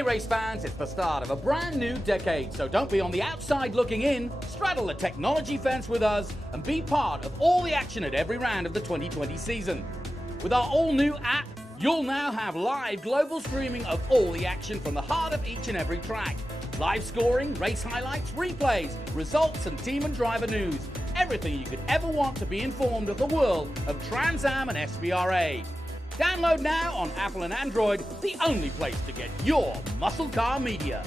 Hey race fans, it's the start of a brand new decade, so don't be on the outside looking in. Straddle the technology fence with us and be part of all the action at every round of the 2020 season. With our all-new app, you'll now have live global streaming of all the action from the heart of each and every track. Live scoring, race highlights, replays, results and team and driver news. Everything you could ever want to be informed of the world of Trans Am and SVRA. Download now on Apple and Android, the only place to get your muscle car media.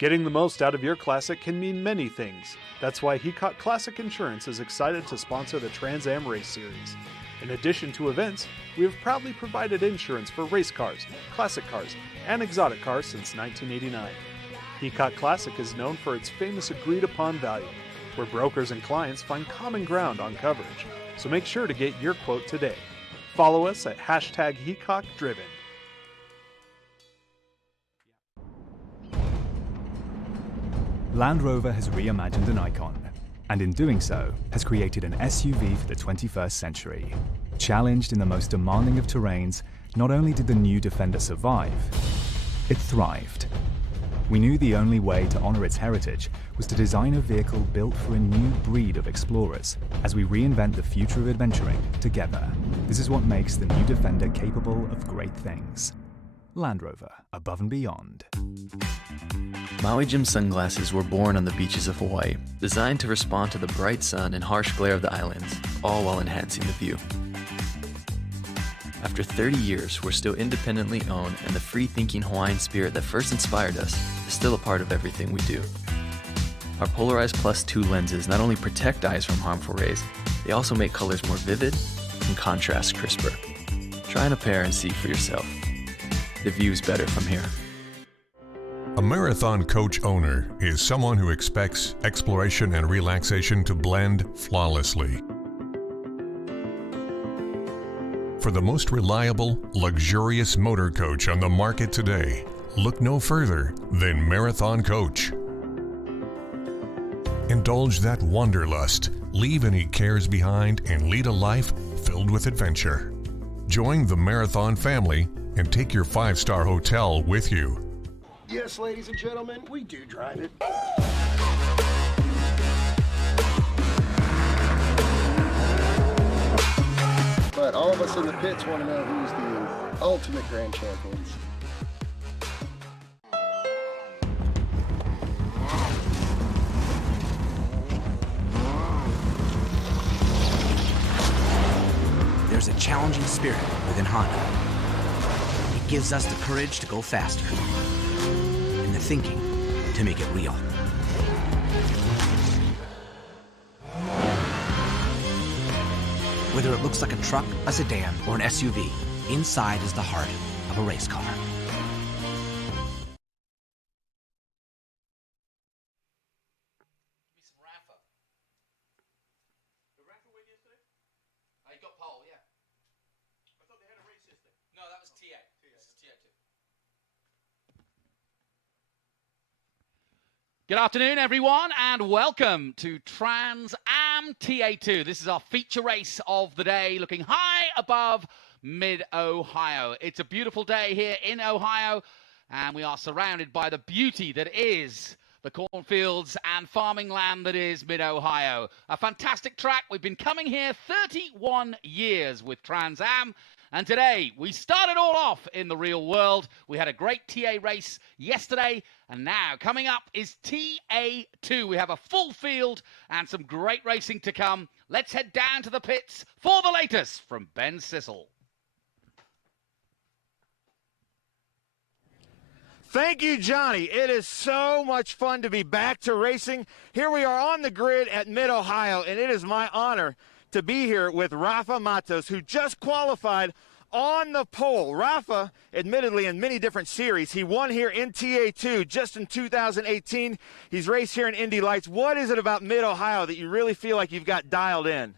Getting the most out of your Classic can mean many things. That's why Heacock Classic Insurance is excited to sponsor the Trans Am Race Series. In addition to events, we have proudly provided insurance for race cars, classic cars, and exotic cars since 1989. Heacock Classic is known for its famous agreed-upon value, where brokers and clients find common ground on coverage. So make sure to get your quote today. Follow us at #HeacockDriven. Land Rover has reimagined an icon, and in doing so, has created an SUV for the 21st century. Challenged in the most demanding of terrains, not only did the new Defender survive, it thrived. We knew the only way to honor its heritage was to design a vehicle built for a new breed of explorers as we reinvent the future of adventuring together. This is what makes the new Defender capable of great things. Land Rover, above and beyond. Maui Jim sunglasses were born on the beaches of Hawaii, designed to respond to the bright sun and harsh glare of the islands, all while enhancing the view. After 30 years, we're still independently owned, and the free-thinking Hawaiian spirit that first inspired us is still a part of everything we do. Our Polarized Plus 2 lenses not only protect eyes from harmful rays, they also make colors more vivid and contrast crisper. Try on a pair and see for yourself. The view's better from here. A marathon coach owner is someone who expects exploration and relaxation to blend flawlessly. For the most reliable, luxurious motor coach on the market today, look no further than Marathon Coach. Indulge that wanderlust, leave any cares behind, and lead a life filled with adventure. Join the Marathon family and take your 5-star hotel with you. Yes, ladies and gentlemen, we do drive it. But all of us in the pits want to know who's the ultimate grand champions. There's a challenging spirit within Honda. It gives us the courage to go faster and the thinking to make it real. Whether it looks like a truck, a sedan, or an SUV, inside is the heart of a race car. He got pole, yeah. I thought they had a race yesterday. No, that was TA. This is TA2. Good afternoon, everyone, and welcome to Trans Am TA2. This is our feature race of the day, looking high above Mid-Ohio. It's a beautiful day here in Ohio, and we are surrounded by the beauty that is the cornfields and farming land that is Mid-Ohio. A fantastic track. We've been coming here 31 years with Trans Am. And today, we started all off in the real world. We had a great TA race yesterday, and now coming up is TA2. We have a full field and some great racing to come. Let's head down to the pits for the latest from Ben Cissell. Thank you, Johnny. It is so much fun to be back to racing. Here we are on the grid at Mid-Ohio, and it is my honor to be here with Rafa Matos, who just qualified on the pole. Rafa, admittedly in many different series, he won here in TA2 just in 2018. He's raced here in Indy Lights. What is it about Mid-Ohio that you really feel like you've got dialed in?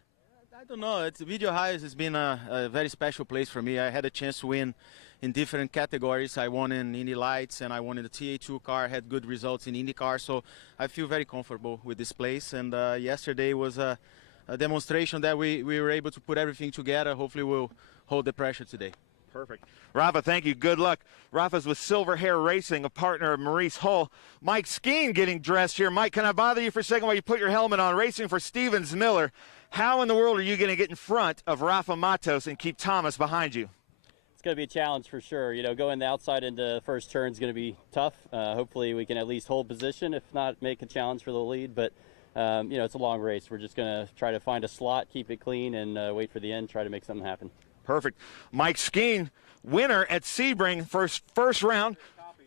I don't know. Mid-Ohio has been a very special place for me. I had a chance to win in different categories. I won in Indy Lights and I won in the TA2 car, had good results in IndyCar, so I feel very comfortable with this place. And yesterday was a demonstration that we were able to put everything together. Hopefully we'll hold the pressure today. Perfect. Rafa, thank you. Good luck. Rafa's with Silver Hair Racing, a partner of Maurice Hull. Mike Skeen getting dressed here. Mike, can I bother you for a second while you put your helmet on? Racing for Stevens Miller. How in the world are you going to get in front of Rafa Matos and keep Thomas behind you? It's going to be a challenge for sure. You know, going the outside into the first turn is going to be tough. Hopefully we can at least hold position, if not make a challenge for the lead. But, you know, it's a long race. We're just going to try to find a slot, keep it clean, and wait for the end, try to make something happen. Perfect. Mike Skeen, winner at Sebring, first round.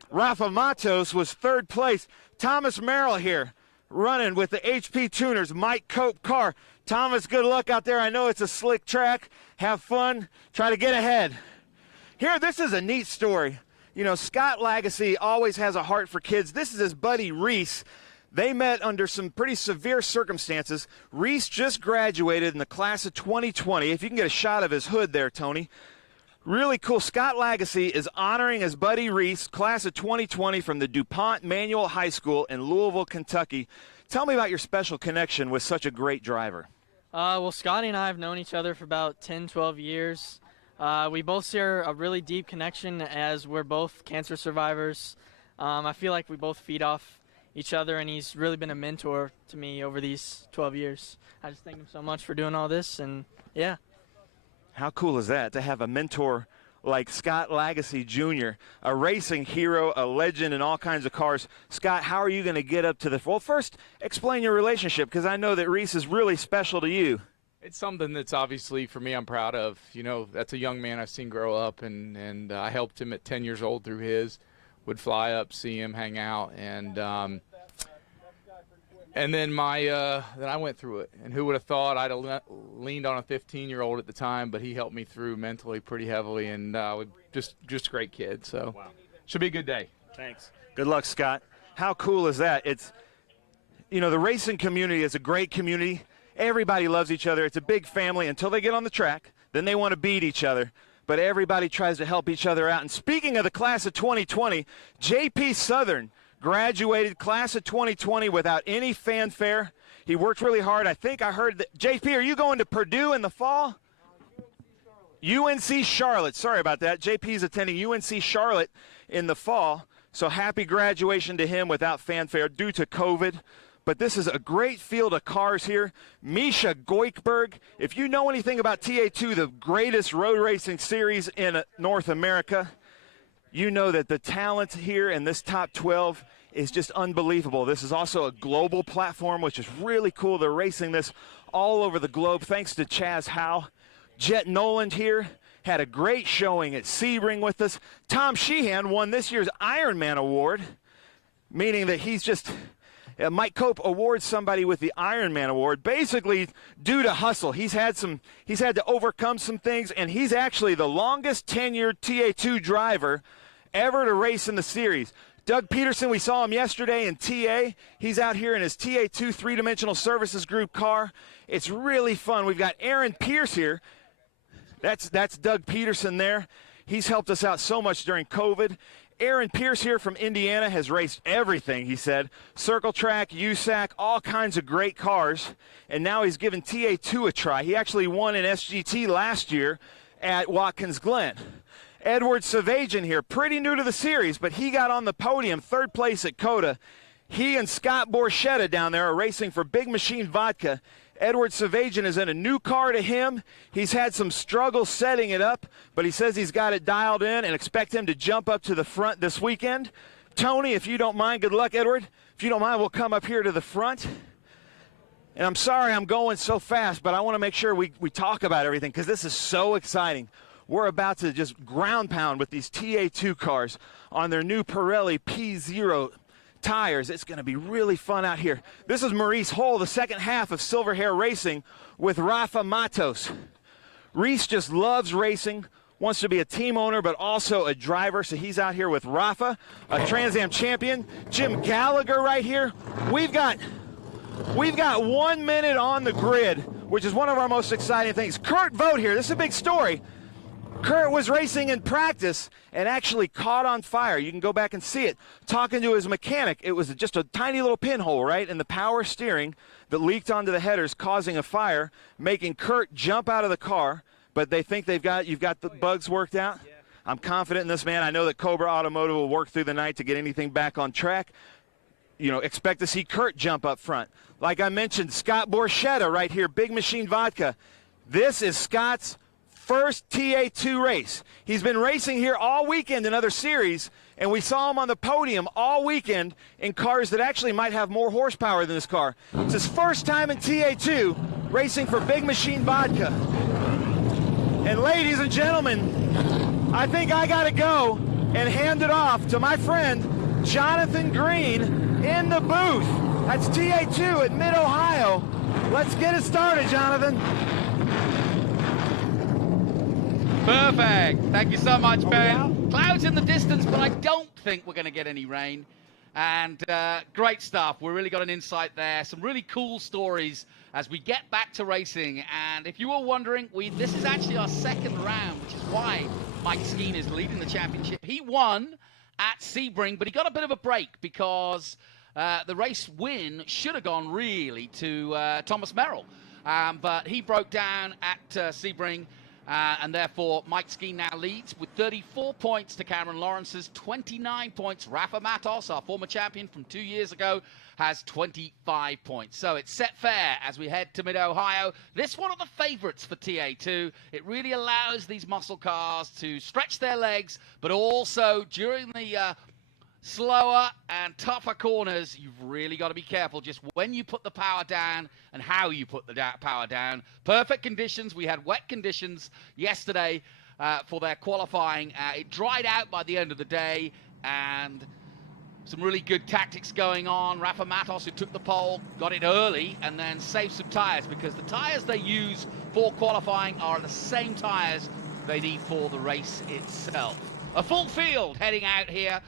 Rafa Matos was third place. Thomas Merrill here, running with the HP Tuners, Mike Cope car. Thomas, good luck out there. I know it's a slick track. Have fun. Try to get ahead. Here, this is a neat story. You know, Scott Lagasse always has a heart for kids. This is his buddy Reese. They met under some pretty severe circumstances. Reese just graduated in the class of 2020. If you can get a shot of his hood there, Tony. Really cool. Scott Lagasse is honoring his buddy Reese, class of 2020 from the DuPont Manual High School in Louisville, Kentucky. Tell me about your special connection with such a great driver. Well, Scotty and I have known each other for about 10, 12 years. We both share a really deep connection as we're both cancer survivors. I feel like we both feed off each other, and he's really been a mentor to me over these 12 years. I just thank him so much for doing all this, and yeah. How cool is that, to have a mentor like Scott Lagasse Jr., a racing hero, a legend in all kinds of cars. Scott, how are you going to get up to the – well, first, explain your relationship, because I know that Reese is really special to you. It's something that's obviously, for me, I'm proud of. You know, that's a young man I've seen grow up, and I helped him at 10 years old through his. Would fly up, see him, hang out, and then then I went through it. And who would have thought I'd have leaned on a 15-year-old at the time, but he helped me through mentally pretty heavily, and just a great kid. So wow. Should be a good day. Thanks. Good luck, Scott. How cool is that? It's, you know, the racing community is a great community. Everybody loves each other. It's a big family until they get on the track. Then they want to beat each other. But everybody tries to help each other out. And speaking of the class of 2020, JP Southern graduated class of 2020 without any fanfare. He worked really hard. I think I heard that. JP, are you going to Purdue in the fall? UNC Charlotte. Sorry about that. JP's attending UNC Charlotte in the fall. So happy graduation to him without fanfare due to COVID. But this is a great field of cars here. Misha Goikberg, if you know anything about TA2, the greatest road racing series in North America, you know that the talent here in this top 12 is just unbelievable. This is also a global platform, which is really cool. They're racing this all over the globe, thanks to Chaz Howe. Jet Noland here had a great showing at Sebring with us. Tom Sheehan won this year's Ironman Award, meaning that he's just... Mike Cope awards somebody with the Ironman Award, basically due to hustle. He's had to overcome some things, and he's actually the longest tenured TA2 driver ever to race in the series. Doug Peterson, we saw him yesterday in TA. He's out here in his TA2 three-dimensional services group car. It's really fun. We've got Aaron Pierce here. That's Doug Peterson there. He's helped us out so much during COVID. Aaron Pierce here from Indiana has raced everything, he said. Circle Track, USAC, all kinds of great cars. And now he's given TA2 a try. He actually won an SGT last year at Watkins Glen. Edward Savajan here, pretty new to the series, but he got on the podium, third place at COTA. He and Scott Borchetta down there are racing for Big Machine Vodka. Edward Savajan is in a new car to him. He's had some struggles setting it up, but he says he's got it dialed in and expect him to jump up to the front this weekend. Tony, if you don't mind, good luck, Edward. If you don't mind, we'll come up here to the front. And I'm sorry I'm going so fast, but I want to make sure we talk about everything because this is so exciting. We're about to just ground pound with these TA2 cars on their new Pirelli P0 tires. It's going to be really fun out here. This is Maurice Hull, the second half of Silver Hair Racing with Rafa Matos. Reese just loves racing, wants to be a team owner, but also a driver, so he's out here with Rafa, a Trans Am champion. Jim Gallagher right here. We've got 1 minute on the grid, which is one of our most exciting things. Kurt Vogt here. This is a big story. Kurt was racing in practice and actually caught on fire. You can go back and see it. Talking to his mechanic, it was just a tiny little pinhole, right, in the power steering that leaked onto the headers, causing a fire, making Kurt jump out of the car. But they think you've got the bugs worked out? Yeah. I'm confident in this man. I know that Cobra Automotive will work through the night to get anything back on track. You know, expect to see Kurt jump up front. Like I mentioned, Scott Borchetta right here, Big Machine Vodka. This is Scott's first TA2 race. He's been racing here all weekend in other series, and we saw him on the podium all weekend in cars that actually might have more horsepower than this car. It's his first time in TA2 racing for Big Machine Vodka. And ladies and gentlemen, I think I gotta go and hand it off to my friend Jonathan Green in the booth. That's TA2 at Mid-Ohio. Let's get it started, Jonathan. Perfect. Thank you so much, Ben. Clouds in the distance, but I don't think we're going to get any rain. And great stuff. We really got an insight there. Some really cool stories as we get back to racing. And if you were wondering, this is actually our second round, which is why Mike Skeen is leading the championship. He won at Sebring, but he got a bit of a break because the race win should have gone really to Thomas Merrill. But he broke down at Sebring. And therefore, Mike Skeen now leads with 34 points to Cameron Lawrence's 29 points. Rafa Matos, our former champion from 2 years ago, has 25 points. So it's set fair as we head to Mid-Ohio. This one of the favorites for TA2. It really allows these muscle cars to stretch their legs, but also during the slower and tougher corners, you've really got to be careful just when you put the power down and how you put the power down. Perfect conditions. We had wet conditions yesterday for their qualifying. It dried out by the end of the day, and some really good tactics going on. Rafa Matos, who took the pole, got it early and then saved some tires, because the tires they use for qualifying are the same tires they need for the race itself. A full field heading out here.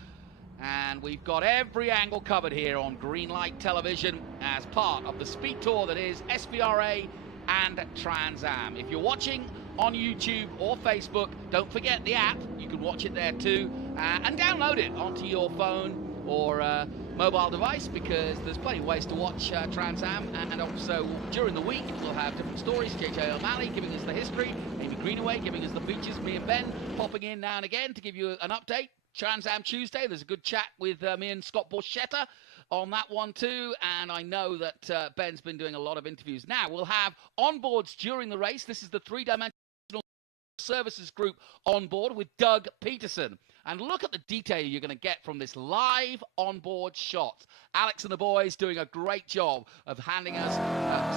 And we've got every angle covered here on Greenlight Television as part of the speed tour that is SVRA and Trans Am. If you're watching on YouTube or Facebook, don't forget the app. You can watch it there too, and download it onto your phone or mobile device, because there's plenty of ways to watch Trans Am. And also during the week we'll have different stories. JJ O'Malley giving us the history, Amy Greenaway giving us the features, me and Ben popping in now and again to give you an update. Trans Am Tuesday, there's a good chat with me and Scott Borchetta on that one too, and I know that Ben's been doing a lot of interviews. Now, we'll have onboards during the race. This is the three-dimensional services group on board with Doug Peterson. And look at the detail you're going to get from this live onboard shot. Alex and the boys doing a great job of handing us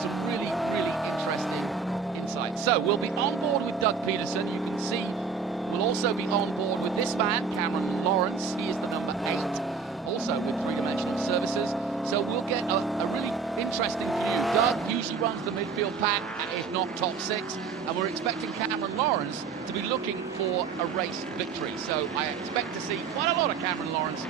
some really, really interesting insights. So we'll be on board with Doug Peterson. You can see we'll also be on board with this man, Cameron Lawrence. He is the number 8, also with three-dimensional services. So we'll get a really interesting view. Doug usually runs the midfield pack, if not top 6, and we're expecting Cameron Lawrence to be looking for a race victory. So I expect to see quite a lot of Cameron Lawrence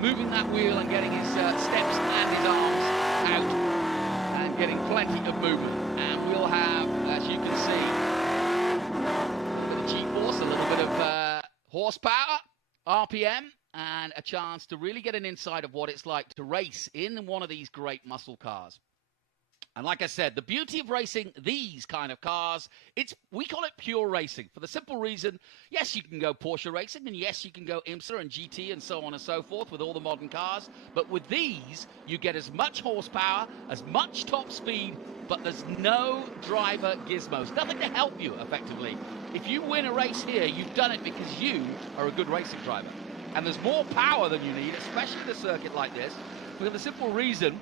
moving that wheel and getting his steps and his arms out and getting plenty of movement. And we'll have, as you can see, G-force, a little bit of horsepower, RPM, and a chance to really get an insight of what it's like to race in one of these great muscle cars. And like I said, the beauty of racing these kind of cars, we call it pure racing for the simple reason, yes, you can go Porsche racing, and yes, you can go IMSA and GT and so on and so forth with all the modern cars, but with these, you get as much horsepower, as much top speed, but there's no driver gizmos, nothing to help you effectively. If you win a race here, you've done it because you are a good racing driver. And there's more power than you need, especially in a circuit like this, for the simple reason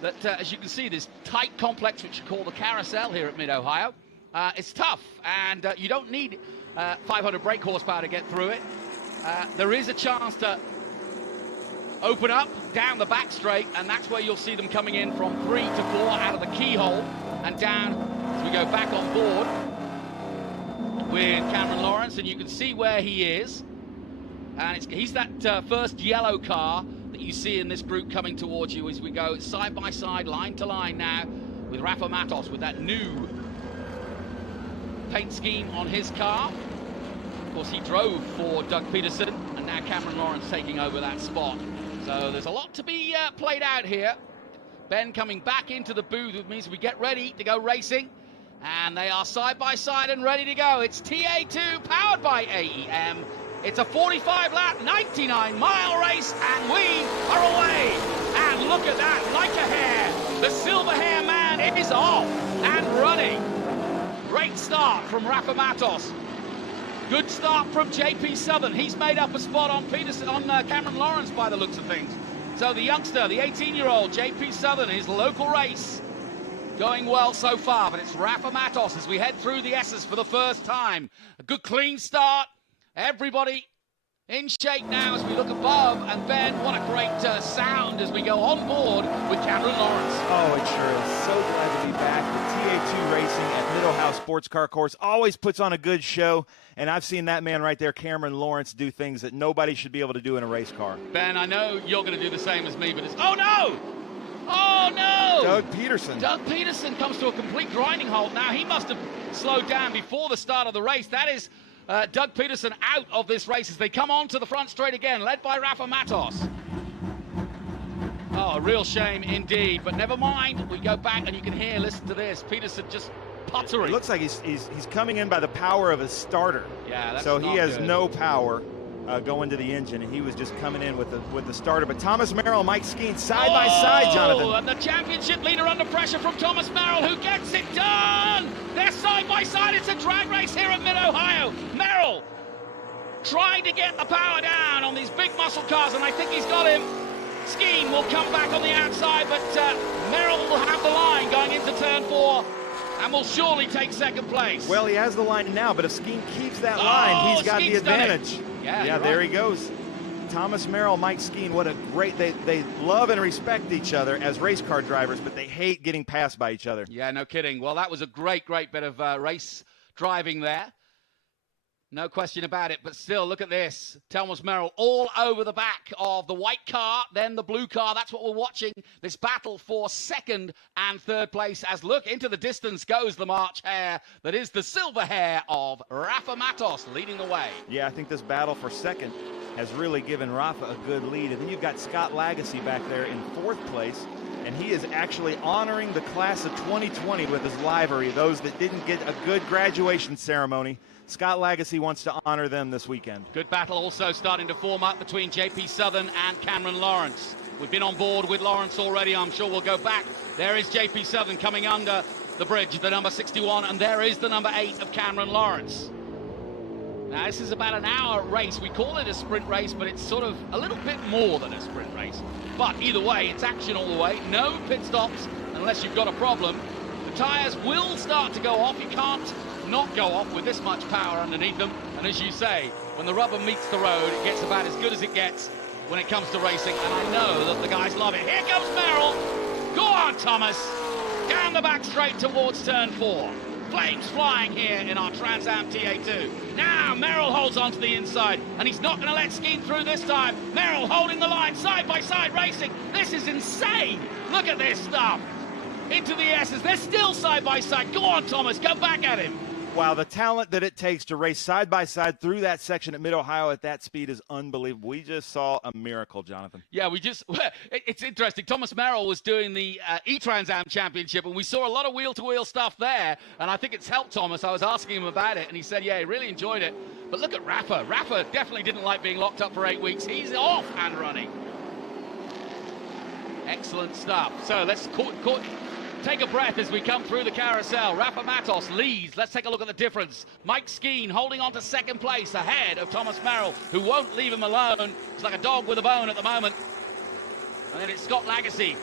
that, as you can see, this tight complex, which you call the carousel here at Mid-Ohio, it's tough, and you don't need 500 brake horsepower to get through it. There is a chance to open up down the back straight, and that's where you'll see them coming in from 3 to 4 out of the keyhole and down as we go back on board with Cameron Lawrence, and you can see where he is. And he's that first yellow car that you see in this group coming towards you as we go side by side, line to line now with Rafa Matos with that new paint scheme on his car. Of course, he drove for Doug Peterson, and now Cameron Lawrence taking over that spot. So there's a lot to be played out here. Ben coming back into the booth with me as we get ready to go racing. And they are side by side and ready to go. It's TA2 powered by AEM. It's a 45-lap, 99-mile race, and we are away. And look at that, like a hare. The silver hair man is off and running. Great start from Rafa Matos. Good start from JP Southern. He's made up a spot on Cameron Lawrence by the looks of things. So the youngster, the 18-year-old JP Southern, his local race, going well so far, but it's Rafa Matos as we head through the S's for the first time. A good clean start. Everybody in shape now as we look above. And Ben, what a great sound as we go on board with Cameron Lawrence. Oh, it sure is. So glad to be back. The TA2 Racing at Mid-Ohio Sports Car Course always puts on a good show. And I've seen that man right there, Cameron Lawrence, do things that nobody should be able to do in a race car. Ben, I know you're going to do the same as me, but it's... Oh, no! Oh, no! Doug Peterson. Doug Peterson comes to a complete grinding halt. Now, he must have slowed down before the start of the race. That is Doug Peterson out of this race as they come on to the front straight again, led by Rafa Matos. Oh, a real shame indeed, but never mind. We go back and you can hear, listen to this, Peterson just puttering. It looks like he's coming in by the power of his starter. Yeah, that's so he has good. no power going to the engine, and he was just coming in with the starter. But Thomas Merrill and Mike Skeen side by side, Jonathan. And the championship leader under pressure from Thomas Merrill, who gets it done. They're side by side. It's a drag race here at Mid-Ohio. Merrill trying to get the power down on these big muscle cars, and I think he's got him. Skeen will come back on the outside, but Merrill will have the line going into turn 4. And will surely take second place. Well, he has the line now, but if Skeen keeps that line, he's got the advantage. Yeah, there right. He goes. Thomas Merrill, Mike Skeen, what a great, they love and respect each other as race car drivers, but they hate getting passed by each other. Yeah, no kidding. Well, that was a great bit of race driving there. No question about it, but still, look at this. Thomas Merrill all over the back of the white car, then the blue car. That's what we're watching, this battle for second and third place. As look, into the distance goes the March hare. That is the silver hair of Rafa Matos leading the way. Yeah, I think this battle for second has really given Rafa a good lead. And then you've got Scott Lagasse back there in 4th place. And he is actually honoring the class of 2020 with his livery, those that didn't get a good graduation ceremony. Scott Lagasse wants to honor them this weekend. Good battle also starting to form up between JP Southern and Cameron Lawrence. We've been on board with Lawrence already. I'm sure we'll go back. There is JP Southern coming under the bridge, the number 61, and there is the number 8 of Cameron Lawrence. Now, this is about an hour race. We call it a sprint race, but it's sort of a little bit more than a sprint race. But either way, it's action all the way. No pit stops unless you've got a problem. The tires will start to go off. You can't not go off with this much power underneath them. And as you say, when the rubber meets the road, it gets about as good as it gets when it comes to racing. And I know that the guys love it. Here comes Merrill. Go on, Thomas. Down the back straight towards turn 4. Flames flying here in our Trans Am TA2. Now Merrill holds on to the inside, and he's not going to let Skeen through this time. Merrill holding the line, side by side racing. This is insane. Look at this stuff. Into the S's. They're still side by side. Go on, Thomas. Go back at him. Wow, the talent that it takes to race side by side through that section at Mid-Ohio at that speed is unbelievable. We just saw a miracle, Jonathan. Yeah, it's interesting. Thomas Merrill was doing the E-Trans Am Championship, and we saw a lot of wheel-to-wheel stuff there, and I think it's helped Thomas. I was asking him about it, and he said, yeah, he really enjoyed it. But look at Rafa. Rafa definitely didn't like being locked up for 8 weeks. He's off and running. Excellent stuff. So let's take a breath as we come through the carousel. Rafa Matos leads. Let's take a look at the difference. Mike Skeen holding on to second place ahead of Thomas Merrill, who won't leave him alone. He's like a dog with a bone at the moment. And then it's Scott Lagasse,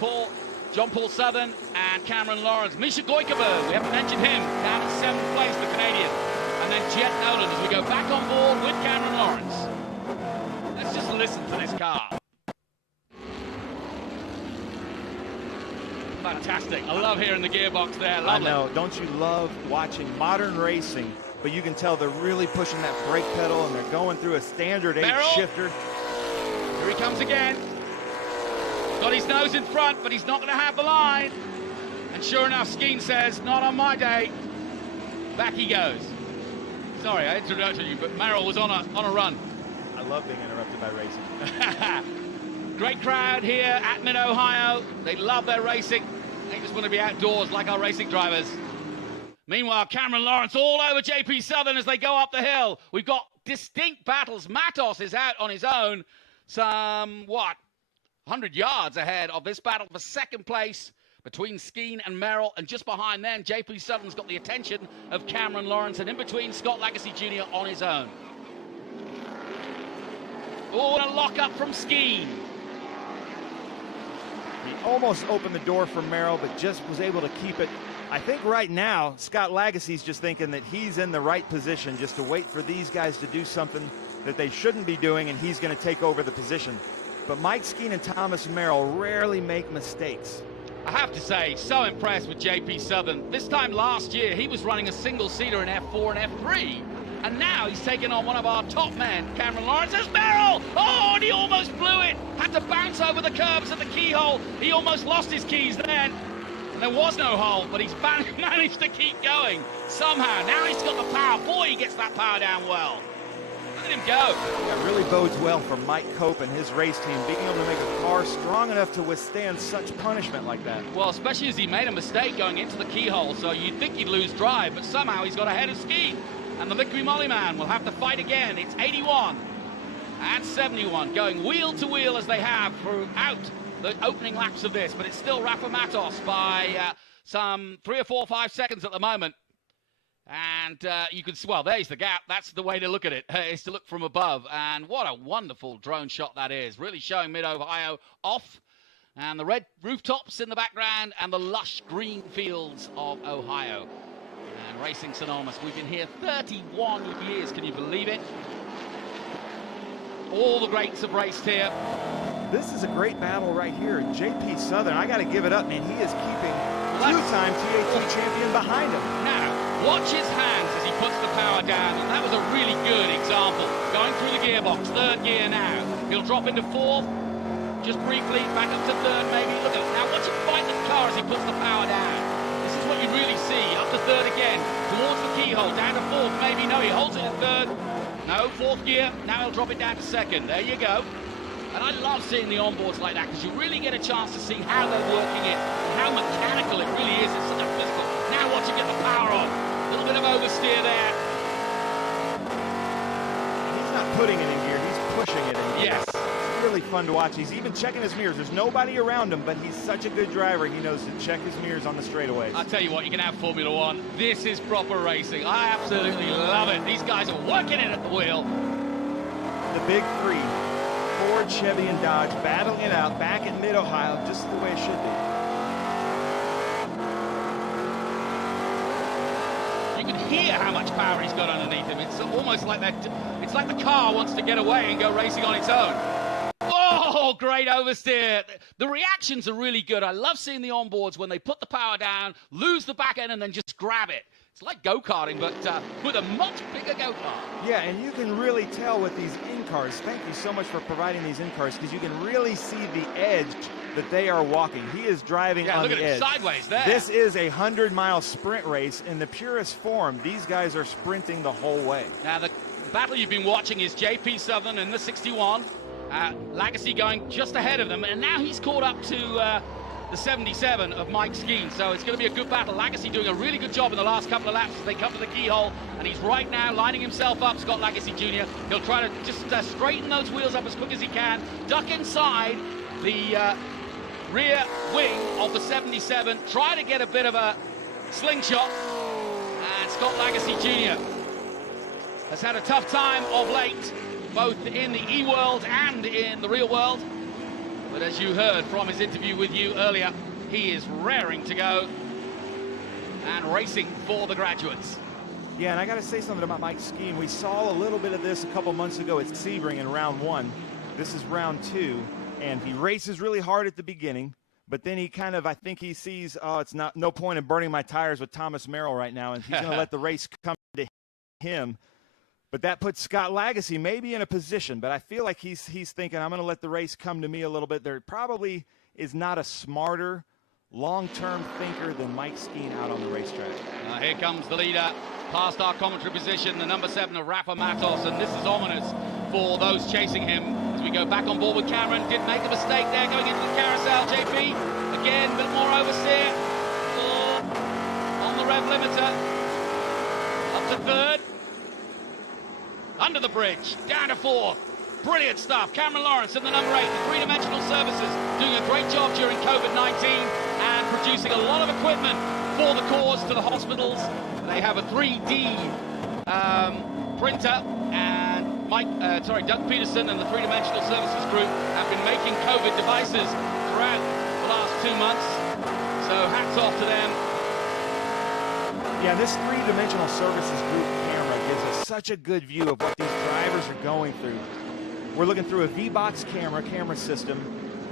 John Paul Southern, and Cameron Lawrence. Misha Goikeberg, we haven't mentioned him, down in 7th place, the Canadian. And then Jet Nolan as we go back on board with Cameron Lawrence. Let's just listen to this car. Fantastic. I love hearing the gearbox there. Lovely. I know. Don't you love watching modern racing? But you can tell they're really pushing that brake pedal, and they're going through a standard 8 shifter. Here he comes again. Got his nose in front, but he's not going to have the line. And sure enough, Skeen says, not on my day. Back he goes. Sorry, I interrupted you, but Merrill was on a run. I love being interrupted by racing. Great crowd here at Mid-Ohio. They love their racing. They just want to be outdoors like our racing drivers. Meanwhile, Cameron Lawrence all over JP Southern as they go up the hill. We've got distinct battles. Matos is out on his own. Some, 100 yards ahead of this battle for second place between Skeen and Merrill. And just behind them, JP Southern's got the attention of Cameron Lawrence. And in between, Scott Lagasse Jr. on his own. Oh, and a lock up from Skeen. He almost opened the door for Merrill, but just was able to keep it. I think right now, Scott Lagasse's just thinking that he's in the right position just to wait for these guys to do something that they shouldn't be doing, and he's going to take over the position. But Mike Skeen and Thomas Merrill rarely make mistakes. I have to say, so impressed with JP Southern. This time last year, he was running a single-seater in F4 and F3. And now he's taking on one of our top men, Cameron Lawrence. There's Merrill! Oh, and he almost blew it. Had to bounce over the curbs at the keyhole. He almost lost his keys then. And there was no hole, but he's managed to keep going somehow. Now he's got the power. Boy, he gets that power down well. Look at him go. That really bodes well for Mike Cope and his race team, being able to make a car strong enough to withstand such punishment like that. Well, especially as he made a mistake going into the keyhole, so you'd think he'd lose drive, but somehow he's got ahead of Skeen. And the Liqui Moly man will have to fight again. It's 81 and 71, going wheel to wheel as they have throughout the opening laps of this, but it's still Rafa Matos by some 3 or 4 or 5 seconds at the moment. And you can, well, there's the gap. That's the way to look at it, is to look from above. And what a wonderful drone shot that is, really showing Mid-Ohio off. And the red rooftops in the background and the lush green fields of Ohio. And racing synonymous. We've been here 31 years, can you believe it? All the greats have raced here. This is a great battle right here. JP Southern, I got to give it up, man. He is keeping two-time TA2 champion behind him. Now, watch his hands as he puts the power down. And that was a really good example. Going through the gearbox, third gear now. He'll drop into fourth, just briefly, back up to third maybe. Look at it. Now watch him fight the car as he puts the power down. This is what you really see. Up to third again, towards the keyhole, down to fourth, maybe. No, he holds it in third. No, fourth gear. Now he'll drop it down to second. There you go. And I love seeing the onboards like that because you really get a chance to see how they're working it, how mechanical it really is. It's such a physical. Now watch him get the power on. A little bit of oversteer there. He's not putting it in gear, he's pushing it in gear. Yes. It's really fun to watch. He's even checking his mirrors. There's nobody around him, but he's such a good driver. He knows to check his mirrors on the straightaways. I'll tell you what, you can have Formula One. This is proper racing. I absolutely love it. These guys are working it at the wheel. The big three. Ford, Chevy, and Dodge battling it out back at Mid-Ohio, just the way it should be. You can hear how much power he's got underneath him. It's almost like that. It's like the car wants to get away and go racing on its own. Oh, great oversteer. The reactions are really good. I love seeing the onboards when they put the power down, lose the back end, and then just grab it. It's like go-karting, but with a much bigger go-kart. Yeah, and you can really tell with these in-cars. Thank you so much for providing these in-cars, because you can really see the edge that they are walking. He is driving on the edge. Yeah, look at it sideways there. This is a 100-mile sprint race in the purest form. These guys are sprinting the whole way. Now, the battle you've been watching is JP Southern in the 61. Lagasse going just ahead of them, and now he's caught up to the 77 of Mike Skeen, so it's going to be a good battle. Lagasse doing a really good job in the last couple of laps as they come to the keyhole, and he's right now lining himself up, Scott Lagasse Jr. He'll try to just straighten those wheels up as quick as he can, duck inside the rear wing of the 77, try to get a bit of a slingshot, and Scott Lagasse Jr. has had a tough time of late, both in the E-world and in the real world. But as you heard from his interview with you earlier, he is raring to go and racing for the graduates. Yeah, and I got to say something about Mike Skeen. We saw a little bit of this a couple months ago at Sebring in round 1. This is round 2, and he races really hard at the beginning, but then he kind of, I think he sees, oh, it's no point in burning my tires with Thomas Merrill right now, and he's going to let the race come to him. But that puts Scott Lagasse maybe in a position, but I feel like he's thinking, I'm going to let the race come to me a little bit. There probably is not a smarter, long-term thinker than Mike Skeen out on the racetrack. Here comes the leader, past our commentary position, the number 7 of Rafa Matos, and this is ominous for those chasing him. As we go back on board with Cameron, did make a mistake there going into the carousel. JP, again, a bit more oversteer. On the rev limiter. to third. Under the bridge, down to fourth. Brilliant stuff. Cameron Lawrence in the number 8, the three-dimensional services, doing a great job during COVID-19 and producing a lot of equipment for the cause to the hospitals. They have a 3D printer, and Doug Peterson and the three-dimensional services group have been making COVID devices throughout the last 2 months. So hats off to them. Yeah, this three-dimensional services group camera gives us such a good view of what these drivers are going through. We're looking through a V-Box camera system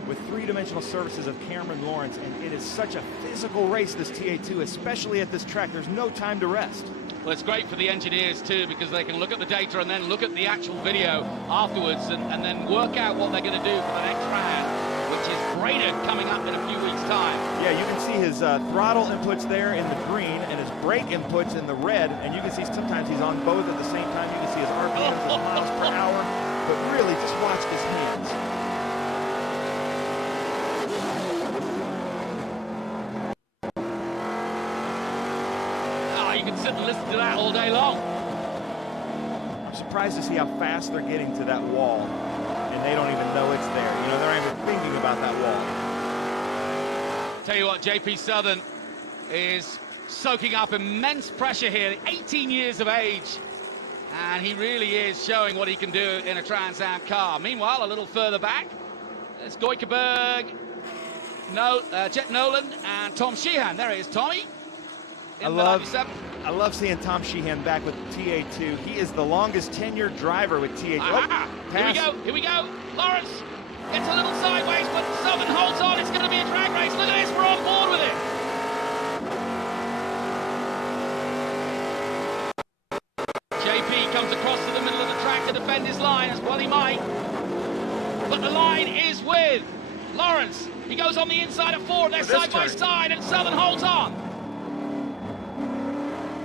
with three-dimensional services of Cameron Lawrence, and it is such a physical race, this TA2, especially at this track. There's no time to rest. Well, it's great for the engineers too, because they can look at the data and then look at the actual video afterwards and then work out what they're going to do for the next round, which is greater coming up in a few weeks' time. Yeah, you can see his throttle inputs there in the green and his brake inputs in the red, and you can see sometimes he's on both at the same time. You can see his RPMs, his miles per hour, but really just watch his hands. Oh, you can sit and listen to that all day long. I'm surprised to see how fast they're getting to that wall, and they don't even know it's there. You know, they're not even thinking about that wall. Tell you what, JP Southern is soaking up immense pressure here, 18 years of age, and he really is showing what he can do in a Trans Am car. Meanwhile, a little further back, there's Goikeberg, Jet Nolan, and Tom Sheehan. There he is, Tommy. I love seeing Tom Sheehan back with TA2. He is the longest tenured driver with TA2. Here we go. Lawrence gets a little sideways, but Southern holds on. It's going to be a drag race. Look at this, we're on board with it. JP comes across to the middle of the track to defend his line, as well he might. But the line is with Lawrence. He goes on the inside of 4. They're side by side, and Southern holds on.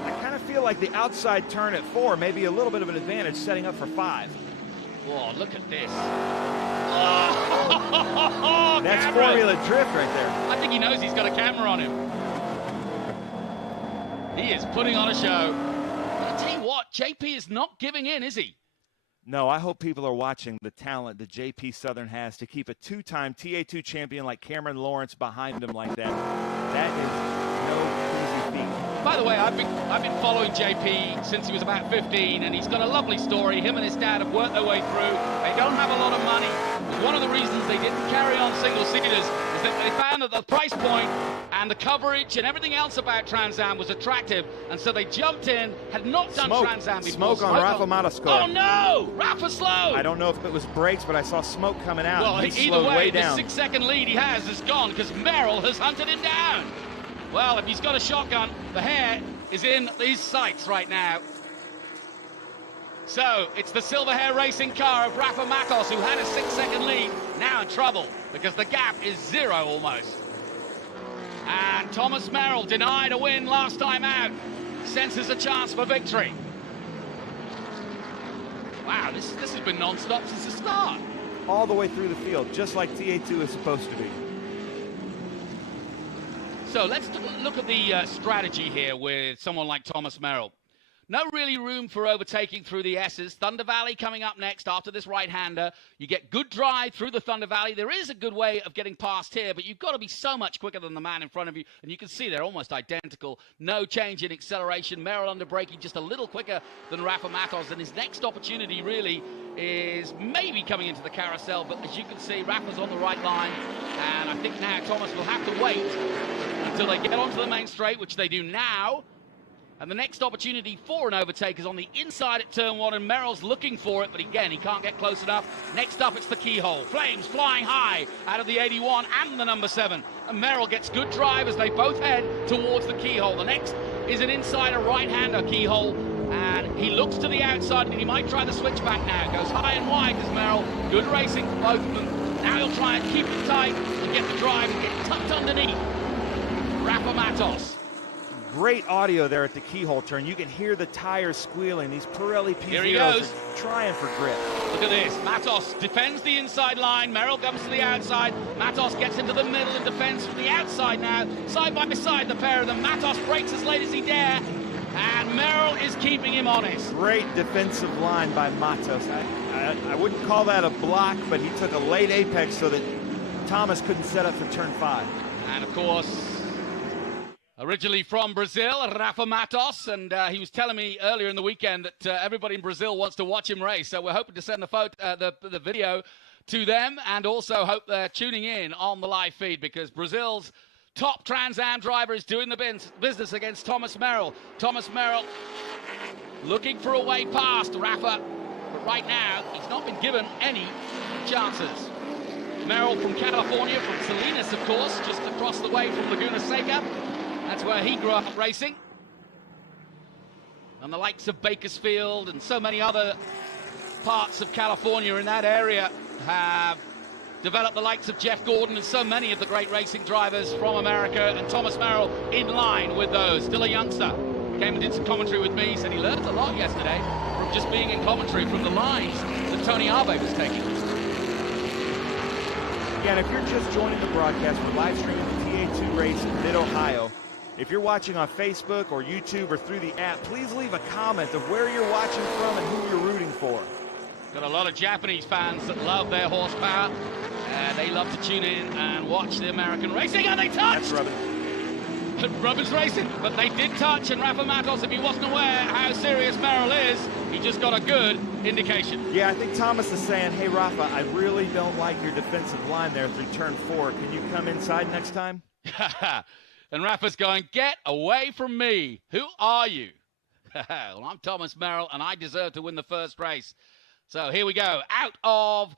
I feel like the outside turn at 4 may be a little bit of an advantage setting up for 5. Whoa, look at this. That's Formula Drift right there. I think he knows he's got a camera on him. He is putting on a show. But I tell you what, JP is not giving in, is he? No, I hope people are watching the talent that JP Southern has to keep a 2-time TA2 champion like Cameron Lawrence behind him like that. That is no easy feat. By the way, I've been following JP since he was about 15, and he's got a lovely story. Him and his dad have worked their way through. They don't have a lot of money. One of the reasons they didn't carry on single-seaters is that they found that the price point and the coverage and everything else about Trans Am was attractive, and so they jumped in, had not done Trans Am before. Smoke on Rafa Matos' car. Oh no! Rafa slowed! I don't know if it was brakes, but I saw smoke coming out. Well, he either way, the down. 6-second lead he has is gone because Merrill has hunted him down. Well, if he's got a shotgun, the hair is in these sights right now. So, it's the silver hair racing car of Rafa Matos, who had a 6-second lead, now in trouble, because the gap is 0 almost. And Thomas Merrill, denied a win last time out, senses a chance for victory. Wow, this has been non-stop since the start. All the way through the field, just like TA2 is supposed to be. So let's look at the strategy here with someone like Thomas Merrill. No really room for overtaking through the S's. Thunder Valley coming up next after this right-hander. You get good drive through the Thunder Valley. There is a good way of getting past here, but you've got to be so much quicker than the man in front of you. And you can see they're almost identical. No change in acceleration. Merrill under braking just a little quicker than Rafa Matos. And his next opportunity really is maybe coming into the carousel. But as you can see, Rafa's on the right line. And I think now Thomas will have to wait until they get onto the main straight, which they do now. And the next opportunity for an overtake is on the inside at turn 1, and Merrill's looking for it, but again, he can't get close enough. Next up, it's the keyhole. Flames flying high out of the 81 and the number 7. And Merrill gets good drive as they both head towards the keyhole. The next is an insider right-hander keyhole, and he looks to the outside, and he might try the switchback now. Goes high and wide as Merrill. Good racing for both of them. Now he'll try and keep it tight and get the drive and get tucked underneath Rafa Matos. Great audio there at the keyhole turn. You can hear the tires squealing. These Pirelli P0s are trying for grip. Look at this. Matos defends the inside line. Merrill comes to the outside. Matos gets into the middle and defends from the outside now. Side by side, the pair of them. Matos brakes as late as he dare. And Merrill is keeping him honest. Great defensive line by Matos. I wouldn't call that a block, but he took a late apex so that Thomas couldn't set up for turn 5. And of course, originally from Brazil, Rafa Matos, and he was telling me earlier in the weekend that everybody in Brazil wants to watch him race. So we're hoping to send the video to them, and also hope they're tuning in on the live feed, because Brazil's top Trans Am driver is doing the business against Thomas Merrill. Thomas Merrill looking for a way past Rafa, but right now he's not been given any chances. Merrill from California, from Salinas, of course, just across the way from Laguna Seca. That's where he grew up racing. And the likes of Bakersfield and so many other parts of California in that area have developed the likes of Jeff Gordon and so many of the great racing drivers from America, and Thomas Merrill in line with those. Still a youngster. Came and did some commentary with me. Said he learned a lot yesterday from just being in commentary, from the lines that Tony Arbe was taking. Again, if you're just joining the broadcast, we're live streaming the TA2 race in Mid-Ohio. If you're watching on Facebook or YouTube or through the app, please leave a comment of where you're watching from and who you're rooting for. Got a lot of Japanese fans that love their horsepower. They love to tune in and watch the American racing, and they touch! That's Rubbin. Rubbin's racing, but they did touch, and Rafa Matos, if he wasn't aware how serious Merrill is, he just got a good indication. Yeah, I think Thomas is saying, hey, Rafa, I really don't like your defensive line there through turn 4. Can you come inside next time? And Rafa's going, get away from me. Who are you? Well, I'm Thomas Merrill, and I deserve to win the first race. So here we go. Out of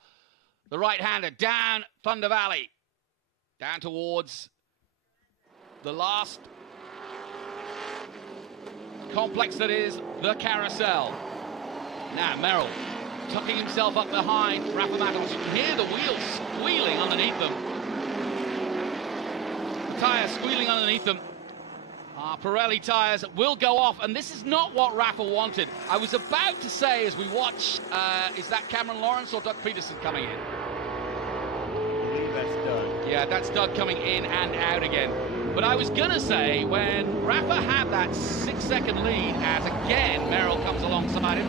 the right-hander, down Thunder Valley, down towards the last complex that is the Carousel. Now Merrill tucking himself up behind Rafa Matos. You can hear the wheels squealing underneath them. The tyres squealing underneath them. Pirelli tyres will go off, and this is not what Rafa wanted. I was about to say, as we watch, is that Cameron Lawrence or Doug Peterson coming in? I believe that's Doug. Yeah, that's Doug coming in and out again. But I was going to say, when Rafa had that 6-second lead, as again Merrill comes alongside him,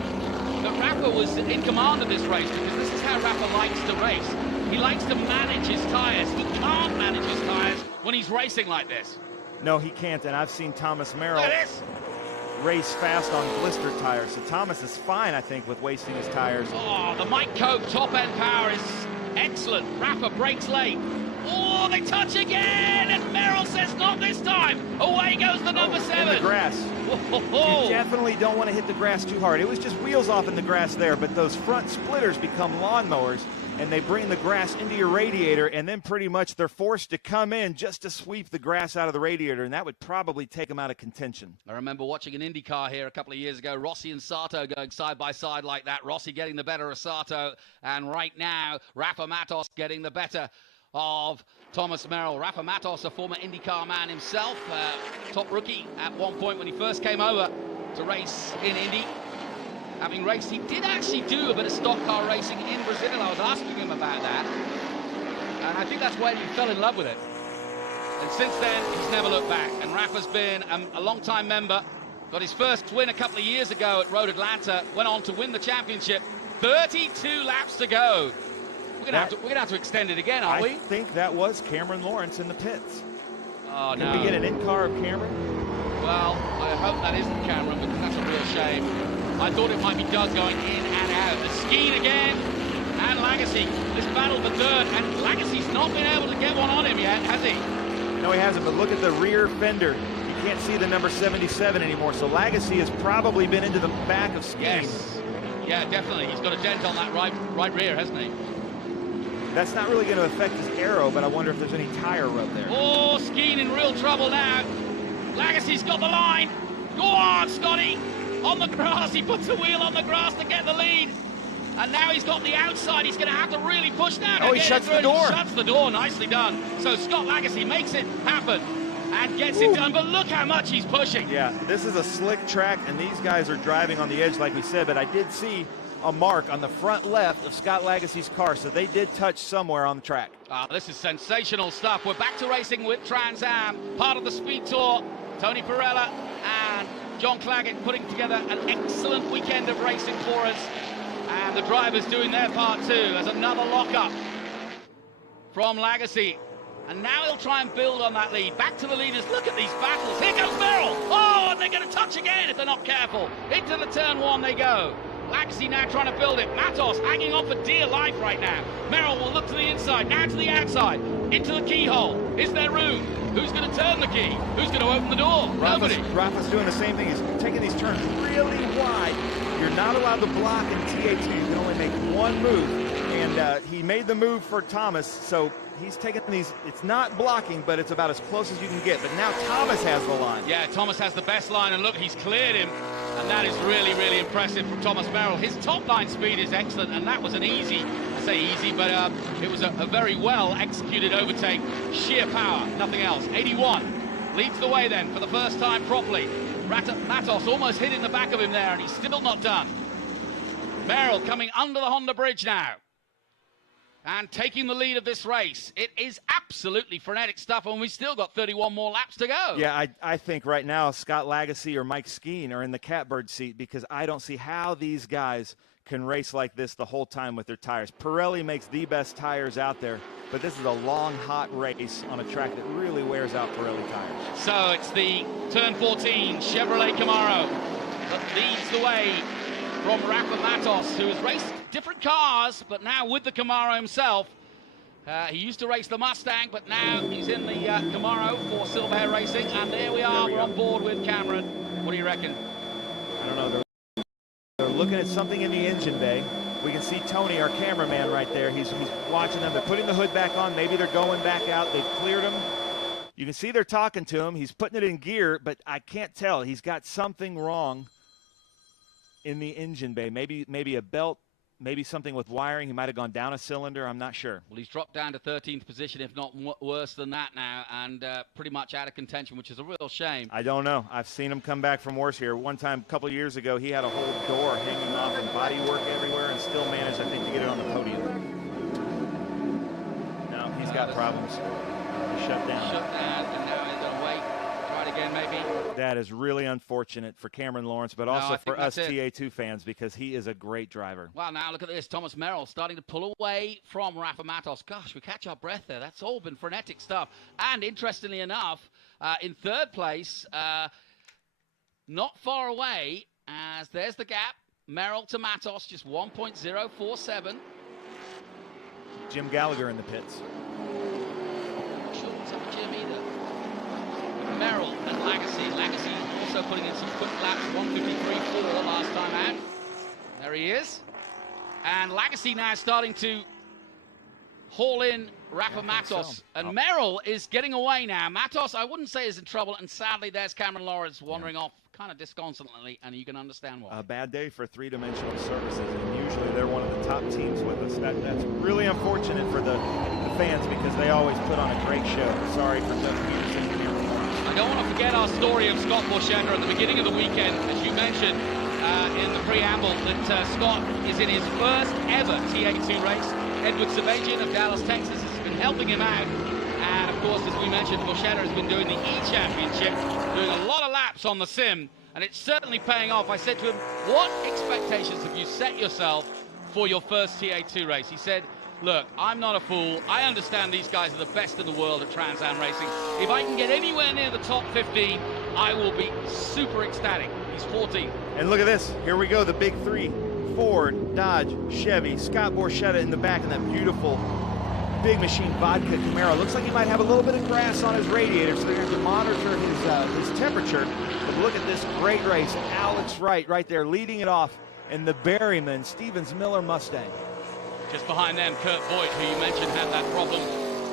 that Rafa was in command of this race, because this is how Rafa likes to race. He likes to manage his tyres. He can't manage his tyres when he's racing like this. No, he can't, and I've seen Thomas Merrill race fast on blister tires. So Thomas is fine, I think, with wasting his tires. Oh, the Mike Cope top-end power is excellent. Rafa breaks late. Oh, they touch again, and Merrill says not this time. Away goes the number 7. In the grass. You definitely don't want to hit the grass too hard. It was just wheels off in the grass there, but those front splitters become lawnmowers, and they bring the grass into your radiator, and then pretty much they're forced to come in just to sweep the grass out of the radiator, and that would probably take them out of contention. I remember watching an IndyCar here a couple of years ago, Rossi and Sato going side by side like that, Rossi getting the better of Sato, and right now Rafa Matos getting the better of Thomas Merrill. Rafa Matos, a former IndyCar man himself, top rookie at one point when he first came over to race in Indy. Having raced, he did actually do a bit of stock car racing in Brazil. I was asking him about that, and I think that's when he fell in love with it. And since then, he's never looked back. And Rafa's been a long-time member. Got his first win a couple of years ago at Road Atlanta. Went on to win the championship. 32 laps to go. We're gonna have to extend it again, aren't we? I think that was Cameron Lawrence in the pits. Oh, no. Can we get an in-car of Cameron? Well, I hope that isn't Cameron, because that's a real shame. I thought it might be Doug going in and out. The Skeen again, and Lagasse. This battle for third, and Lagasse's not been able to get one on him yet, has he? No, he hasn't, but look at the rear fender. You can't see the number 77 anymore, so Lagasse has probably been into the back of Skeen. Yes. Yeah, definitely. He's got a dent on that right rear, hasn't he? That's not really going to affect his aero, but I wonder if there's any tire rub there. Oh, Skeen in real trouble now. Lagasse's got the line. Go on, Scotty. On the grass, he puts the wheel on the grass to get the lead. And now he's got the outside. He's going to have to really push down. Oh, he shuts the door. He shuts the door. Nicely done. So Scott Lagasse makes it happen and gets it done. But look how much he's pushing. Yeah, this is a slick track, and these guys are driving on the edge, like we said. But I did see a mark on the front left of Scott Lagasse's car, so they did touch somewhere on the track. This is sensational stuff. We're back to racing with Trans Am, part of the Speed Tour. Tony Perella and John Claggett putting together an excellent weekend of racing for us. And the drivers doing their part too. There's another lock-up from Lagasse. And now he'll try and build on that lead. Back to the leaders. Look at these battles. Here goes Merrill. Oh, and they're going to touch again if they're not careful. Into the turn one they go. Lagasse now trying to build it. Matos hanging on for dear life right now. Merrill will look to the inside, now to the outside. Into the keyhole. Is there room? Who's going to turn the key? Who's going to open the door? Nobody. Rafa's doing the same thing. He's taking these turns really wide. You're not allowed to block in TA2. You can only make one move. And he made the move for Thomas, so he's taking these. It's not blocking, but it's about as close as you can get. But now Thomas has the line. Yeah, Thomas has the best line, and look, he's cleared him. And that is really, really impressive from Thomas Merrill. His top line speed is excellent, and that was an easy, I say easy, but it was a very well executed overtake. Sheer power, nothing else. 81 leads the way then for the first time properly. Matos almost hit in the back of him there, and he's still not done. Merrill coming under the Honda bridge now and taking the lead of this race. It is absolutely frenetic stuff, and we've still got 31 more laps to go. Yeah, I think right now Scott Lagasse or Mike Skeen are in the catbird seat, because I don't see how these guys can race like this the whole time with their tires. Pirelli makes the best tires out there, but this is a long, hot race on a track that really wears out Pirelli tires. So it's the turn 14 Chevrolet Camaro that leads the way from Rafa Matos, who has raced different cars, but now with the Camaro himself. He used to race the Mustang, but now he's in the Camaro for Silverhair Racing, and there we are. We're on board with Cameron. What do you reckon? I don't know. They're looking at something in the engine bay. We can see Tony, our cameraman, right there. He's watching them. They're putting the hood back on. Maybe they're going back out. They've cleared him. You can see they're talking to him. He's putting it in gear, but I can't tell. He's got something wrong in the engine bay. Maybe a belt. Maybe something with wiring. He might have gone down a cylinder. I'm not sure. Well, he's dropped down to 13th position, if not worse than that now, and pretty much out of contention, which is a real shame. I don't know. I've seen him come back from worse here. One time, a couple of years ago, he had a whole door hanging off and body work everywhere, and still managed, I think, to get it on the podium. No, he's got problems. Shut down. Shut down, and now he's going to wait. Try it again, maybe. That is really unfortunate for Cameron Lawrence, but also for us TA2 fans, because he is a great driver. Well, now look at this. Thomas Merrill starting to pull away from Rafa Matos. Gosh, we catch our breath there. That's all been frenetic stuff. And interestingly enough, in third place, not far away, as there's the gap. Merrill to Matos, just 1.047. Jim Gallagher in the pits. Sure, it's up Jim either. Merrill and Lagasse. Lagasse also putting in some quick laps, 1:53.4 last time out. There he is. And Lagasse now starting to haul in Rafa Matos. And Merrill is getting away now. Matos, I wouldn't say, is in trouble. And sadly, there's Cameron Lawrence wandering off kind of disconsolately, and you can understand why. A bad day for three-dimensional services, and usually they're one of the top teams with us. That's really unfortunate for the fans, because they always put on a great show. Sorry for Doug Peterson. I don't want to forget our story of Scott Borchetta at the beginning of the weekend, as you mentioned in the preamble, that Scott is in his first ever TA2 race. Edward Savagian of Dallas, Texas has been helping him out. And of course, as we mentioned, Borchetta has been doing the E-Championship, doing a lot of laps on the sim, and it's certainly paying off. I said to him, what expectations have you set yourself for your first TA2 race? He said, look, I'm not a fool. I understand these guys are the best in the world at Trans Am racing. If I can get anywhere near the top 15, I will be super ecstatic. He's 14. And look at this. Here we go, the big three. Ford, Dodge, Chevy, Scott Borchetta in the back, and that beautiful big machine vodka Camaro. Looks like he might have a little bit of grass on his radiator, so they're going to monitor his temperature. But look at this great race. Alex Wright right there leading it off in the Berryman Stevens Miller Mustang. Just behind them, Kurt Vogt, who you mentioned had that problem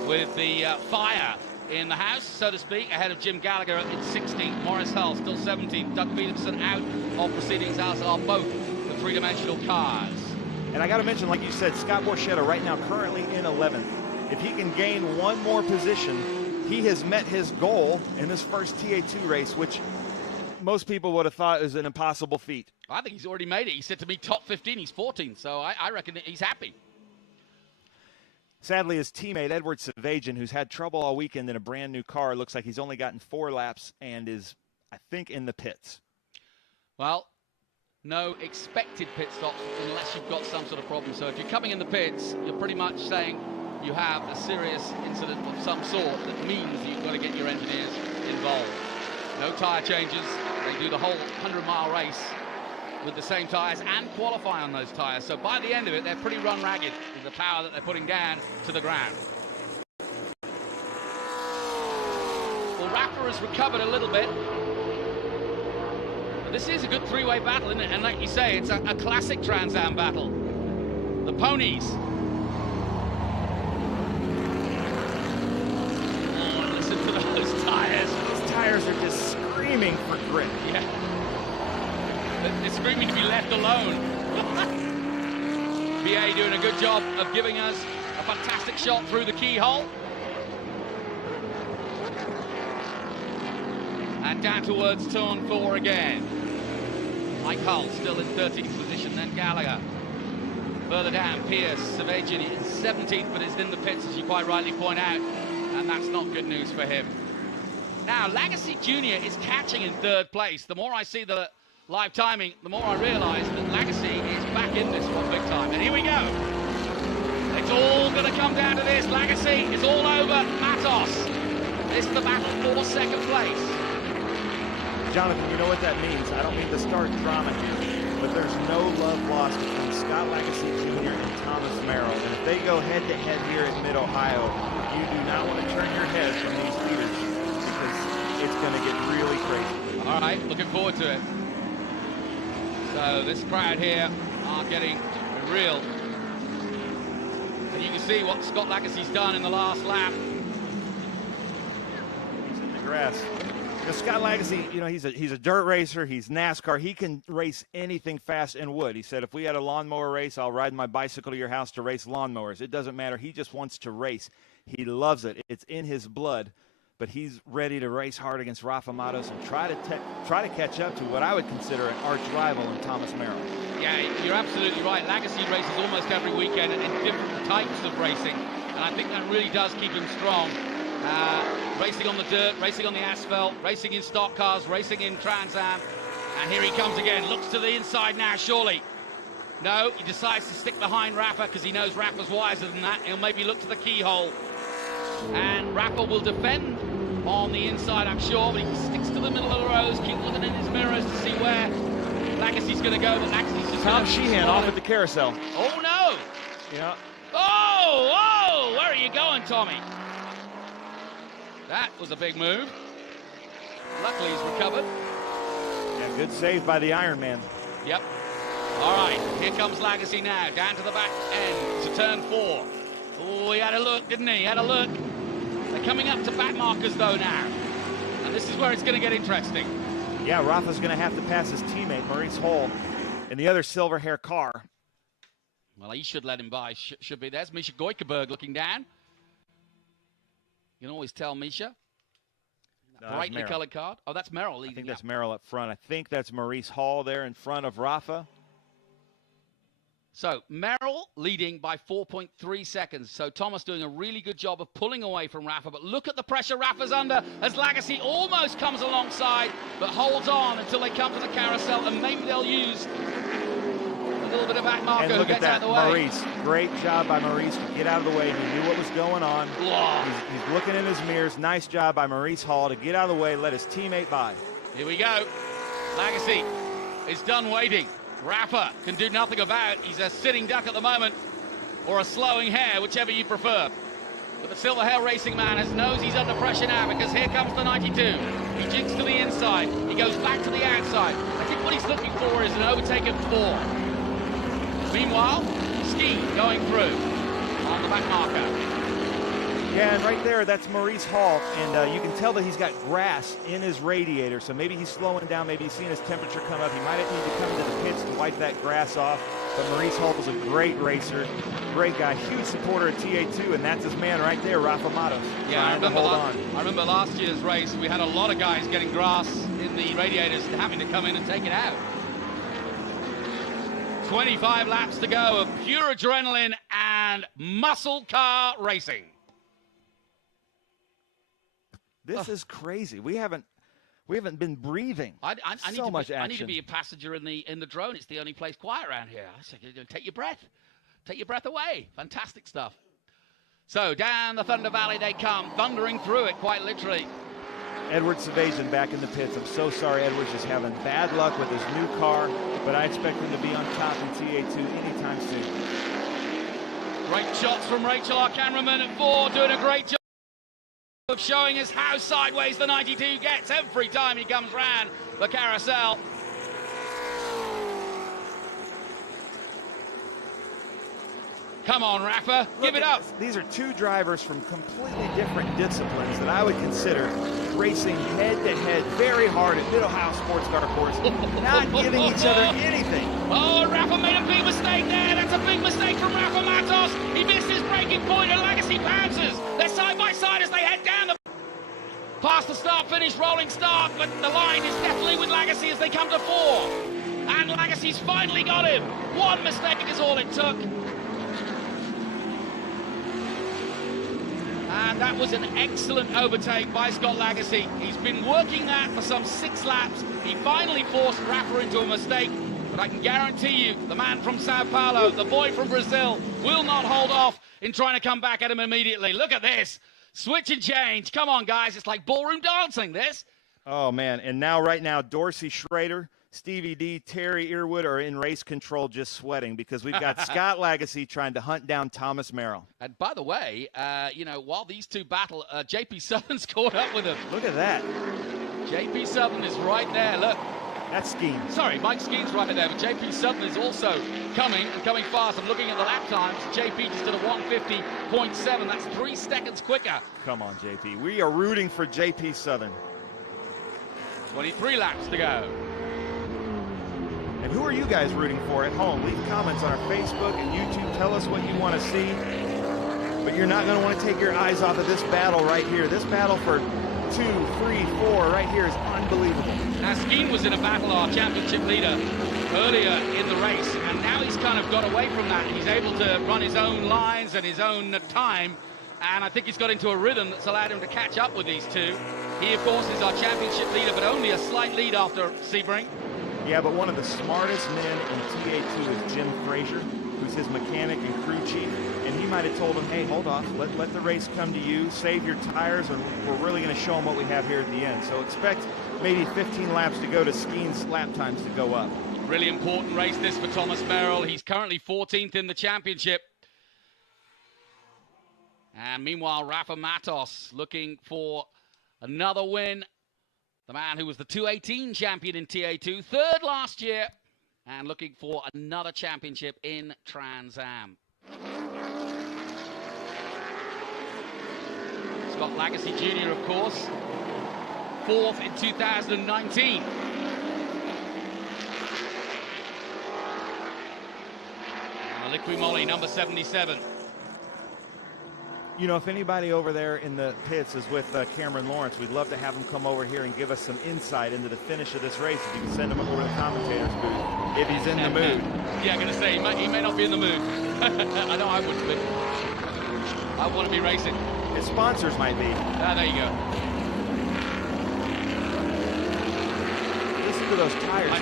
with the fire in the house, so to speak, ahead of Jim Gallagher in 16th. Morris Hull still 17th. Doug Peterson out of proceedings, as are both the three-dimensional cars. And I got to mention, like you said, Scott Borchetta right now currently in 11th. If he can gain one more position, he has met his goal in this first TA2 race, which most people would have thought is an impossible feat. I think he's already made it. He said to me top 15, he's 14th, so I reckon that he's happy. Sadly, his teammate, Edward Savagian, who's had trouble all weekend in a brand new car, looks like he's only gotten 4 laps and is, I think, in the pits. Well, no expected pit stops unless you've got some sort of problem. So if you're coming in the pits, you're pretty much saying you have a serious incident of some sort that means that you've got to get your engineers involved. No tyre changes. They do the whole 100-mile race with the same tyres and qualify on those tyres. So by the end of it, they're pretty run ragged with the power that they're putting down to the ground. Well, Rafa has recovered a little bit. But this is a good three-way battle, isn't it? And like you say, it's a classic Trans Am battle. The ponies. Oh, listen to those tyres. Those tires are just screaming for grip. Yeah. They're screaming to be left alone. BA doing a good job of giving us a fantastic shot through the keyhole. And down towards turn 4 again. Mike Hull still in 13th position, then Gallagher. Further down, Pierce, Savagin is 17th, but is in the pits, as you quite rightly point out. And that's not good news for him. Now, Lagasse Jr. is catching in 3rd place. The more I see the live timing, the more I realise that Lagasse is back in this one big time. And here we go. It's all going to come down to this. Lagasse is all over Matos. This is the battle for 2nd place. Jonathan, you know what that means. I don't mean to start drama here, but there's no love lost between Scott Lagasse Jr. and Thomas Merrill. And if they go head-to-head here at Mid-Ohio, you do not want to turn your head from these leaders because it's going to get really crazy. All right, looking forward to it. So this crowd here are getting real. And you can see what Scott Lagasse's done in the last lap. He's in the grass. You know, Scott Lagasse, you know, he's a dirt racer. He's NASCAR. He can race anything fast and would. He said, if we had a lawnmower race, I'll ride my bicycle to your house to race lawnmowers. It doesn't matter. He just wants to race. He loves it. It's in his blood. But he's ready to race hard against Rafa Matos and try to catch up to what I would consider an arch rival in Thomas Merrill. Yeah, you're absolutely right. Lagasse races almost every weekend in different types of racing, and I think that really does keep him strong. Racing on the dirt, racing on the asphalt, racing in stock cars, racing in Trans Am, and here he comes again. Looks to the inside now, surely. No, he decides to stick behind Rafa because he knows Rafa's wiser than that. He'll maybe look to the keyhole. And Rafa will defend on the inside, I'm sure, but he sticks to the middle of the rows, keep looking in his mirrors to see where Lagasse's going to go, but Lagasse's just Tom Sheehan off at the carousel. Oh, no! Yeah. Oh, where are you going, Tommy? That was a big move. Luckily, he's recovered. Yeah, good save by the Iron Man. Yep. All right, here comes Lagasse now, down to the back end to turn 4. Oh, he had a look, didn't he? He had a look. They're coming up to back markers, though, now. And this is where it's going to get interesting. Yeah, Rafa's going to have to pass his teammate, Maurice Hall, in the other silver hair car. Well, he should let him by. Should be. There's Misha Goikerberg looking down. You can always tell Misha. No, brightly colored card. Oh, that's Merrill leading. I think that's Merrill up front. I think that's Maurice Hall there in front of Rafa. So Merrill leading by 4.3 seconds. So Thomas doing a really good job of pulling away from Rafa. But look at the pressure Rafa's under as Lagasse almost comes alongside, but holds on until they come to the carousel, and maybe they'll use a little bit of back marker. And look who at gets that, out of the way. Maurice. Great job by Maurice to get out of the way. He knew what was going on. He's looking in his mirrors. Nice job by Maurice Hall to get out of the way, let his teammate by. Here we go. Lagasse is done waiting. Rafa can do nothing about. He's a sitting duck at the moment, or a slowing hare, whichever you prefer. But the silver hair racing man knows he's under pressure now, because here comes the 92. He jigs to the inside. He goes back to the outside. I think what he's looking for is an overtake of 4. Meanwhile, Ski going through on the back marker. Yeah, and right there, that's Maurice Hall, and you can tell that he's got grass in his radiator, so maybe he's slowing down, maybe he's seeing his temperature come up. He might need to come into the pits to wipe that grass off, but Maurice Hall was a great racer, great guy, huge supporter of TA2, and that's his man right there, Rafa Matos. Yeah, I remember last year's race, we had a lot of guys getting grass in the radiators and having to come in and take it out. 25 laps to go of pure adrenaline and muscle car racing. This is crazy. We haven't We haven't been breathing. I So much action. I need to be a passenger in the drone. It's the only place quiet around here. I said, take your breath. Take your breath away. Fantastic stuff. So down the Thunder Valley they come, thundering through it, quite literally. Edwards Evasion back in the pits. I'm so sorry Edwards is having bad luck with his new car, but I expect him to be on top in TA2 anytime soon. Great shots from Rachel, our cameraman at Vogt, doing a great job of showing us how sideways the 92 gets every time he comes round the carousel. Come on, Rafa, give it up. These are two drivers from completely different disciplines that I would consider racing head-to-head very hard at Mid-Ohio Sports Car Course, not giving each other anything. Oh, Rafa made a big mistake there. That's a big mistake from Rafa Matos. He missed his braking point and Lagasse bounces. They're side by side as they head down the past the start-finish rolling start, but the line is definitely with Lagasse as they come to 4. And Lagasse's finally got him. One mistake is all it took. And that was an excellent overtake by Scott Lagasse. He's been working that for some 6 laps. He finally forced Rafa into a mistake, but I can guarantee you, the man from Sao Paulo, the boy from Brazil, will not hold off in trying to come back at him immediately. Look at this. Switch and change. Come on, guys. It's like ballroom dancing, this. Oh, man. And now, right now, Dorsey Schrader, Stevie D, Terry Earwood are in race control just sweating because we've got Scott Lagasse trying to hunt down Thomas Merrill. And by the way, you know, while these two battle, JP Southern's caught up with him. Look at that. JP Southern is right there, look. That's Skeen. Sorry, Mike Skeen's right there, but JP Southern is also coming fast. I'm looking at the lap times. JP just did a 150.7. That's 3 seconds quicker. Come on, JP. We are rooting for JP Southern. 23 laps to go. And who are you guys rooting for at home? Leave comments on our Facebook and YouTube. Tell us what you want to see. But you're not going to want to take your eyes off of this battle right here. This battle for 2, 3, 4 right here is unbelievable. Now, Skeen was in a battle, our championship leader, earlier in the race, and now he's kind of got away from that. He's able to run his own lines and his own time, and I think he's got into a rhythm that's allowed him to catch up with these two. He, of course, is our championship leader, but only a slight lead after Sebring. Yeah, but one of the smartest men in TA2 is Jim Frazier, who's his mechanic and crew chief, and he might have told him, hey, hold off, let the race come to you, save your tires, or we're really going to show them what we have here at the end. So expect maybe 15 laps to go to Skeen's lap times to go up. Really important race this for Thomas Merrill. He's currently 14th in the championship. And meanwhile, Rafa Matos looking for another win. The man who was the 218 champion in TA2, 3rd last year, and looking for another championship in Trans Am. Scott Lagasse Jr., of course, 4th in 2019. Liqui Moly, number 77. You know, if anybody over there in the pits is with Cameron Lawrence, we'd love to have him come over here and give us some insight into the finish of this race. If you can send him over to the commentator's booth, if he's in the mood. Yeah, I'm going to say, he may not be in the mood. I know I wouldn't be. I want to be racing. His sponsors might be. Ah, there you go. Listen to those tires.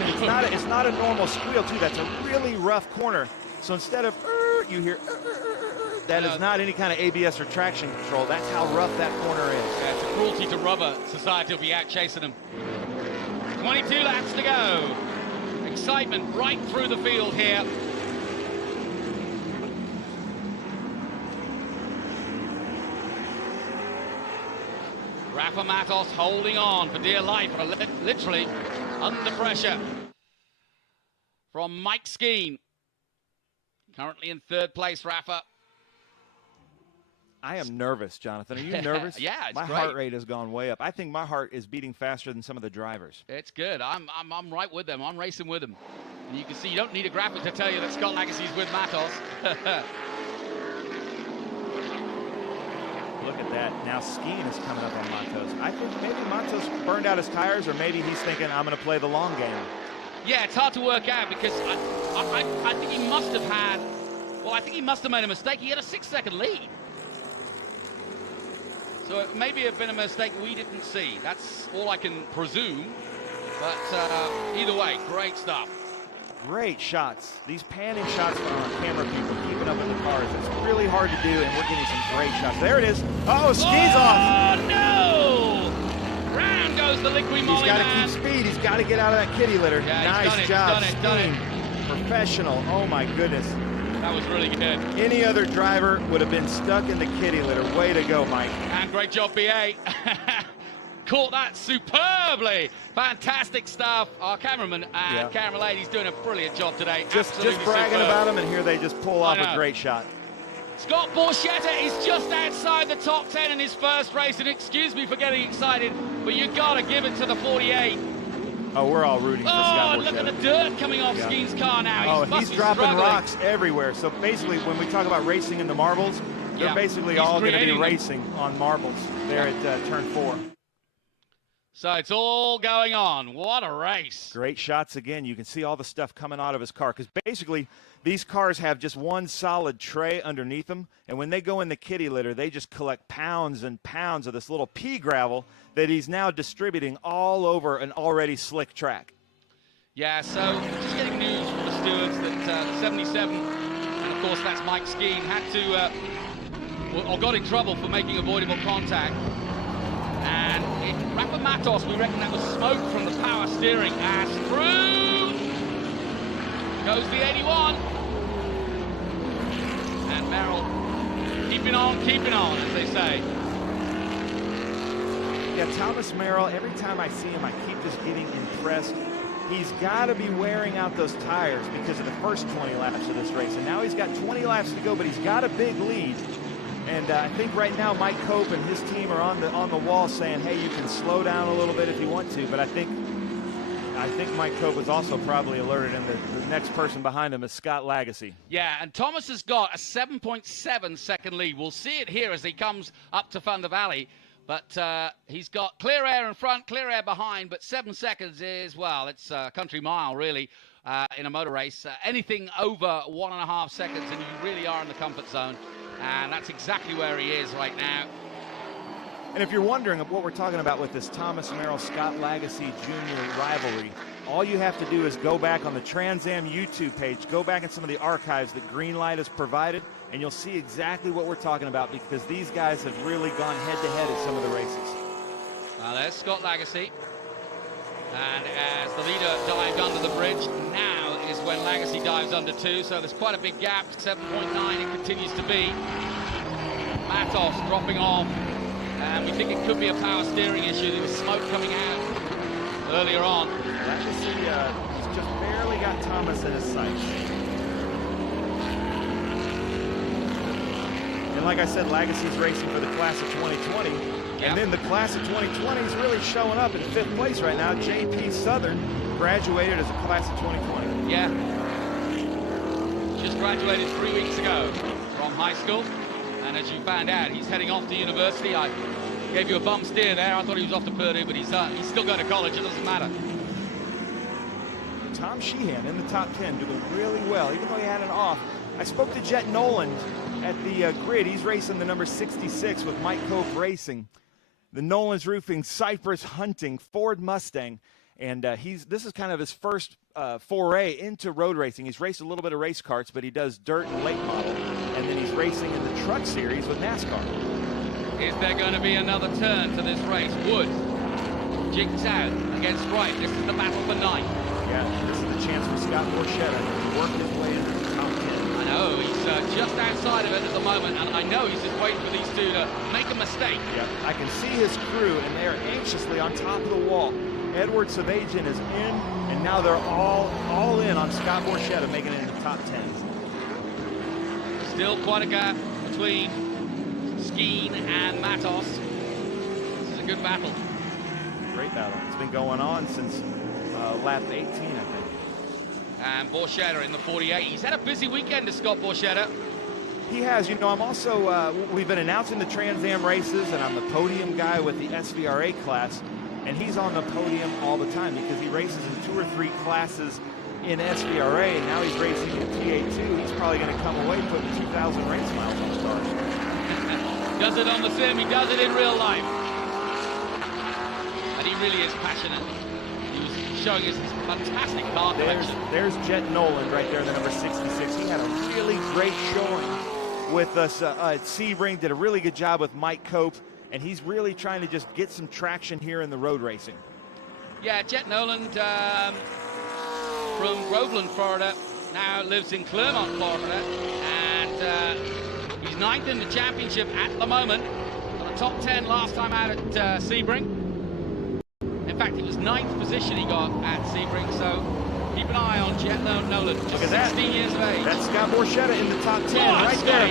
It's not a normal squeal, too. That's a really rough corner. So instead of you hear that is not any kind of ABS or traction control. That's how rough that corner is. Yeah, it's a cruelty to rubber. Society will be out chasing them. 22 laps to go. Excitement right through the field here. Rafa Matos holding on for dear life, literally under pressure from Mike Skeen. Currently in 3rd place, Rafa. I am nervous, Jonathan. Are you nervous? Yeah, it's my great. heart rate has gone way up. I think my heart is beating faster than some of the drivers. It's good. I'm right with them. I'm racing with them. And you can see you don't need a graphic to tell you that Scott Lagasse's with Matos. Look at that. Now Skeen is coming up on Matos. I think maybe Matos burned out his tires, or maybe he's thinking, I'm going to play the long game. Yeah, it's hard to work out because I think he must have had, well, I think he must have made a mistake. He had a 6-second lead. So it may have been a mistake we didn't see. That's all I can presume. But either way, great stuff. Great shots. These panning shots from our camera people keeping up with the cars. It's really hard to do, and we're getting some great shots. There it is. Oh, skis off. Oh, no! Round goes the liquid molly. He's got to keep speed. He's got to get out of that kitty litter. Yeah, nice job. Done it. Professional. Oh, my goodness. That was really good. Any other driver would have been stuck in the kitty litter. Way to go, Mike. And great job, BA. Caught that superbly. Fantastic stuff. Our cameraman and camera lady's doing a brilliant job today. Just bragging about him, and here they just pull off a great shot. Scott Borchetta is just outside the top 10 in his first race, and excuse me for getting excited, but you got to give it to the 48. Oh, we're all rooting for Scott Borchetta. Look at the dirt coming off Skeen's car now. He's dropping rocks everywhere. So basically, when we talk about racing in the marbles, they're basically all going to be racing on marbles there at turn 4. So it's all going on. What a race. Great shots again. You can see all the stuff coming out of his car, because basically these cars have just one solid tray underneath them, and when they go in the kitty litter, they just collect pounds and pounds of this little pea gravel that he's now distributing all over an already slick track. Yeah, so just getting news from the stewards that the 77, and of course that's Mike Skeen, had to, or got in trouble for making avoidable contact. And Rafa Matos, we reckon that was smoke from the power steering, as through goes the 81. And Merrill keeping on, as they say. Yeah, Thomas Merrill, every time I see him, I keep just getting impressed. He's got to be wearing out those tires because of the first 20 laps of this race. And now he's got 20 laps to go, but he's got a big lead. And I think right now Mike Cope and his team are on the wall saying, hey, you can slow down a little bit if you want to. But I think Mike Cope is also probably alerted, and the next person behind him is Scott Lagasse. Yeah, and Thomas has got a 7.7 second lead. We'll see it here as he comes up to Thunder Valley. But he's got clear air in front, clear air behind, but 7 seconds is, well, it's a country mile, really, in a motor race. Anything over 1.5 seconds, and you really are in the comfort zone. And that's exactly where he is right now. And if you're wondering what we're talking about with this Thomas Merrill-Scott Lagasse Jr. rivalry, all you have to do is go back on the Trans Am YouTube page, go back in some of the archives that Greenlight has provided, and you'll see exactly what we're talking about, because these guys have really gone head-to-head at some of the races. Now there's Scott Lagasse. And as the leader dived under the bridge, now is when Lagasse dives under 2, so there's quite a big gap, 7.9 it continues to be. Matos dropping off, and we think it could be a power steering issue. There was smoke coming out earlier on. Lagasse just barely got Thomas in his sights. And like I said, Lagasse's racing for the class of 2020. And then the class of 2020 is really showing up in 5th place right now. J.P. Southern graduated as a class of 2020. Yeah. Just graduated 3 weeks ago from high school. And as you found out, he's heading off to university. I gave you a bum steer there. I thought he was off to Purdue, but he's still going to college. It doesn't matter. Tom Sheehan in the top 10, doing really well, even though he had an off. I spoke to Jet Noland at the grid. He's racing the number 66 with Mike Cope Racing. The Nolan's Roofing Cypress Hunting Ford Mustang, and this is kind of his first foray into road racing. He's raced a little bit of race karts, but he does dirt and late model, and then he's racing in the truck series with NASCAR. Is there going to be another turn to this race? Wood jigs out against Wright. This is the battle for 9. Yeah, this is the chance for Scott Borchetta to work his way into the top 10. I know, he's just outside of it at the moment, and I know he's just waiting for these two to make a mistake. Yeah, I can see his crew, and they are anxiously on top of the wall. Edward Savagian is in, and now they're all in on Scott Borchetta making it in the top 10. Still quite a gap between Skeen and Matos. This is a good battle. Great battle. It's been going on since lap 18, I think. And Borchetta in the 48. He's had a busy weekend to Scott Borchetta. He has. You know, I'm also, we've been announcing the Trans Am races, and I'm the podium guy with the SVRA class, and he's on the podium all the time because he races in 2 or 3 classes in SVRA, and now he's racing in TA2. He's probably going to come away putting 2,000 race miles on the cars. does it on the sim, he does it in real life. And he really is passionate. He was showing us his fantastic car collection. There's Jet Nolan right there, the number 66. He had a really great showing with us at Sebring, did a really good job with Mike Cope, and he's really trying to just get some traction here in the road racing. Yeah, Jet Nolan from Groveland, Florida, now lives in Clermont, Florida, and he's 9th in the championship at the moment. Got a top 10 last time out at Sebring. In fact, it was 9th position he got at Sebring, so keep an eye on Jet Nolan, just 16 years of age. That's Scott Borchetta in the top 10 right there.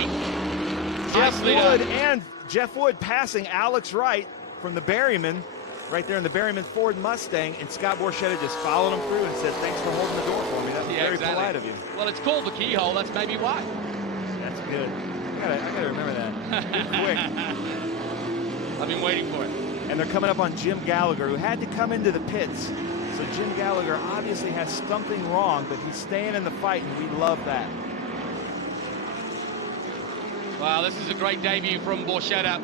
Jeff Wood and Jeff Wood passing Alex Wright from the Berryman, right there in the Berryman Ford Mustang, and Scott Borchetta just followed him through and said, thanks for holding the door for me. That's very polite of you. Well, it's called the keyhole, that's maybe why. That's good. I gotta remember that. Quick. I've been waiting for it. And they're coming up on Jim Gallagher, who had to come into the pits. So Jim Gallagher obviously has something wrong, but he's staying in the fight, and we love that. Wow, this is a great debut from Borchetta.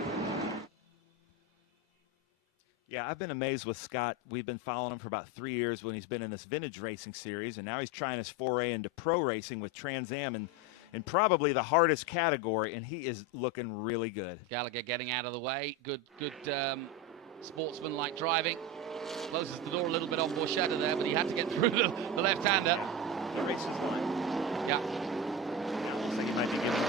Yeah, I've been amazed with Scott. We've been following him for about 3 years when he's been in this vintage racing series, and now he's trying his foray into pro racing with Trans Am in probably the hardest category, and he is looking really good. Gallagher getting out of the way. Good sportsman-like driving. Closes the door a little bit off Borchetta there, but he had to get through the left-hander. The race is on. Yeah. Looks like he might be giving it.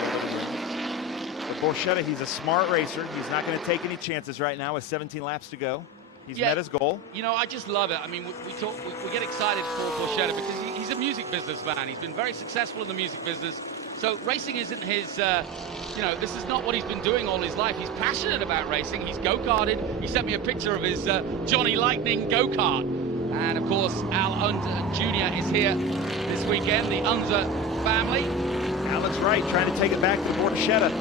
But Borchetta, he's a smart racer. He's not going to take any chances right now with 17 laps to go. He's met his goal. You know, I just love it. I mean, we get excited for Borchetta because he's a music businessman. He's been very successful in the music business. So racing isn't his, you know, this is not what he's been doing all his life. He's passionate about racing. He's go-karted. He sent me a picture of his Johnny Lightning go-kart. And, of course, Al Unser Jr. is here this weekend, the Unser family. Alex Wright trying to take it back to Borchetta.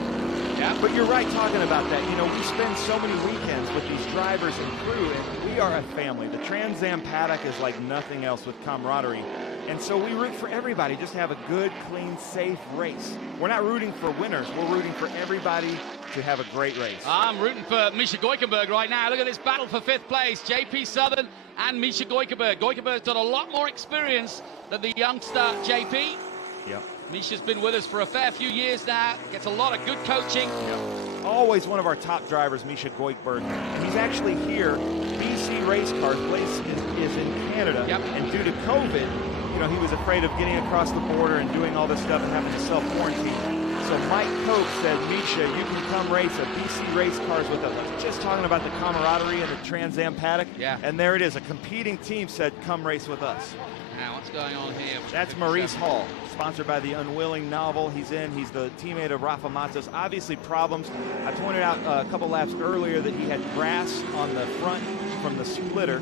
Yeah. But you're right talking about that. You know, we spend so many weekends with these drivers and crew, and we are a family. The Trans Am paddock is like nothing else with camaraderie. And so we root for everybody just to have a good, clean, safe race. We're not rooting for winners. We're rooting for everybody to have a great race. I'm rooting for Misha Goikenberg right now. Look at this battle for 5th place. JP Southern and Misha Goikenberg. Goikenberg's got a lot more experience than the youngster JP. Yep. Misha's been with us for a fair few years now. Gets a lot of good coaching. Yep. Always one of our top drivers, Misha Goikenberg. He's actually here. BC Race Cars place is in Canada. Yep. And due to COVID, you know, he was afraid of getting across the border and doing all this stuff and having to self-quarantine. So Mike Cope said, Misha, you can come race at BC Race Cars with us. I was just talking about the camaraderie in the Trans Am paddock. Yeah. And there it is. A competing team said, come race with us. Now, what's going on here? That's Maurice Hall, sponsored by the Unwilling novel. He's the teammate of Rafa Matos. Obviously problems. I pointed out a couple laps earlier that he had grass on the front from the splitter.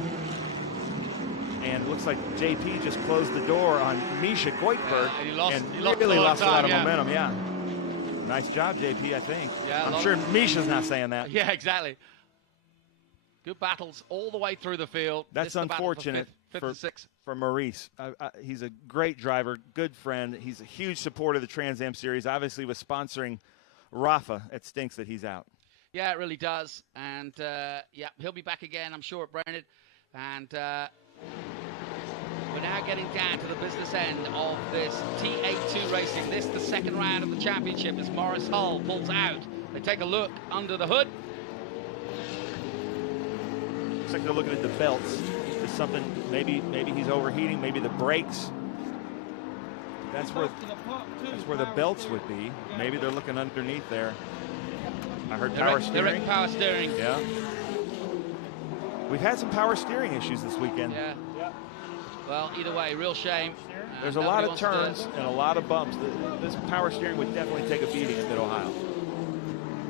And it looks like JP just closed the door on Misha Goikenberg he really lost a lot of time, momentum, yeah. Nice job, JP, I think. Yeah, I'm sure Misha's not saying that. Yeah, exactly. Good battles all the way through the field. That's unfortunate for Maurice. He's a great driver, good friend. He's a huge supporter of the Trans Am Series. Obviously, with sponsoring Rafa, it stinks that he's out. Yeah, it really does. And, yeah, he'll be back again, I'm sure, at Brennan. And we're now getting down to the business end of this TA2 racing. This is the second round of the championship as Maurice Hull pulls out. They take a look under the hood. Looks like they're looking at the belts. Just something, maybe he's overheating, maybe the brakes. That's where the belts would be. Maybe they're looking underneath there. I heard power steering. They're at power steering. Yeah. We've had some power steering issues this weekend. Yeah. Well, either way, real shame. There's a lot of turns and a lot of bumps. This power steering would definitely take a beating at Mid-Ohio.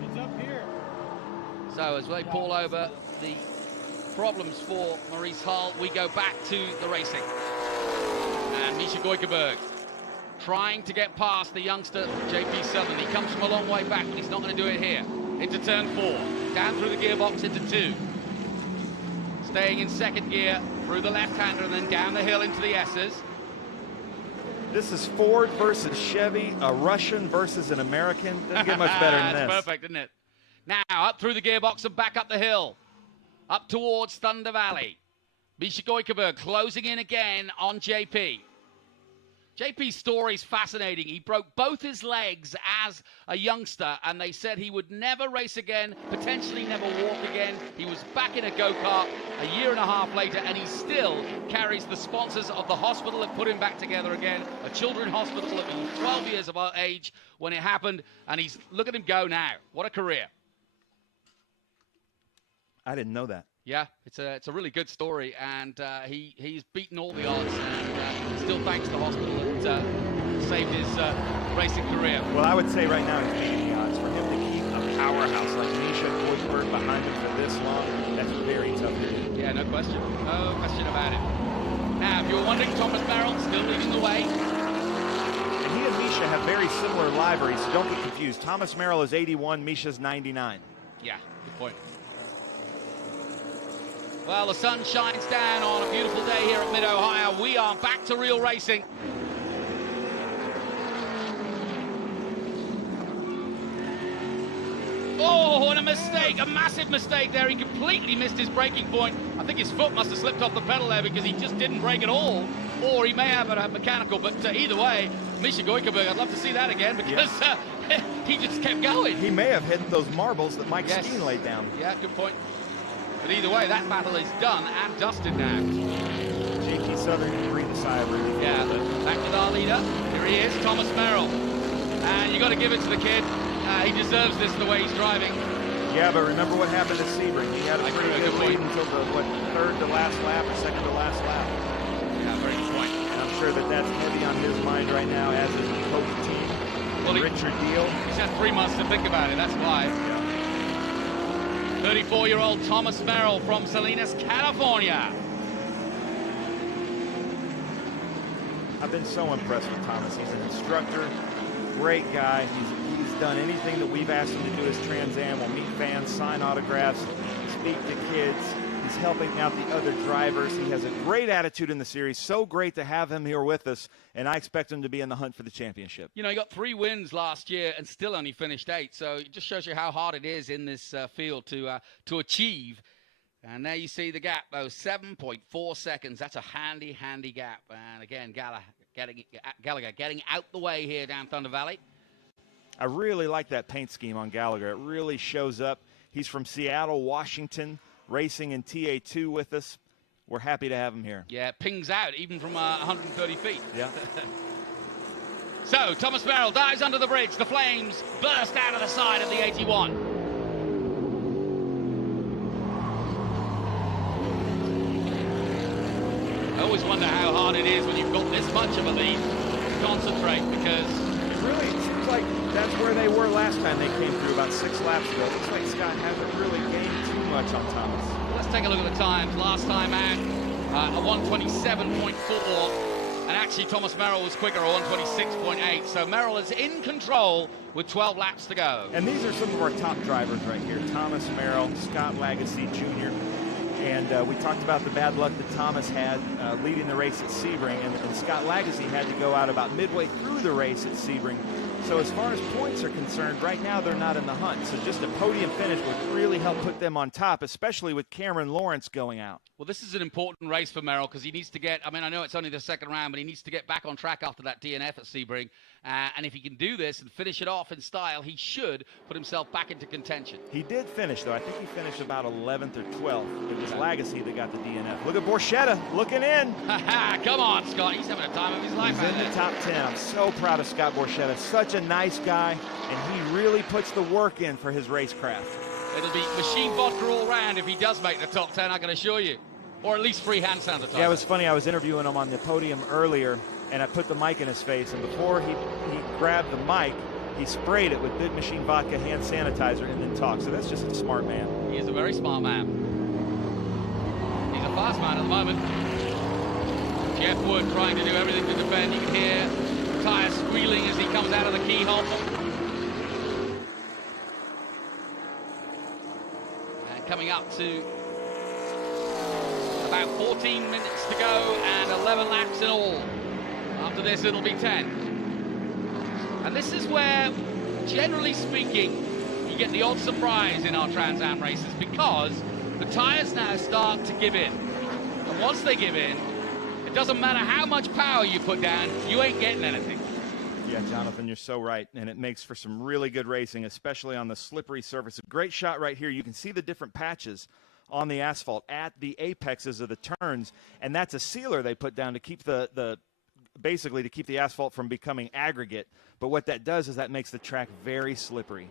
It's up here. So as they pull over the problems for Maurice Hull, we go back to the racing. And Misha Goikenberg trying to get past the youngster JP Southern. He comes from a long way back, but he's not going to do it here. Into turn 4, down through the gearbox into 2. Staying in second gear through the left-hander and then down the hill into the S's. This is Ford versus Chevy, a Russian versus an American. Doesn't get much better than this. That's perfect, isn't it? Now, up through the gearbox and back up the hill. Up towards Thunder Valley. Misha Goikerberg closing in again on JP. JP's story is fascinating. He broke both his legs as a youngster, and they said he would never race again, potentially never walk again. He was back in a go-kart a year and a half later, and he still carries the sponsors of the hospital that put him back together again, a children's hospital. He was 12 years of age when it happened, and look at him go now. What a career. I didn't know that. Yeah, it's a really good story, and he's beaten all the odds, and still thanks the hospital that saved his racing career. Well, I would say right now he's beating the odds. For him to keep a powerhouse like Misha Goikerberg behind him for this long, that's very tough to do. Yeah, no question about it. Now, if you were wondering, Thomas Merrill still leading the way. And he and Misha have very similar liveries, so don't get confused. Thomas Merrill is 81, Misha's 99. Yeah, good point. Well, the sun shines down on a beautiful day here at Mid-Ohio. We are back to real racing. Oh, and a mistake, a massive mistake there. He completely missed his braking point. I think his foot must have slipped off the pedal there because he just didn't brake at all. Or he may have a mechanical, but either way, Misha Goikerberg, I'd love to see that again because he just kept going. He may have hit those marbles that Mike Steen laid down. Yeah, good point. But either way, that battle is done and dusted now. JP Southern can breathe a sigh of relief. Yeah, but back with our leader. Here he is, Thomas Merrill. And you got to give it to the kid. He deserves this the way he's driving. Yeah, but remember what happened at Sebring. He had a pretty good lead until the, third to last lap or second to last lap. Yeah, very good point. And I'm sure that that's heavy on his mind right now, as is the Vogt team. Well, Richard Deal. He's had 3 months to think about it, that's why. Yeah. 34-year-old Thomas Merrill from Salinas, California. I've been so impressed with Thomas. He's an instructor, great guy. He's done anything that we've asked him to do as Trans Am. Will meet fans, sign autographs, speak to kids. He's helping out the other drivers. He has a great attitude in the series. So great to have him here with us, and I expect him to be in the hunt for the championship. You know, he got 3 wins last year and still only finished 8, so it just shows you how hard it is in this field to achieve. And there you see the gap, though, 7.4 seconds. That's a handy, handy gap. And again, Gallagher getting out the way here down Thunder Valley. I really like that paint scheme on Gallagher. It really shows up. He's from Seattle, Washington, racing in TA2 with us. We're happy to have him here. Yeah, pings out even from 130 feet. Yeah. So, Thomas Merrill dives under the bridge. The flames burst out of the side of the 81. I always wonder how hard it is when you've got this much of a lead to concentrate, because really, it seems like that's where they were last time they came through, about 6 laps ago. It looks like Scott hasn't really gained too much on Thomas. Let's take a look at the times. Last time out, a 127.4, and actually Thomas Merrill was quicker, a 126.8. So Merrill is in control with 12 laps to go. And these are some of our top drivers right here. Thomas Merrill, Scott Lagasse Jr. And we talked about the bad luck that Thomas had leading the race at Sebring, and Scott Lagasse had to go out about midway through the race at Sebring. So as far as points are concerned, right now they're not in the hunt. So just a podium finish would really help put them on top, especially with Cameron Lawrence going out. Well, this is an important race for Merrill because he needs to get, I mean, I know it's only the second round, but he needs to get back on track after that DNF at Sebring. And if he can do this and finish it off in style, he should put himself back into contention. He did finish, though. I think he finished about 11th or 12th. It was Lagasse that got the DNF. Look at Borchetta looking in. Come on, Scott. He's having a time of his life. He's in the top 10. I'm so proud of Scott Borchetta. Such a nice guy, and he really puts the work in for his racecraft. It'll be machine vodka all round if he does make the top 10, I can assure you. Or at least free hand sanitizer. Yeah, it was funny. I was interviewing him on the podium earlier, and I put the mic in his face, and before he grabbed the mic, he sprayed it with Big Machine Vodka hand sanitizer and then talked. So that's just a smart man. He is a very smart man. He's a fast man at the moment. Jeff Wood trying to do everything to defend. You can hear the tires squealing as he comes out of the keyhole. And coming up to about 14 minutes to go and 11 laps in all. After this, it'll be 10. And this is where, generally speaking, you get the odd surprise in our Trans Am races because the tires now start to give in. And once they give in, it doesn't matter how much power you put down, you ain't getting anything. Yeah, Jonathan, you're so right, and it makes for some really good racing, especially on the slippery surface. A great shot right here. You can see the different patches on the asphalt at the apexes of the turns, and that's a sealer they put down to keep basically to keep the asphalt from becoming aggregate. But what that does is that makes the track very slippery.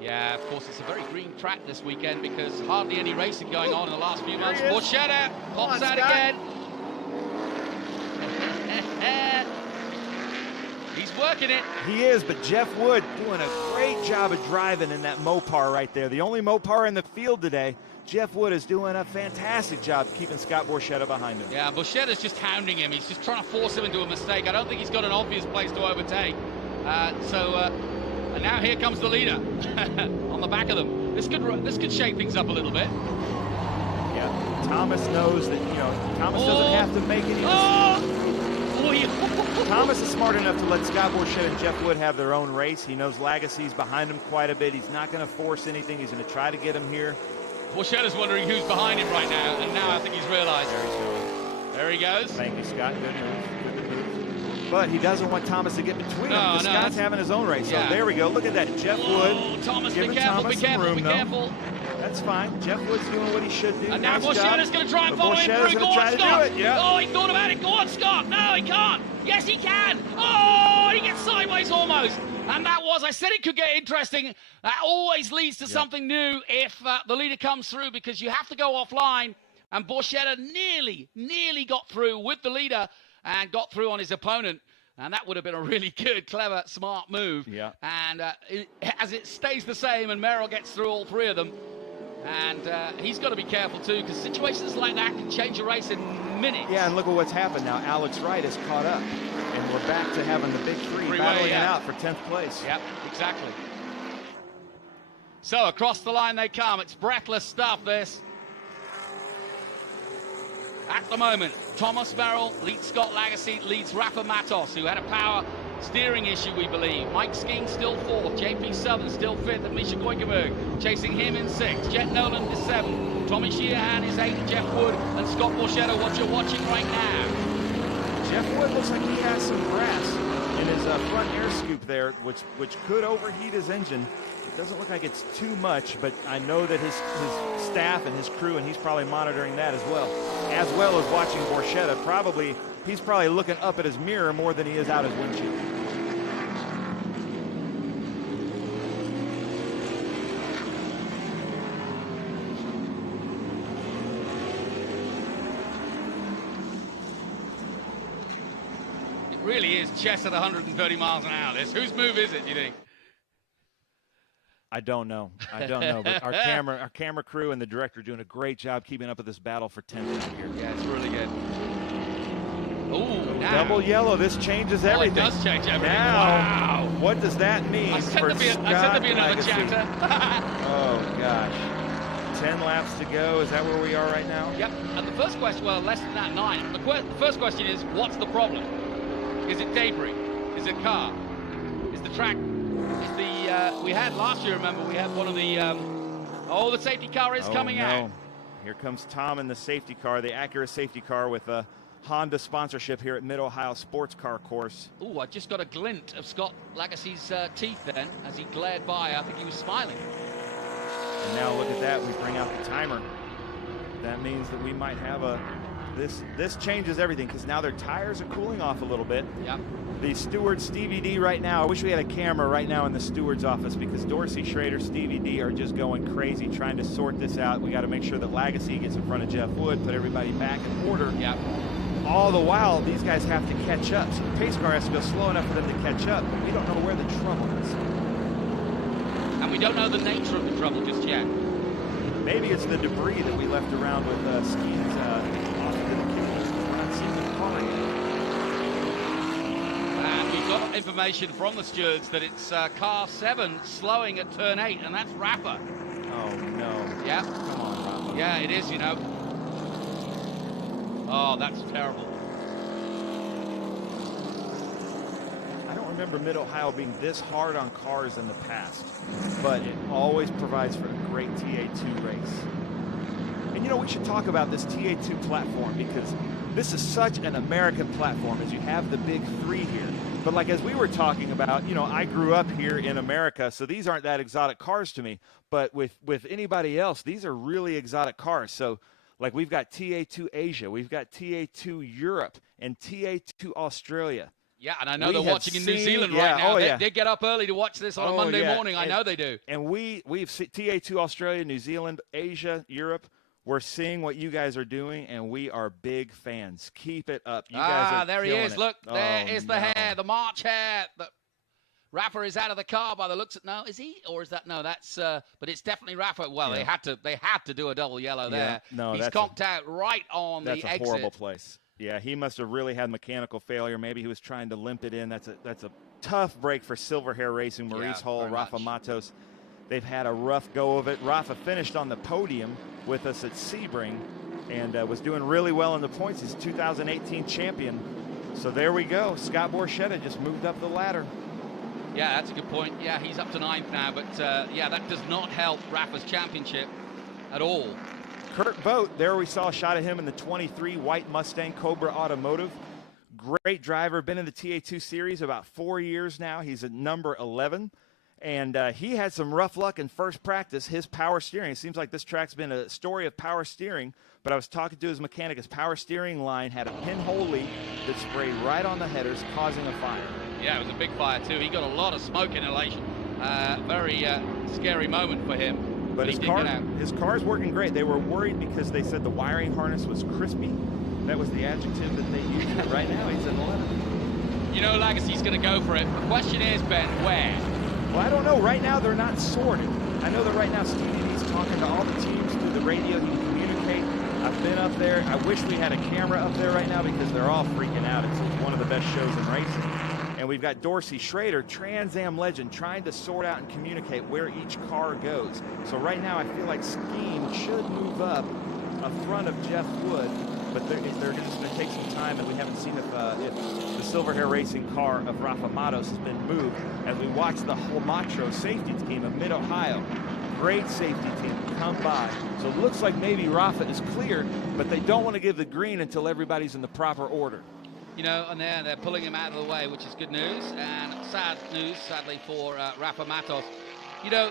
Yeah, of course, it's a very green track this weekend because hardly any racing going on in the last few months. Borchetta pops out again. He's working it. He is, but Jeff Wood doing a great job of driving in that Mopar right there. The only Mopar in the field today. Jeff Wood is doing a fantastic job keeping Scott Borchetta behind him. Yeah, Borchetta's just hounding him. He's just trying to force him into a mistake. I don't think he's got an obvious place to overtake. And now here comes the leader on the back of them. This could shake things up a little bit. Yeah, Thomas knows that, Thomas doesn't have to make any Thomas is smart enough to let Scott Borchetta and Jeff Wood have their own race. He knows Lagasse's behind him quite a bit. He's not going to force anything. He's going to try to get him here. Borchetta's wondering who's behind him right now, and now I think he's realized. There he goes. Thank you, Scott. Good move. But he doesn't want Thomas to get between them. Scott's having his own race. Yeah. So there we go. Look at that. Jeff Wood. Thomas, giving be careful, Thomas be careful, room, be careful. That's fine. Jeff Wood's doing what he should do. And now Borchetta's going to try and follow him through. Go on, Scott. Oh, he thought about it. Go on, Scott. No, he can't. Yes, he can. Oh, he gets sideways almost. And that was, I said it could get interesting. That always leads to something new if the leader comes through, because you have to go offline. And Borchetta nearly got through with the leader and got through on his opponent. And that would have been a really good, clever, smart move. Yeah. And as it stays the same and Merrill gets through all three of them, and he's got to be careful too, because situations like that can change a race in minutes. Yeah, and look at what's happened now. Alex Wright has caught up, and we're back to having the big three battling it out for 10th place. Yep, exactly. So across the line they come. It's breathless stuff, this. At the moment, Thomas Merrill leads Scott Lagasse, leads Rafa Matos, who had a power steering issue, we believe. Mike Skeen still 4th, JP Southern still 5th, and Misha Goikerberg chasing him in 6th. Jet Nolan is 7th, Tommy Sheehan is 8th, Jeff Wood and Scott Borchetta, what you're watching right now. Jeff Wood looks like he has some brass in his front air scoop there, which could overheat his engine. It doesn't look like it's too much, but I know that his staff and his crew, and he's probably monitoring that as well as watching Borchetta. He's probably looking up at his mirror more than he is out his windshield. It really is chess at 130 miles an hour, this. Whose move is it, do you think? I don't know, but our camera crew and the director are doing a great job keeping up with this battle for 10th here. Yeah, it's really good. Ooh, now. Double yellow, this changes everything. It does change everything. Now, wow. What does that mean I said for there'd be another Lagasse? chapter. Oh, gosh. 10 laps to go. Is that where we are right now? Yep. And the first question, well, less than that, 9. The first question is, what's the problem? Is it debris? Is it car? Is the track? Is the we had last year? Remember, we had one of the the safety car is coming out. Here comes Tom in the safety car, the Acura safety car with a Honda sponsorship here at Mid-Ohio Sports Car Course. Oh, I just got a glint of Scott Lagasse's teeth then as he glared by. I think he was smiling. And now look at that. We bring out the timer. That means that we might have this changes everything, because now their tires are cooling off a little bit. Yep. The steward, Stevie D, right now, I wish we had a camera right now in the steward's office, because Dorsey Schrader, Stevie D are just going crazy trying to sort this out. We got to make sure that Lagasse gets in front of Jeff Wood, put everybody back in order. Yep. All the while, these guys have to catch up. So the pace car has to go slow enough for them to catch up, but we don't know where the trouble is. And we don't know the nature of the trouble just yet. Maybe it's the debris that we left around with Skeen's off to the kitchen. We're not seeing the calling. And we've got information from the stewards that it's car 7 slowing at turn 8, and that's Rafa. Oh, no. Yeah. Come on, Rafa. Yeah, it is, you know. Oh, that's terrible. I don't remember Mid-Ohio being this hard on cars in the past, but it always provides for a great TA2 race. And you know, we should talk about this TA2 platform, because this is such an American platform, as you have the big three here. But like, as we were talking about, you know, I grew up here in America, so these aren't that exotic cars to me. But with anybody else, these are really exotic cars. So like, we've got TA2 Asia, we've got TA2 Europe, and TA2 Australia. Yeah, and I know they're watching in New Zealand right now. They get up early to watch this on a Monday morning. I know they do. And we've seen TA2 Australia, New Zealand, Asia, Europe. We're seeing what you guys are doing, and we are big fans. Keep it up. You guys are there he killing is. it. Look, there is the hair, the March hair. Rafa is out of the car by the looks of. No, is he? Or is that? No, that's. But it's definitely Rafa. Well, they had to do a double yellow there. No, he's conked out right on the exit. That's a horrible place. Yeah, he must have really had mechanical failure. Maybe he was trying to limp it in. That's a tough break for Silver Hair Racing. Maurice Hull, Rafa Matos. They've had a rough go of it. Rafa finished on the podium with us at Sebring and was doing really well in the points. He's 2018 champion. So there we go. Scott Borchetta just moved up the ladder. Yeah, that's a good point. Yeah, he's up to 9th now, but yeah, that does not help Rafa's championship at all. Kurt Vogt, there we saw a shot of him in the 23 white Mustang Cobra Automotive. Great driver, been in the TA2 series about 4 years now. He's at number 11. And he had some rough luck in first practice. His power steering, it seems like this track's been a story of power steering, but I was talking to his mechanic. His power steering line had a pinhole leak that sprayed right on the headers, causing a fire. Yeah, it was a big fire too. He got a lot of smoke inhalation. Very scary moment for him. But his car's working great. They were worried because they said the wiring harness was crispy. That was the adjective that they used. Right now he's at 11. You know Lagasse's going to go for it. The question is, Ben, where? Well, I don't know. Right now, they're not sorted. I know that right now Stevie D's talking to all the teams through the radio. He can communicate. I've been up there. I wish we had a camera up there right now because they're all freaking out. It's one of the best shows in racing. And we've got Dorsey Schrader, Trans Am legend, trying to sort out and communicate where each car goes. So right now, I feel like Scheme should move up in front of Jeff Wood, but they're just going to take some time, and we haven't seen if the Silver Hair Racing car of Rafa Matos has been moved as we watch the Homatro safety team of Mid-Ohio. Great safety team come by. So it looks like maybe Rafa is clear, but they don't want to give the green until everybody's in the proper order. You know, and they're pulling him out of the way, which is good news, and sad news, sadly, for Rafa Matos. You know,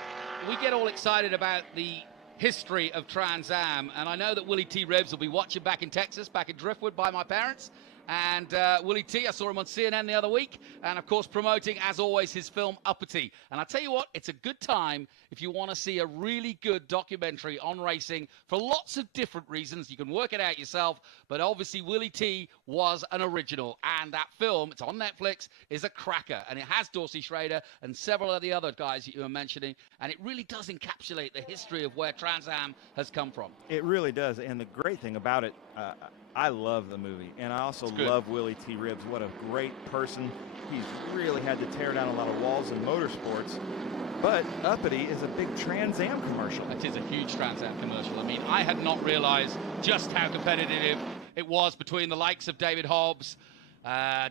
we get all excited about the history of Trans Am, and I know that Willie T. Ribbs will be watching back in Texas, back in Driftwood by my parents. And Willie T, I saw him on CNN the other week, and of course promoting, as always, his film Uppity. And I tell you what, it's a good time if you want to see a really good documentary on racing for lots of different reasons. You can work it out yourself, but obviously Willie T was an original, and that film, it's on Netflix, is a cracker. And it has Dorsey Schrader and several of the other guys that you were mentioning, and it really does encapsulate the history of where Trans Am has come from. It really does, and the great thing about it, I love the movie, and I also love Willie T. Ribbs. What a great person. He's really had to tear down a lot of walls in motorsports. But Uppity is a big Trans Am commercial. It is a huge Trans Am commercial. I mean, I had not realized just how competitive it was between the likes of David Hobbs,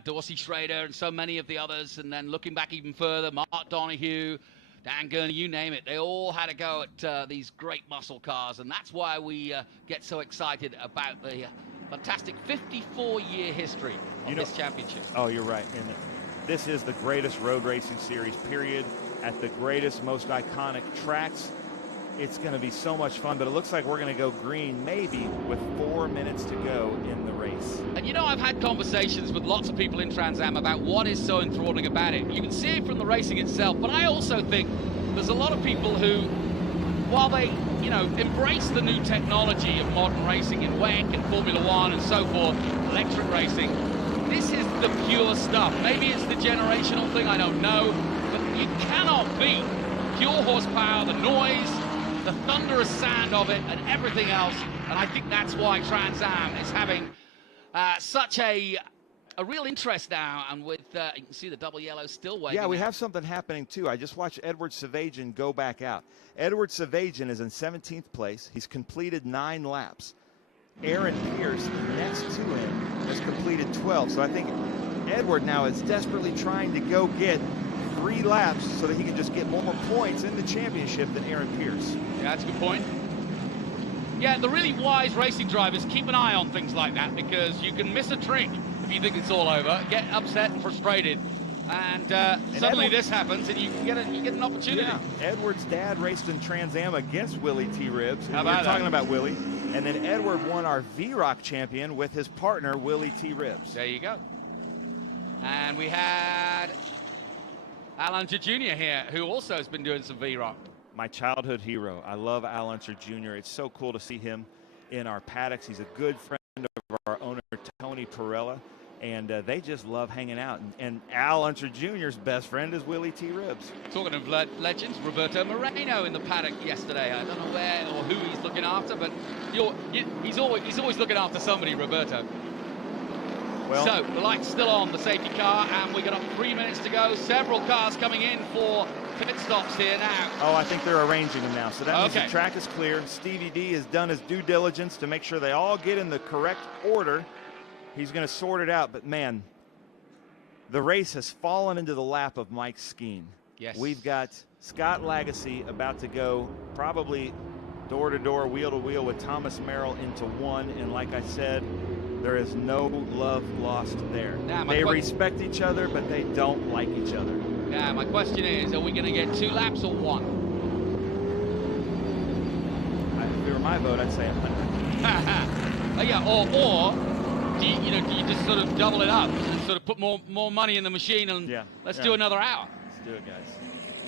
Dorsey Schrader, and so many of the others. And then looking back even further, Mark Donohue, Dan Gurney, you name it. They all had a go at these great muscle cars. And that's why we get so excited about the fantastic 54-year history of this championship. Oh, you're right. And this is the greatest road racing series, period, at the greatest, most iconic tracks. It's going to be so much fun, but it looks like we're going to go green maybe with 4 minutes to go in the race. And you know, I've had conversations with lots of people in Trans Am about what is so enthralling about it. You can see it from the racing itself, but I also think there's a lot of people who, while they, you know, embrace the new technology of modern racing in WEC and Formula One and so forth, electric racing, this is the pure stuff. Maybe it's the generational thing, I don't know, but you cannot beat pure horsepower, the noise, the thunderous sound of it, and everything else. And I think that's why Trans Am is having such a real interest now. And with, you can see the double yellow still waiting. Yeah, we have something happening too. I just watched Edward Savagian go back out. Edward Savagian is in 17th place. He's completed 9 laps. Aaron Pierce, next to him, has completed 12. So I think Edward now is desperately trying to go get 3 laps so that he can just get more points in the championship than Aaron Pierce. Yeah, that's a good point. Yeah, the really wise racing drivers keep an eye on things like that, because you can miss a trick if you think it's all over, get upset and frustrated. And suddenly this happens, and you get an opportunity. Yeah. Edward's dad raced in Trans Am against Willie T. Ribbs. How about we're talking about Willie. And then Edward won our VROC champion with his partner, Willie T. Ribbs. There you go. And we had Al Unser Jr. here, who also has been doing some VROC. My childhood hero. I love Al Unser Jr. It's so cool to see him in our paddocks. He's a good friend of our owner, Tony Perella. And they just love hanging out. And Al Unser Jr.'s best friend is Willie T. Ribbs. Talking of legends, Roberto Moreno in the paddock yesterday. I don't know where or who he's looking after, but he's always looking after somebody, Roberto. Well, so the light's still on, the safety car, and we got 3 minutes to go. Several cars coming in for pit stops here now. Oh, I think they're arranging them now. So that means the track is clear. Stevie D has done his due diligence to make sure they all get in the correct order. He's going to sort it out, but man, the race has fallen into the lap of Mike Skeen. Yes. We've got Scott Lagasse about to go probably door to door, wheel to wheel with Thomas Merrill into 1. And like I said, there is no love lost there. Now, they respect each other, but they don't like each other. Now, my question is, are we going to get 2 laps or 1? If it were my vote, I'd say 100. Yeah, or do you just sort of double it up and sort of put more money in the machine and let's do another hour? Let's do it, guys.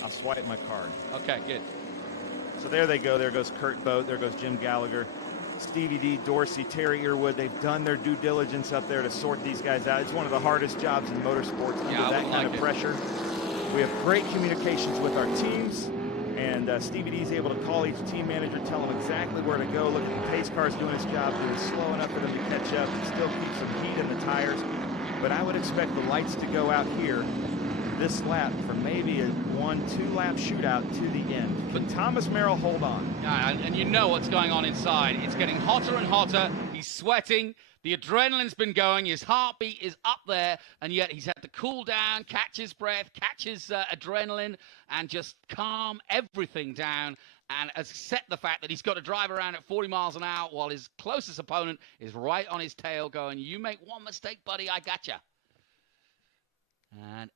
I'll swipe my card. Okay, good. So there they go. There goes Kurt Vogt. There goes Jim Gallagher. Stevie D, Dorsey, Terry Earwood. They've done their due diligence up there to sort these guys out. It's one of the hardest jobs in motorsports under that kind of pressure. We have great communications with our teams. And Stevie D's able to call each team manager, tell them exactly where to go. Look at the pace car's doing its job, doing slow enough for them to catch up and still keep some heat in the tires. But I would expect the lights to go out here this lap for maybe a 1-2 lap shootout to the end. But Thomas Merrill, hold on. Yeah, and you know what's going on inside. It's getting hotter and hotter. He's sweating. The adrenaline's been going. His heartbeat is up there, and yet he's had to cool down, catch his breath, catch his adrenaline, and just calm everything down, and accept the fact that he's got to drive around at 40 miles an hour while his closest opponent is right on his tail going, you make one mistake, buddy, I gotcha. And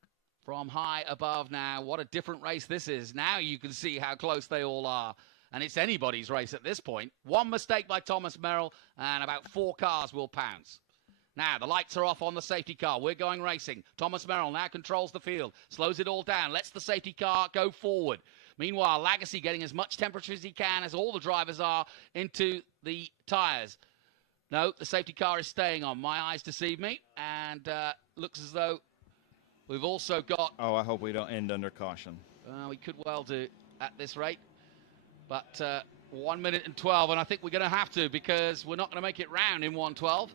from high above now, what a different race this is. Now you can see how close they all are. And it's anybody's race at this point. One mistake by Thomas Merrill, and about 4 cars will pounce. Now, the lights are off on the safety car. We're going racing. Thomas Merrill now controls the field, slows it all down, lets the safety car go forward. Meanwhile, Lagasse getting as much temperature as he can, as all the drivers are, into the tires. No, the safety car is staying on. My eyes deceive me, and looks as though we've also got... Oh, I hope we don't end under caution. We could well do at this rate. But 1 minute and 12, and I think we're going to have to, because we're not going to make it round in 1:12.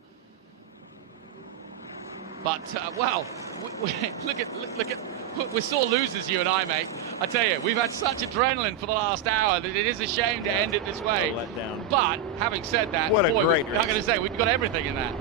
But, well, look at, we're sore losers, you and I, mate. I tell you, we've had such adrenaline for the last hour that it is a shame to end it this way. Let down. But, having said that, what a boy, great I'm race. not going to say, we've got everything in that.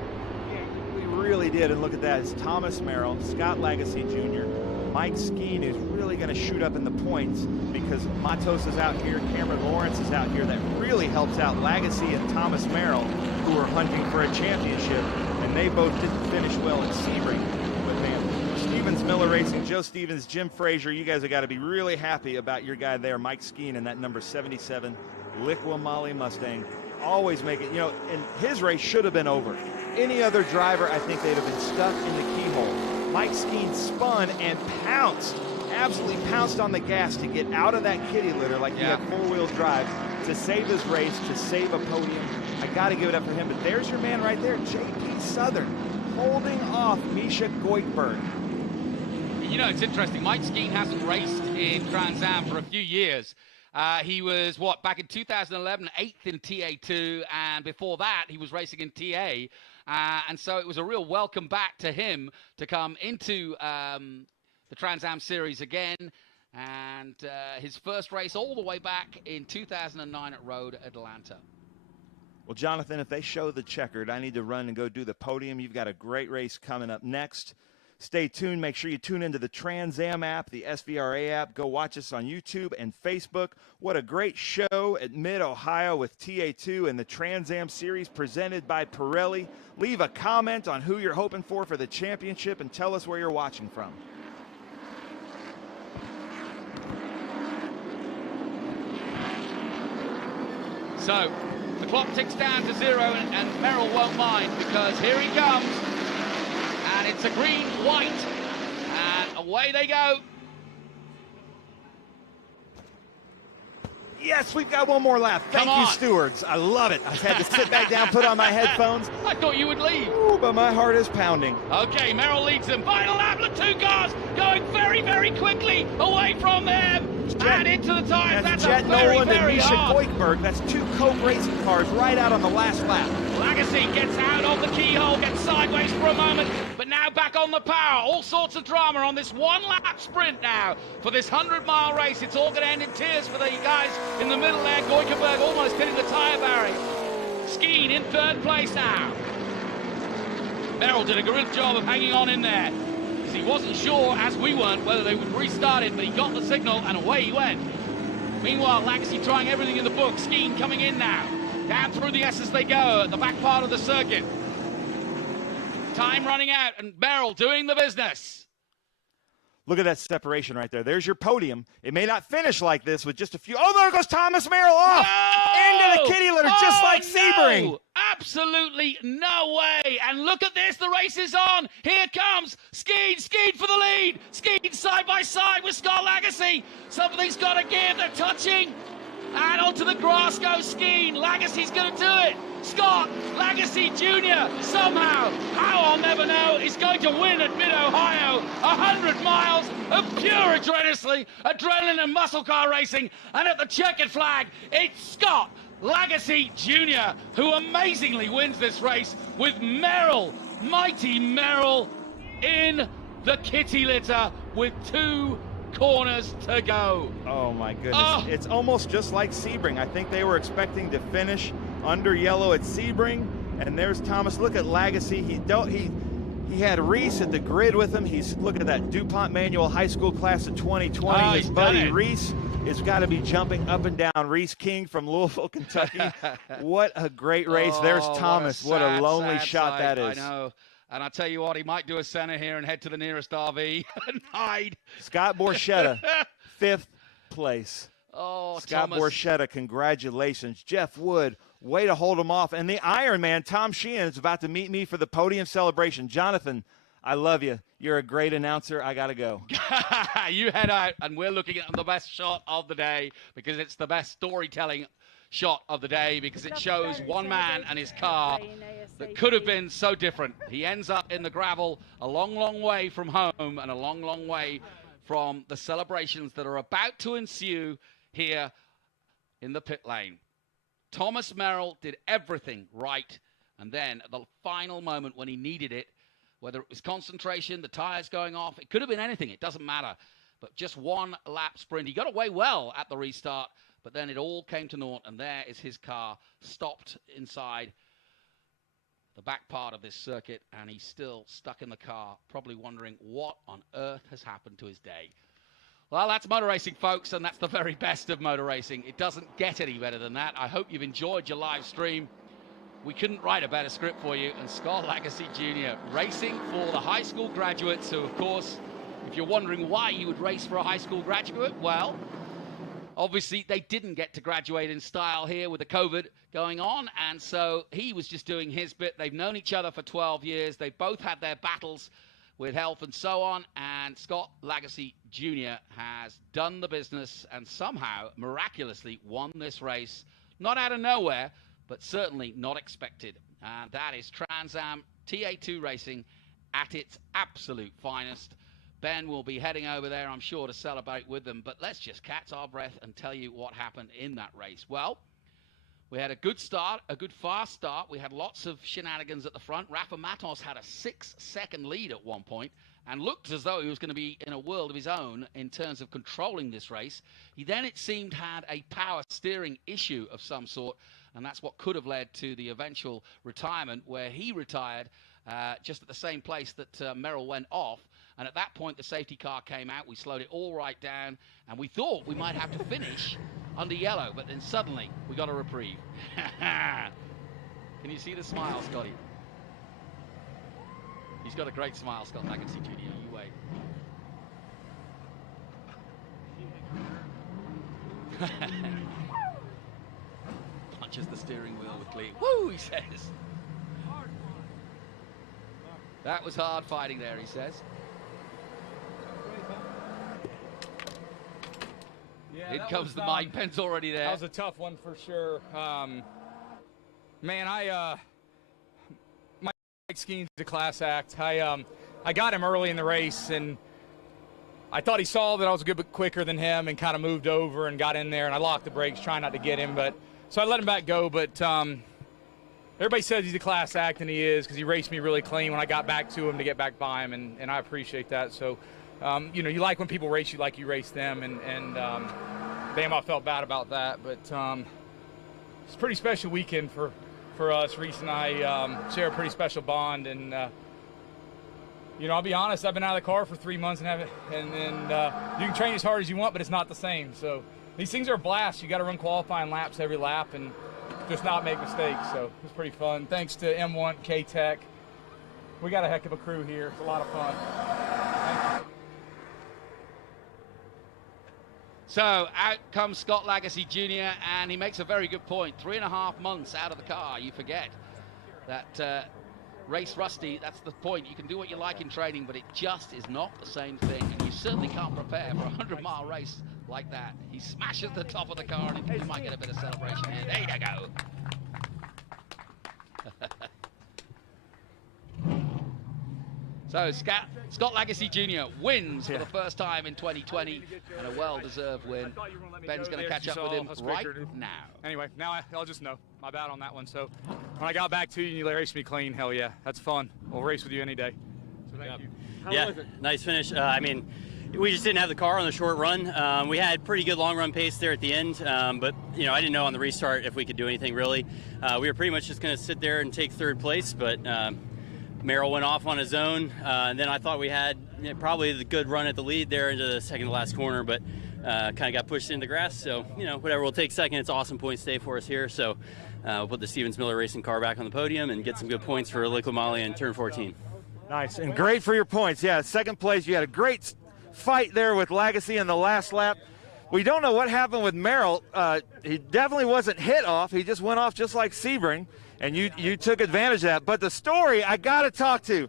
We really did, and look at that. It's Thomas Merrill, Scott Lagasse Jr., Mike Skeen is really going to shoot up in the points because Matos is out here, Cameron Lawrence is out here. That really helps out Lagasse and Thomas Merrill, who are hunting for a championship, and they both didn't finish well at Sebring. But man, Stevens Miller Racing, Joe Stevens, Jim Frazier, you guys have got to be really happy about your guy there, Mike Skeen, and that number 77 Liqua Moly Mustang. Always make it, you know, and his race should have been over. Any other driver, I think they'd have been stuck in the keyhole. Mike Skeen spun and pounced, absolutely pounced on the gas to get out of that kitty litter like he had 4-wheel drive to save his race, to save a podium. I got to give it up for him. But there's your man right there, J.P. Southern, holding off Misha Goikhberg. You know, it's interesting. Mike Skeen hasn't raced in Trans Am for a few years. He was, back in 2011, 8th in TA2, and before that, he was racing in TA. And so it was a real welcome back to him to come into the Trans Am Series again. And his first race all the way back in 2009 at Road Atlanta. Well, Jonathan, if they show the checkered, I need to run and go do the podium. You've got a great race coming up next. Stay tuned. Make sure you tune into the Trans Am app, the SVRA app. Go watch us on YouTube and Facebook. What a great show at Mid-Ohio with TA2 and the Trans Am Series presented by Pirelli. Leave a comment on who you're hoping for the championship and tell us where you're watching from. So the clock ticks down to 0, and Merrill won't mind, because here he comes. And it's a green, white, and away they go. Yes, we've got one more lap. Thank you, stewards. I love it. I had to sit back down, put on my headphones. I thought you would leave. Ooh, but my heart is pounding. Okay, Merrill leads them. Final lap, look, 2 cars going very, very quickly away from them. And into the tires. That's Jet very, Nolan very and Misha hard. Goikberg. That's 2 Coke racing cars right out on the last lap. Lagasse gets out of the keyhole, gets sideways for a moment, but now back on the power. All sorts of drama on this 1-lap sprint now for this 100-mile race. It's all going to end in tears for the guys in the middle there. Goikberg almost hitting the tire barrier. Skeen in 3rd place now. Merrill did a good job of hanging on in there. He wasn't sure, as we weren't, whether they would restart it, but he got the signal and away he went. Meanwhile, Lagasse trying everything in the book. Skeen coming in now. Down through the S as they go at the back part of the circuit. Time running out, and Merrill doing the business. Look at that separation right there. There's your podium. It may not finish like this with just a few. Oh, there goes Thomas Merrill off. No! Into the kitty litter, just like Sebring. No! Absolutely no way. And look at this. The race is on. Here comes Skeen for the lead. Skeen side by side with Scott Lagasse. Something's got to give. They're touching. And onto the grass goes Skeen. Lagasse's going to do it. Scott Lagasse Jr. somehow, how I'll never know, is going to win at Mid-Ohio. 100 miles of pure adrenaline and muscle car racing. And at the checkered flag, it's Scott Lagasse Jr. who amazingly wins this race with Merrill, mighty Merrill, in the kitty litter with 2 corners to go. Oh my goodness. It's almost just like Sebring. I think they were expecting to finish under yellow at Sebring, and there's Thomas. Look at Lagasse. He had Reese at the grid with him. Look at that DuPont Manual High School class of 2020. His buddy Reese has got to be jumping up and down. Reese King from Louisville, Kentucky. What a great race. There's Thomas. What a lonely shot that is. I know. And I tell you what, he might do a center here and head to the nearest RV and hide. Scott Borchetta, 5th place. Oh, Scott Thomas. Borchetta, congratulations. Jeff Wood, way to hold him off. And the Iron Man, Tom Sheehan, is about to meet me for the podium celebration. Jonathan, I love you. You're a great announcer. I got to go. You head out, and we're looking at the best shot of the day because it's the best storytelling shot of the day, because it shows one man and his car that could have been so different. He ends up in the gravel a long, long way from home and a long, long way from the celebrations that are about to ensue here in the pit lane. Thomas Merrill did everything right, and then at the final moment when he needed it, whether it was concentration, the tires going off, it could have been anything, it doesn't matter. But just 1 lap sprint. He got away well at the restart, but then it all came to naught, and there is his car stopped inside the back part of this circuit, and he's still stuck in the car, probably wondering what on earth has happened to his day. Well, that's motor racing, folks, and that's the very best of motor racing. It doesn't get any better than that. I hope you've enjoyed your live stream. We couldn't write a better script for you, and Scott Lagasse Jr. racing for the high school graduates, who, of course, if you're wondering why you would race for a high school graduate, well, obviously, they didn't get to graduate in style here with the COVID going on, and so he was just doing his bit. They've known each other for 12 years. They both had their battles with health and so on, and Scott Lagasse Jr. has done the business and somehow miraculously won this race. Not out of nowhere, but certainly not expected. And that is Trans Am TA2 racing at its absolute finest. Ben will be heading over there, I'm sure, to celebrate with them. But let's just catch our breath and tell you what happened in that race. Well, we had a good start, a good fast start. We had lots of shenanigans at the front. Rafa Matos had a 6-second lead at one point and looked as though he was going to be in a world of his own in terms of controlling this race. He then, it seemed, had a power steering issue of some sort, and that's what could have led to the eventual retirement, where he retired just at the same place that Merrill went off. And at that point, the safety car came out. We slowed it all right down, and we thought we might have to finish under yellow, but then suddenly we got a reprieve. Can you see the smile, Scotty? He's got a great smile, Scott Lagasse Jr. You wait. Punches the steering wheel with glee. Woo, he says. That was hard fighting there, he says. Yeah, In comes the mic. Ben's already there. That was a tough one for sure. Man, Mike Skeen's a class act. I got him early in the race, and I thought he saw that I was a good bit quicker than him and kind of moved over and got in there, and I locked the brakes, trying not to get him. So I let him back go, but everybody says he's a class act, and he is, because he raced me really clean when I got back to him to get back by him, and I appreciate that. So, you know, you like when people race you like you race them, and damn, I felt bad about that. But it's a pretty special weekend for us. Reese and I share a pretty special bond, and you know, I'll be honest, I've been out of the car for 3 months, and you can train as hard as you want, but it's not the same. So these things are a blast. You got to run qualifying laps every lap and just not make mistakes. So it was pretty fun. Thanks to M1, K-Tech. We got a heck of a crew here. It's a lot of fun. Thank you. So out comes Scott Lagasse Jr., and he makes a very good point. 3.5 months out of the car. You forget that race rusty, that's the point. You can do what you like in training, but it just is not the same thing. And you certainly can't prepare for a 100-mile race like that. He smashes the top of the car, and you might get a bit of celebration here. There you go. So Scott Lagasse Jr. wins for the first time in 2020, and a well-deserved win. Ben's going to catch up with him right now. Anyway, now I'll just know. My bad on that one. So when I got back to you and you raced me clean, hell yeah, that's fun. We'll race with you any day. So thank you. How was it? Nice finish. I mean, we just didn't have the car on the short run. We had pretty good long run pace there at the end, but you know, I didn't know on the restart if we could do anything really. We were pretty much just going to sit there and take third place, but Merrill went off on his own, and then I thought we had probably the good run at the lead there into the second to last corner, but kind of got pushed into the grass. So, you know, whatever, we'll take second. It's awesome points day for us here. So we'll put the Stevens Miller Racing car back on the podium and get some good points for Liqui Moly in turn 14. Nice, and great for your points. Yeah, second place. You had a great fight there with Lagasse in the last lap. We don't know what happened with Merrill. He definitely wasn't hit off. He just went off just like Sebring. And you took advantage of that. But the story I got to talk to,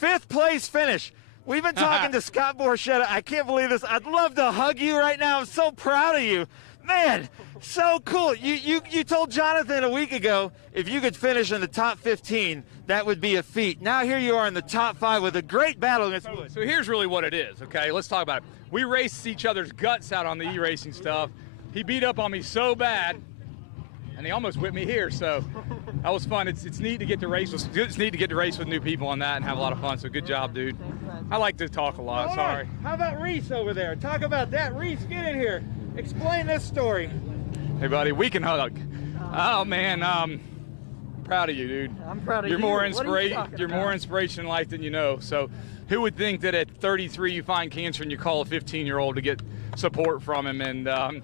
5th place finish. We've been talking to Scott Borchetta. I can't believe this. I'd love to hug you right now. I'm so proud of you. Man, so cool. You told Jonathan a week ago if you could finish in the top 15, that would be a feat. Now here you are in the top 5 with a great battle against So here's really what it is, okay? Let's talk about it. We raced each other's guts out on the e-racing stuff. He beat up on me so bad, and he almost whipped me here, so that was fun. It's neat to get to race with new people on that and have a lot of fun. So good job, dude. I like to talk a lot. Sorry. How about Reese over there? Talk about that. Reese, get in here. Explain this story. Hey, buddy, we can hug. Oh man, proud of you, dude. I'm proud of you. You're more inspiration in life than you know. So, who would think that at 33 you find cancer and you call a 15-year-old to get support from him? And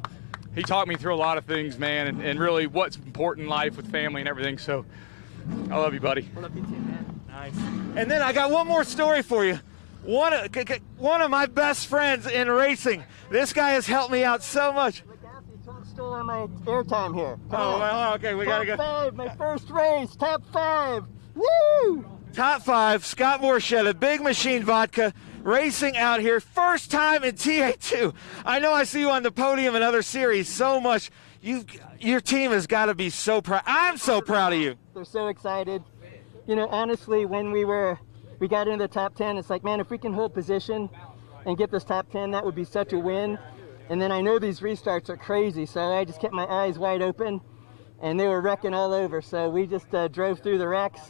he taught me through a lot of things, man, and really what's important in life with family and everything. So I love you, buddy. I love you too, man. Nice. And then I got one more story for you. One of my best friends in racing. This guy has helped me out so much. Still on my airtime here. Oh, well, okay, we got to go. Top 5, my first race, top 5. Woo! Top 5, Scott Borchetta, Big Machine Vodka, racing out here. First time in TA2. I know I see you on the podium in other series so much. Your team has got to be so proud. I'm so proud of you. They're so excited. You know, honestly, when we got into the top 10, it's like, man, if we can hold position and get this top 10, that would be such a win. And then I know these restarts are crazy, so I just kept my eyes wide open, and they were wrecking all over. So we just drove through the wrecks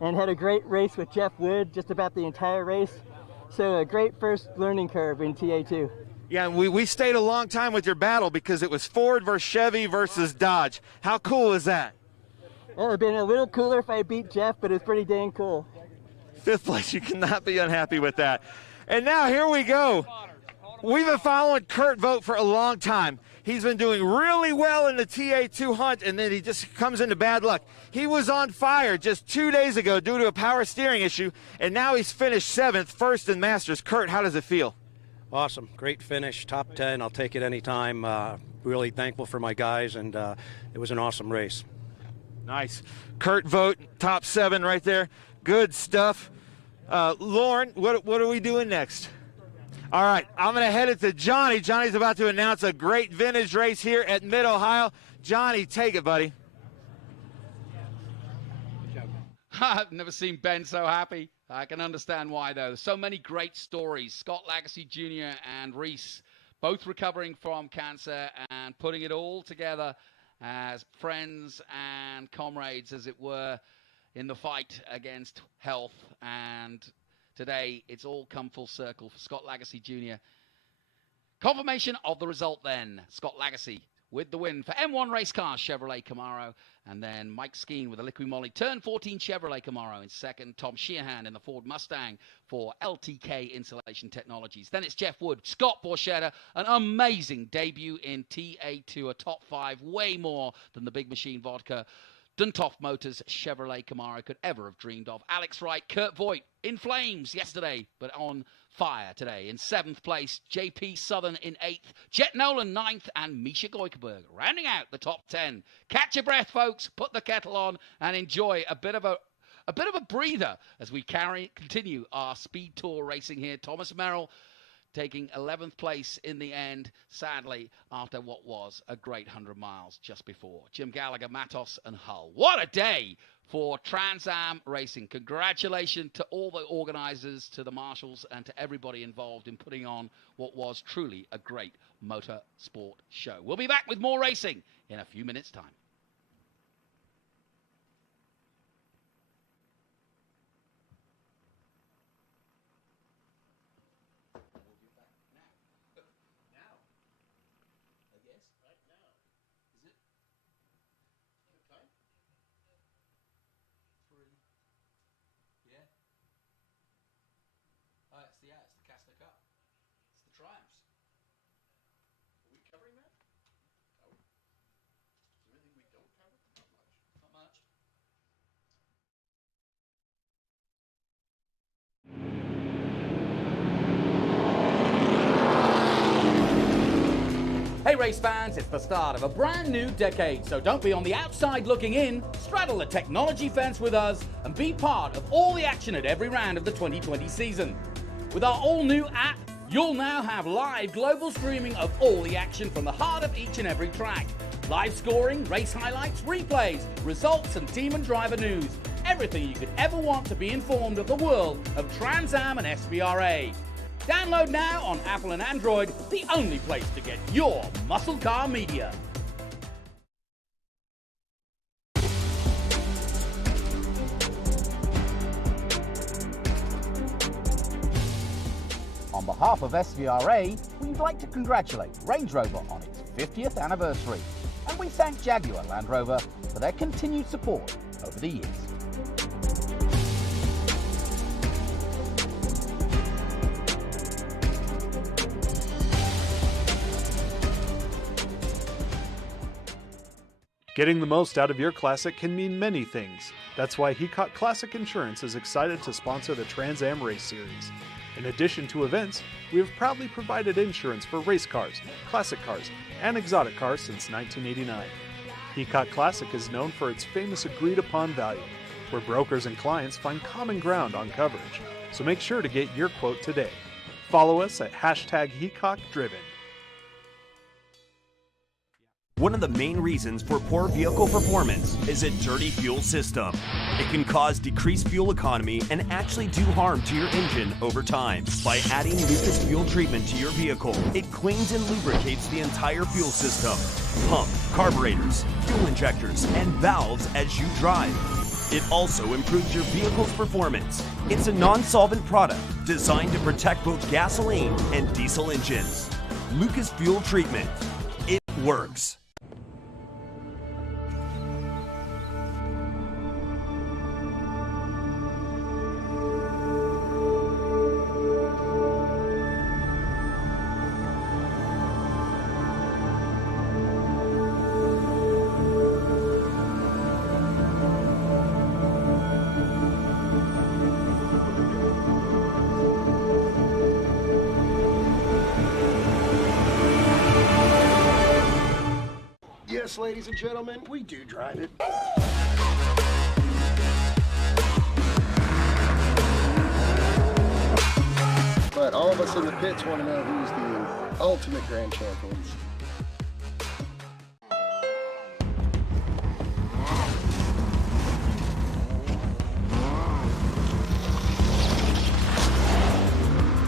and had a great race with Jeff Wood just about the entire race. So a great first learning curve in TA2. Yeah, and we stayed a long time with your battle because it was Ford versus Chevy versus Dodge. How cool is that? Well, it would have been a little cooler if I beat Jeff, but it's pretty dang cool. 5th place, you cannot be unhappy with that. And now here we go. We've been following Kurt Vogt for a long time. He's been doing really well in the TA2 hunt, and then he just comes into bad luck. He was on fire just 2 days ago due to a power steering issue, and now he's finished 7th, first in Masters. Kurt, how does it feel? Awesome. Great finish, top 10. I'll take it anytime. Really thankful for my guys, and it was an awesome race. Nice. Kurt Vogt, top 7 right there. Good stuff. Lauren, what are we doing next? All right, I'm going to head it to Johnny. Johnny's about to announce a great vintage race here at Mid-Ohio. Johnny, take it, buddy. I've never seen Ben so happy. I can understand why, though. So many great stories. Scott Lagasse Jr. and Reese both recovering from cancer and putting it all together as friends and comrades, as it were, in the fight against health. And today, it's all come full circle for Scott Lagasse Jr. Confirmation of the result then. Scott Lagasse with the win for M1 race cars, Chevrolet Camaro. And then Mike Skeen with a Liqui Moly Turn 14 Chevrolet Camaro in second. Tom Sheehan in the Ford Mustang for LTK Insulation Technologies. Then it's Jeff Wood, Scott Borchetta, an amazing debut in TA2, a top 5, way more than the Big Machine Vodka Duntov Motors Chevrolet Camaro could ever have dreamed of. Alex Wright, Kurt Vogt in flames yesterday, but on fire today. In 7th place, JP Southern in 8th, Jet Nolan 9th, and Misha Goikerberg rounding out the top 10. Catch your breath, folks. Put the kettle on and enjoy a bit of a breather as we continue our speed tour racing here. Thomas Merrill taking 11th place in the end, sadly, after what was a great 100 miles just before. Jim Gallagher, Matos, and Hull. What a day for Trans Am Racing. Congratulations to all the organizers, to the marshals, and to everybody involved in putting on what was truly a great motorsport show. We'll be back with more racing in a few minutes' time. It's the Kastner Cup. It's the Triumphs. Are we covering that? No. Is there anything we don't cover? Not much. Not much. Hey race fans, it's the start of a brand new decade, so don't be on the outside looking in. Straddle the technology fence with us and be part of all the action at every round of the 2020 season. With our all-new app, you'll now have live global streaming of all the action from the heart of each and every track. Live scoring, race highlights, replays, results, and team and driver news. Everything you could ever want to be informed of the world of Trans Am and SVRA. Download now on Apple and Android, the only place to get your muscle car media. On behalf of SVRA, we'd like to congratulate Range Rover on its 50th anniversary, and we thank Jaguar Land Rover for their continued support over the years. Getting the most out of your Classic can mean many things. That's why Heacock Classic Insurance is excited to sponsor the Trans Am Race Series. In addition to events, we have proudly provided insurance for race cars, classic cars, and exotic cars since 1989. Heacock Classic is known for its famous agreed-upon value, where brokers and clients find common ground on coverage. So make sure to get your quote today. Follow us at #HeacockDriven. One of the main reasons for poor vehicle performance is a dirty fuel system. It can cause decreased fuel economy and actually do harm to your engine over time. By adding Lucas fuel treatment to your vehicle, it cleans and lubricates the entire fuel system, pump, carburetors, fuel injectors, and valves as you drive. It also improves your vehicle's performance. It's a non-solvent product designed to protect both gasoline and diesel engines. Lucas fuel treatment. It works. yes, ladies and gentlemen, we do drive it. But all of us in the pits want to know who's the ultimate grand champions.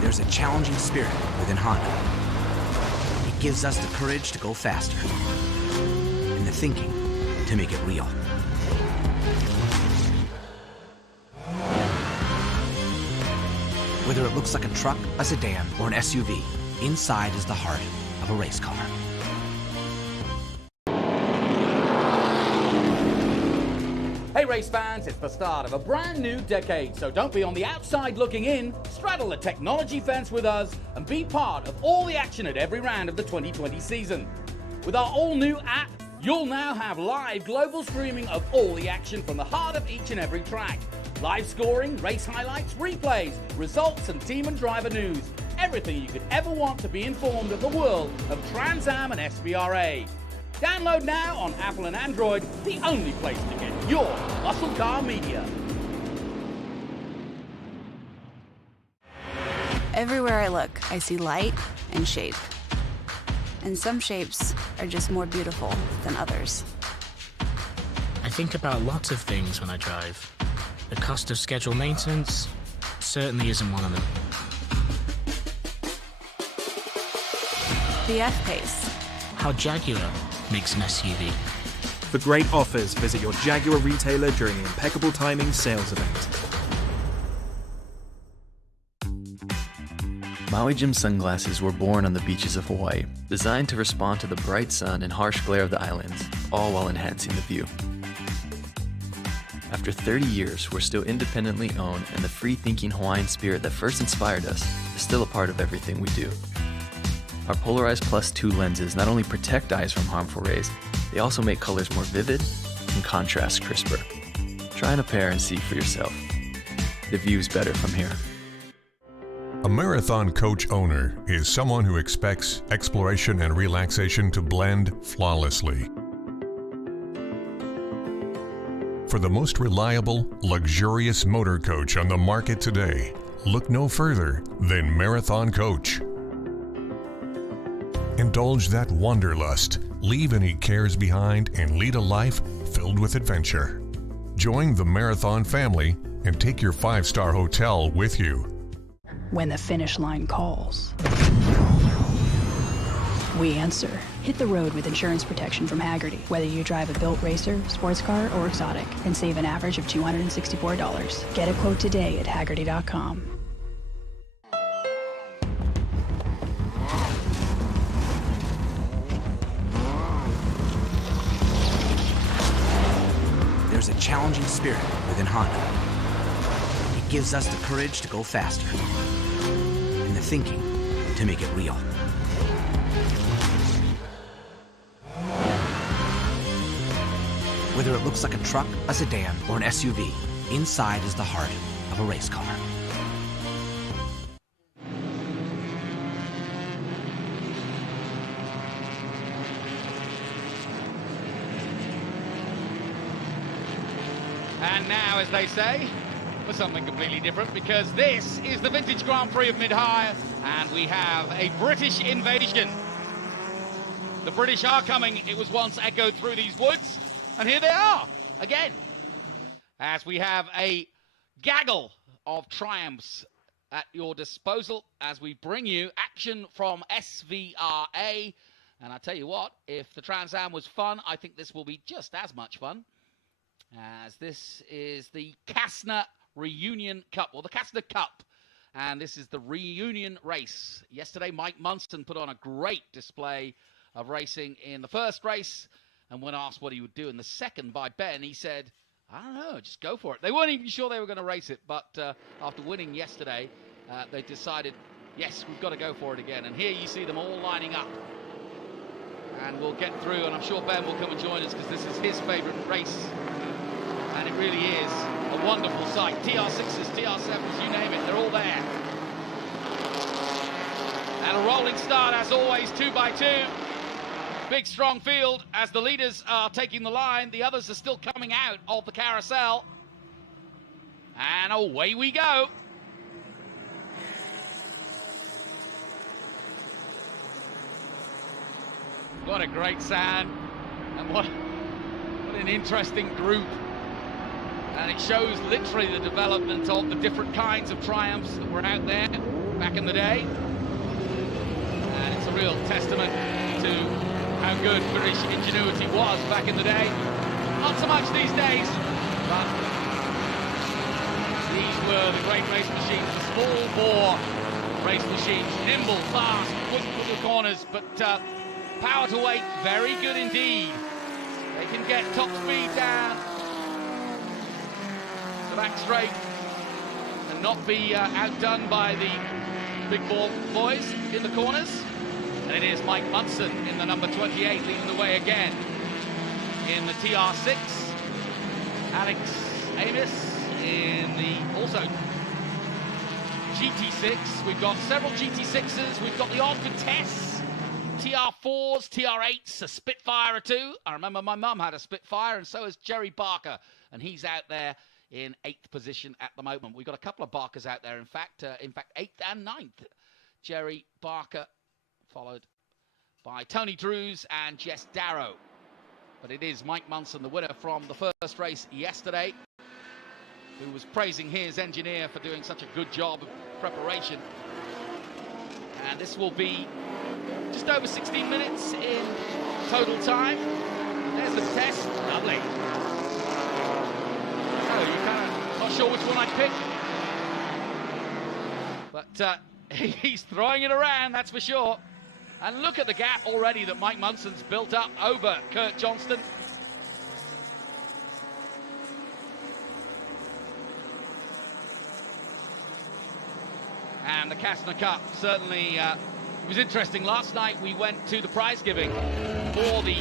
There's a challenging spirit within Honda. It gives us the courage to go faster and the thinking to make it real. Whether it looks like a truck, a sedan, or an SUV, inside is the heart of a race car. Hey race fans, it's the start of a brand new decade, so don't be on the outside looking in. Straddle the technology fence with us and be part of all the action at every round of the 2020 season. With our all-new app, you'll now have live global streaming of all the action from the heart of each and every track. Live scoring, race highlights, replays, results and team and driver news. Everything you could ever want to be informed of the world of Trans Am and SVRA. Download now on Apple and Android, the only place to get your muscle car media. Everywhere I look, I see light and shape. And some shapes are just more beautiful than others. I think about lots of things when I drive. The cost of scheduled maintenance certainly isn't one of them. The F-Pace. How Jaguar makes an SUV. For great offers, visit your Jaguar retailer during the Impeccable Timing sales event. Maui Jim sunglasses were born on the beaches of Hawaii, designed to respond to the bright sun and harsh glare of the islands, all while enhancing the view. After 30 years, we're still independently owned, and the free-thinking Hawaiian spirit that first inspired us is still a part of everything we do. Our Polarized Plus 2 lenses not only protect eyes from harmful rays, they also make colors more vivid and contrast crisper. Try on a pair and see for yourself. The view's better from here. A marathon coach owner is someone who expects exploration and relaxation to blend flawlessly. For the most reliable, luxurious motor coach on the market today, look no further than Marathon Coach. Indulge that wanderlust, leave any cares behind, and lead a life filled with adventure. Join the Marathon family and take your 5-star hotel with you. When the finish line calls, we answer. Hit the road with insurance protection from Hagerty. Whether you drive a built racer, sports car, or exotic, and save an average of $264. Get a quote today at Hagerty.com. There's a challenging spirit within Honda. It gives us the courage to go faster and the thinking to make it real. Whether it looks like a truck, a sedan, or an SUV, inside is the heart of a race car. And now, as they say, for something completely different, because this is the Vintage Grand Prix of Mid-Ohio, and we have a British invasion. The British are coming. It was once echoed through these woods, and here they are again, as we have a gaggle of triumphs at your disposal as we bring you action from SVRA. And I tell you what, if the Trans Am was fun, I think this will be just as much fun, as this is the Kastner Reunion Cup, or the Kastner Cup, and this is the reunion race. Yesterday, Mike Munston put on a great display of racing in the first race, and when asked what he would do in the second by Ben, he said, I don't know, just go for it. They weren't even sure they were going to race it, but after winning yesterday, they decided, yes, we've got to go for it again. And here you see them all lining up. And we'll get through, and I'm sure Ben will come and join us, because this is his favourite race. And it really is a wonderful sight. TR6s, TR7s, you name it, they're all there. And a rolling start, as always, 2 by 2. Big strong field as the leaders are taking the line. The others are still coming out of the carousel. And away we go. What a great sound. And what an interesting group. And it shows literally the development of the different kinds of Triumphs that were out there back in the day. And it's a real testament to how good British ingenuity was back in the day. Not so much these days, but these were the great race machines, the small bore race machines, nimble, fast, wouldn't put the corners, but power to weight, very good indeed. They can get top speed down the back straight and not be outdone by the big ball boys in the corners. And it is Mike Munson in the number 28 leading the way again. In the TR6, Alex Amos in the also GT6. We've got several GT6s. We've got the odd Vitesse, TR4s, TR8s, a Spitfire or two. I remember my mum had a Spitfire, and so has Jerry Barker, and he's out there in 8th position at the moment. We've got a couple of Barkers out there, in fact 8th and 9th. Jerry Barker, followed by Tony Drews and Jess Darrow. But it is Mike Munson, the winner from the first race yesterday, who was praising his engineer for doing such a good job of preparation. And this will be just over 16 minutes in total time. There's the test. Lovely. So you're kind of not sure which one I'd pick. But he's throwing it around, that's for sure. And look at the gap already that Mike Munson's built up over Kurt Johnston. And the Kastner Cup certainly was interesting. Last night we went to the prize giving for the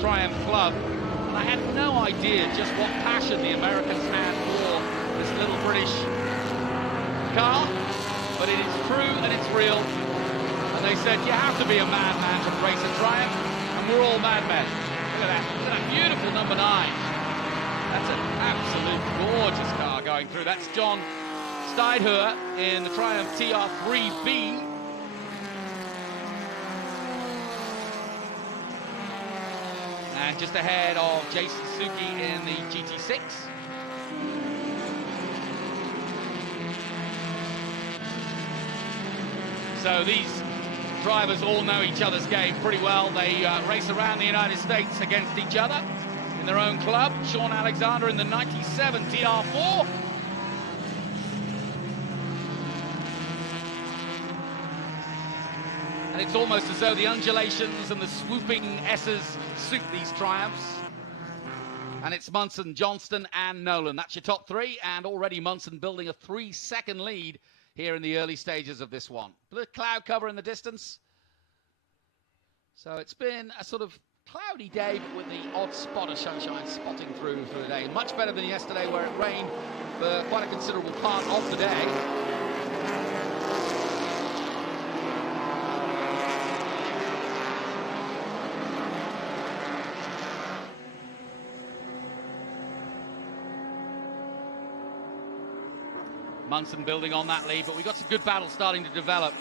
Triumph Club. And I had no idea just what passion the Americans had for this little British car. But it is true and it's real. And they said, you have to be a madman to race a Triumph, and we're all madmen. Look at that. Look at that beautiful number 9. That's an absolute gorgeous car going through. That's John Steidhuer in the Triumph TR3B. And just ahead of Jason Suki in the GT6. So these drivers all know each other's game pretty well. They race around the United States against each other in their own club. Sean Alexander in the 97 TR4. And it's almost as though the undulations and the swooping S's suit these Triumphs. And it's Munson, Johnston and Nolan. That's your top 3, and already Munson building a 3-second lead here in the early stages of this one. A little cloud cover in the distance. So it's been a sort of cloudy day, but with the odd spot of sunshine spotting through for the day. Much better than yesterday, where it rained for quite a considerable part of the day. Munson building on that lead, but we've got some good battles starting to develop.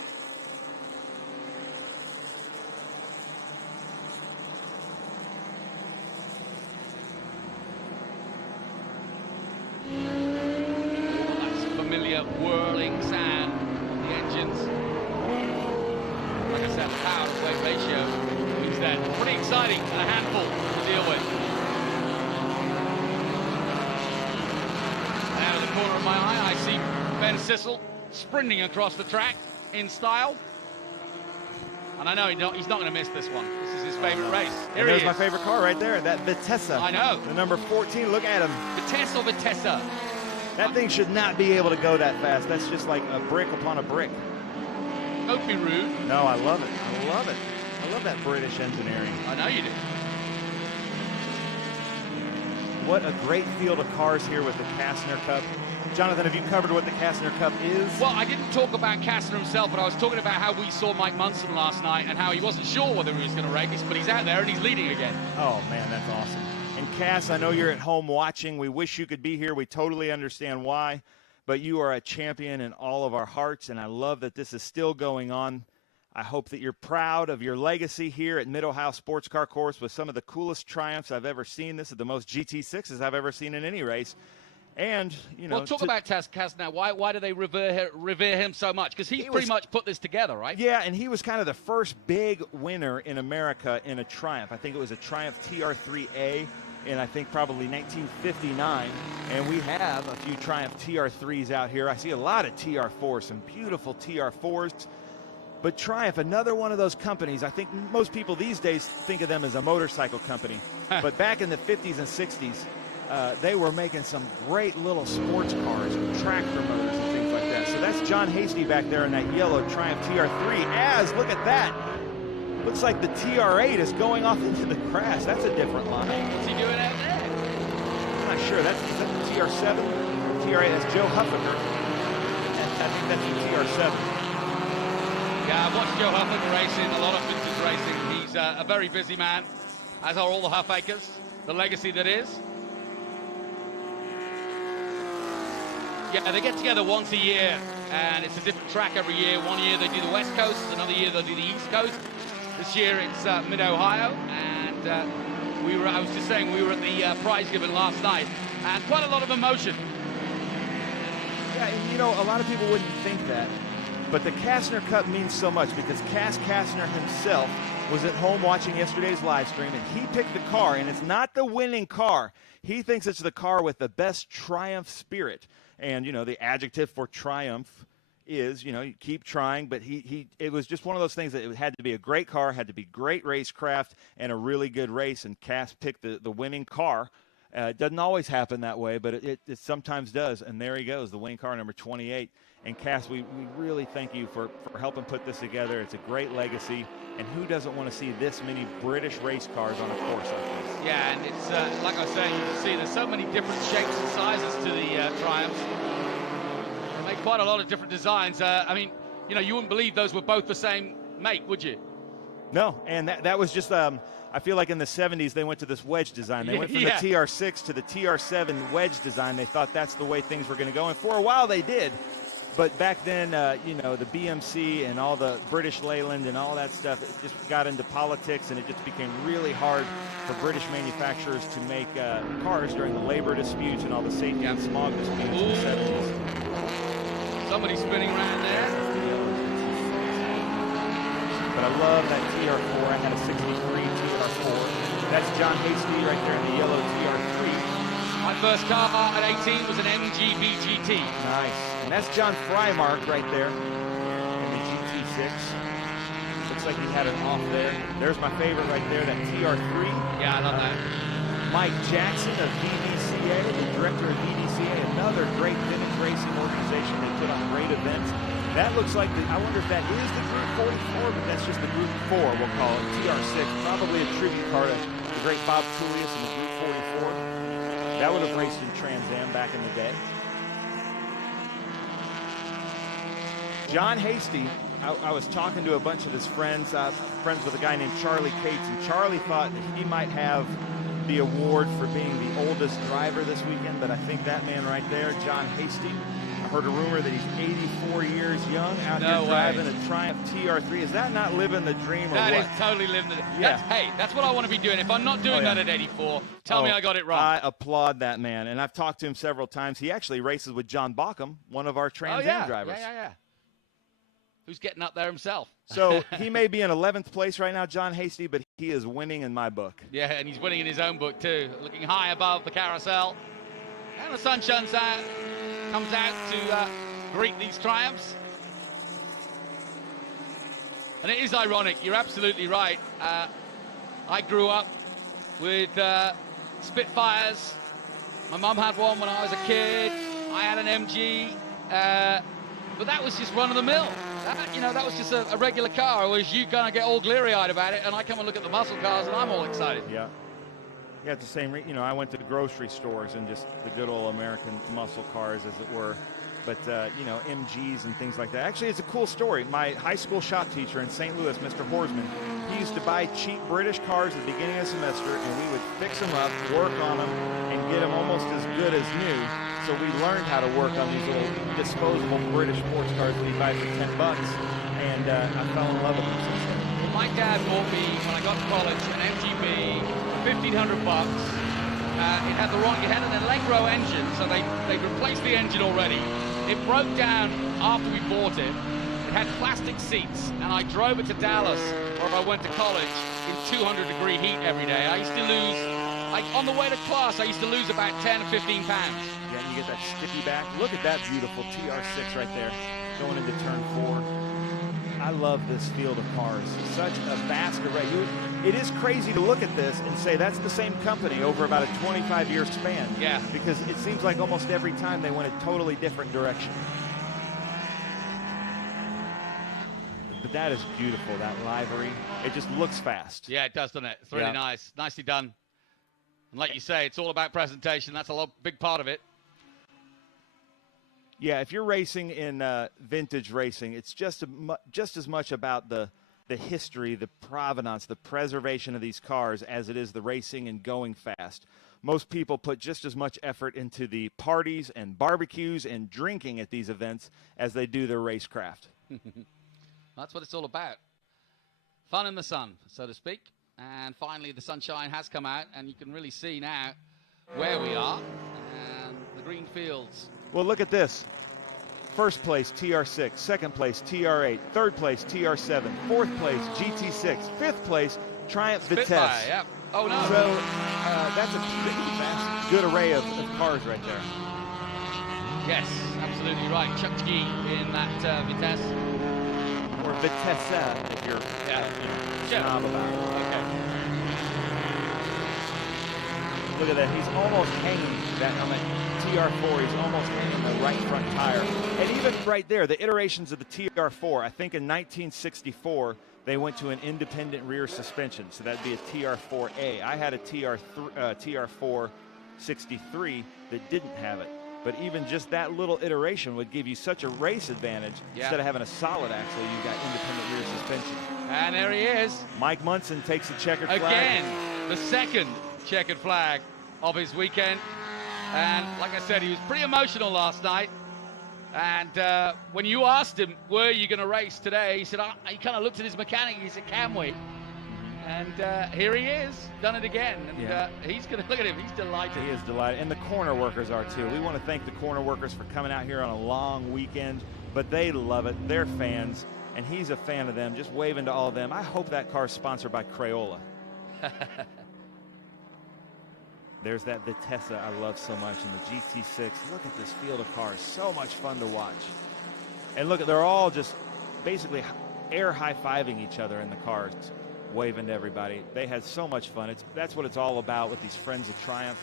That's familiar whirling sound of the engines. Like I said, the power to weight ratio is there. Pretty exciting and a handful to deal with. And out of the corner of my eye, I see Ben Cissell sprinting across the track in style. And I know he's not going to miss this one. This is his favorite race. Here There's he my is. favorite car right there, that Vitesse. I know. The number 14, look at him. Vitesse or Vitessa? That thing should not be able to go that fast. That's just like a brick upon a brick. Don't be rude. No, I love it. I love it. I love that British engineering. I know you do. what a great field of cars here with the Kastner Cup. Jonathan, have you covered what the Kastner Cup is? Well, I didn't talk about Kastner himself, but I was talking about how we saw Mike Munson last night and how he wasn't sure whether he was going to race, but he's out there and he's leading again. Oh, man, that's awesome. And Cass, I know you're at home watching. We wish you could be here. We totally understand why, but you are a champion in all of our hearts, and I love that this is still going on. I hope that you're proud of your legacy here at Mid-Ohio Sports Car Course with some of the coolest triumphs I've ever seen. This is the most GT6s I've ever seen in any race. And, you know, well, talk about Kastner now. Why do they revere him so much? Because he pretty much put this together, right? Yeah, and he was kind of the first big winner in America in a Triumph. I think it was a Triumph TR3A in, I think, probably 1959. And we have a few Triumph TR3s out here. I see a lot of TR4s, some beautiful TR4s. But Triumph, another one of those companies, I think most people these days think of them as a motorcycle company. But back in the 50s and 60s, they were making some great little sports cars and tractor motors and things like that. So that's John Hasty back there in that yellow Triumph TR3. Look at that. Looks like the TR8 is going off into the grass. That's a different line. What's he doing out there? I'm not sure. Is that the TR7? TR8, that's Joe Huffaker. I think that's the TR7. Yeah, I've watched Joe Huffaker racing, a lot of vintage racing. He's a very busy man, as are all the Huffakers, the legacy that is. Yeah, they get together once a year, and it's a different track every year. One year they do the West Coast, another year they do the East Coast. This year it's Mid-Ohio, and I was just saying, we were at the prize giving last night, and quite a lot of emotion. Yeah, and you know, a lot of people wouldn't think that, but the Kastner Cup means so much because Cass Kastner himself was at home watching yesterday's live stream, and he picked the car, and it's not the winning car. He thinks it's the car with the best Triumph spirit. And, you know, the adjective for Triumph is, you know, you keep trying, but it was just one of those things that it had to be a great car, had to be great racecraft, and a really good race, and Cass picked the winning car. It doesn't always happen that way, but it sometimes does, and there he goes, the winning car, number 28. And Cass, we really thank you for helping put this together. It's a great legacy, and who doesn't want to see this many British race cars on a course like this? Yeah, and it's, like I was saying, you can see there's so many different shapes and sizes to the Triumphs. They make quite a lot of different designs. I mean, you know, you wouldn't believe those were both the same make, would you? No, and that was just, I feel like in the 70s they went to this wedge design. They went from the TR6 to the TR7 wedge design. They thought that's the way things were going to go, and for a while they did. But back then, you know, the BMC and all the British Leyland and all that stuff, it just got into politics, and it just became really hard for British manufacturers to make cars during the labor disputes and all the safety and smog disputes in the 70s. Somebody spinning around there. But I love that TR4. I had a 63 TR4. That's John Hasty right there in the yellow TR3. My first car at 18 was an MGB GT. Nice. And that's John Frymark right there in the GT6. Looks like he had it off there. There's my favorite right there, that TR3. Yeah, I love that. Mike Jackson of VDCA, the director of VDCA, another great vintage racing organization. They put on great events. That looks like, I wonder if that is the Group 44, but that's just the Group 4, we'll call it, TR6. Probably a tribute car to the great Bob Coolius and the Group 44. That would have raced in Trans Am back in the day. John Hasty, I was talking to a bunch of his friends, friends with a guy named Charlie Cates, and Charlie thought that he might have the award for being the oldest driver this weekend, but I think that man right there, John Hasty, I heard a rumor that he's 84 years young out here driving a Triumph TR3. Is that not living the dream or what? That is totally living the dream. Yeah. Hey, that's what I want to be doing. If I'm not doing that at 84, tell me I got it wrong. I applaud that man, and I've talked to him several times. He actually races with John Bauckham, one of our Trans Am drivers. Yeah. Who's getting up there himself? So he may be in 11th place right now, John Hasty, but he is winning in my book. Yeah, and he's winning in his own book too, looking high above the carousel. And the sun comes out to greet these Triumphs. And it is ironic, you're absolutely right. I grew up with Spitfires. My mum had one when I was a kid. I had an MG. But that was just run-of-the-mill. That was just a regular car, whereas you kind of get all bleary-eyed about it, and I come and look at the muscle cars, and I'm all excited. Yeah. Yeah, it's the same. You know, I went to the grocery stores and just the good old American muscle cars, as it were. But, you know, MGs and things like that. Actually, it's a cool story. My high school shop teacher in St. Louis, Mr. Horsman, he used to buy cheap British cars at the beginning of the semester, and we would fix them up, work on them, and get them almost as good as new. So we learned how to work on these little disposable British sports cars that he buys for $10, and I fell in love with them since then. Well, my dad bought me, when I got to college, an MGB, $1,500. It had an Allegro engine, so they replaced the engine already. It broke down after we bought it. It had plastic seats, and I drove it to Dallas, or if I went to college, in 200-degree heat every day. I used to lose, like on the way to class, I used to lose about 10 or 15 pounds. Yeah, and you get that sticky back. Look at that beautiful TR6 right there, going into turn 4. I love this field of cars. Such a vast array. It is crazy to look at this and say that's the same company over about a 25-year span. Yeah. Because it seems like almost every time they went a totally different direction. But that is beautiful, that livery. It just looks fast. Yeah, it does, doesn't it? It's really nice. Nicely done. And like you say, it's all about presentation. That's a big part of it. Yeah, if you're racing in vintage racing, it's just as much about the history, the provenance, the preservation of these cars as it is the racing and going fast. Most people put just as much effort into the parties and barbecues and drinking at these events as they do their racecraft. That's what it's all about. Fun in the sun, so to speak. And finally, the sunshine has come out, and you can really see now where we are and the green fields. Well, look at this. First place, TR6. Second place, TR8. Third place, TR7. Fourth place, GT6. Fifth place, Triumph Vitesse. Yep. Oh, no. So that's a good array of cars right there. Yes, absolutely right. Chuck G in that Vitesse. Or Vitesse, if you're snob about it. Okay. Look at that. He's almost hanging that on the TR4. He's almost hanging the right front tire. And even right there, the iterations of the TR4, I think in 1964, they went to an independent rear suspension. So that'd be a TR4A. I had a TR4 63 that didn't have it. But even just that little iteration would give you such a race advantage. Yeah. Instead of having a solid axle, you've got independent rear suspension. And there he is. Mike Munson takes the checkered flag. Again, the second checkered flag of his weekend. And like I said, he was pretty emotional last night. And when you asked him, were you going to race today? He said, he kind of looked at his mechanic. He said, can we? And here he is, done it again. And he's going to look at him. He's delighted. He is delighted. And the corner workers are too. We want to thank the corner workers for coming out here on a long weekend, but they love it. They're fans, and he's a fan of them. Just waving to all of them. I hope that car's sponsored by Crayola. There's that Vitesse I love so much, and the GT6. Look at this field of cars. So much fun to watch. And look, they're all just basically air high-fiving each other in the cars, waving to everybody. They had so much fun. That's what it's all about with these Friends of Triumph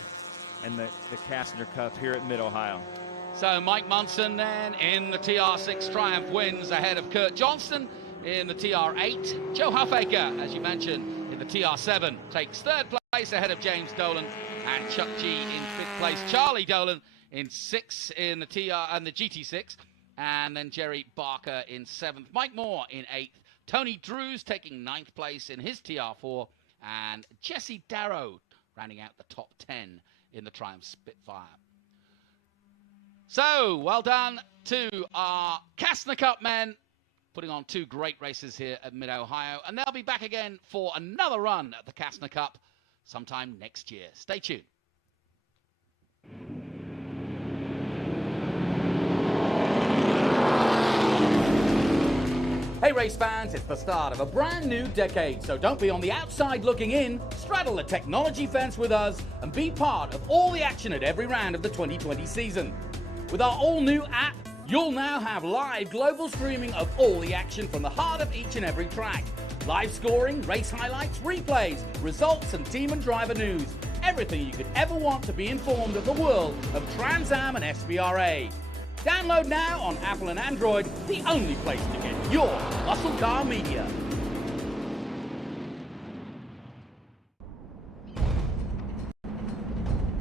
and the Kastner Cup here at Mid-Ohio. So Mike Munson then in the TR6 Triumph wins ahead of Kurt Johnston in the TR8. Joe Huffaker, as you mentioned, in the TR7 takes third place ahead of James Dolan and Chuck G in fifth place. Charlie Dolan in sixth in the TR and the GT6, and then Jerry Barker in seventh. Mike Moore in eighth. Tony Drews taking ninth place in his TR4, and Jesse Darrow rounding out the top 10 in the Triumph Spitfire. So, well done to our Kastner Cup men, putting on two great races here at Mid-Ohio, and they'll be back again for another run at the Kastner Cup sometime next year. Stay tuned. Hey race fans, it's the start of a brand new decade, so don't be on the outside looking in. Straddle the technology fence with us and be part of all the action at every round of the 2020 season. With our all-new app, you'll now have live global streaming of all the action from the heart of each and every track. Live scoring, race highlights, replays, results and team and driver news. Everything you could ever want to be informed of the world of Trans Am and SVRA. Download now on Apple and Android, the only place to get your muscle car media.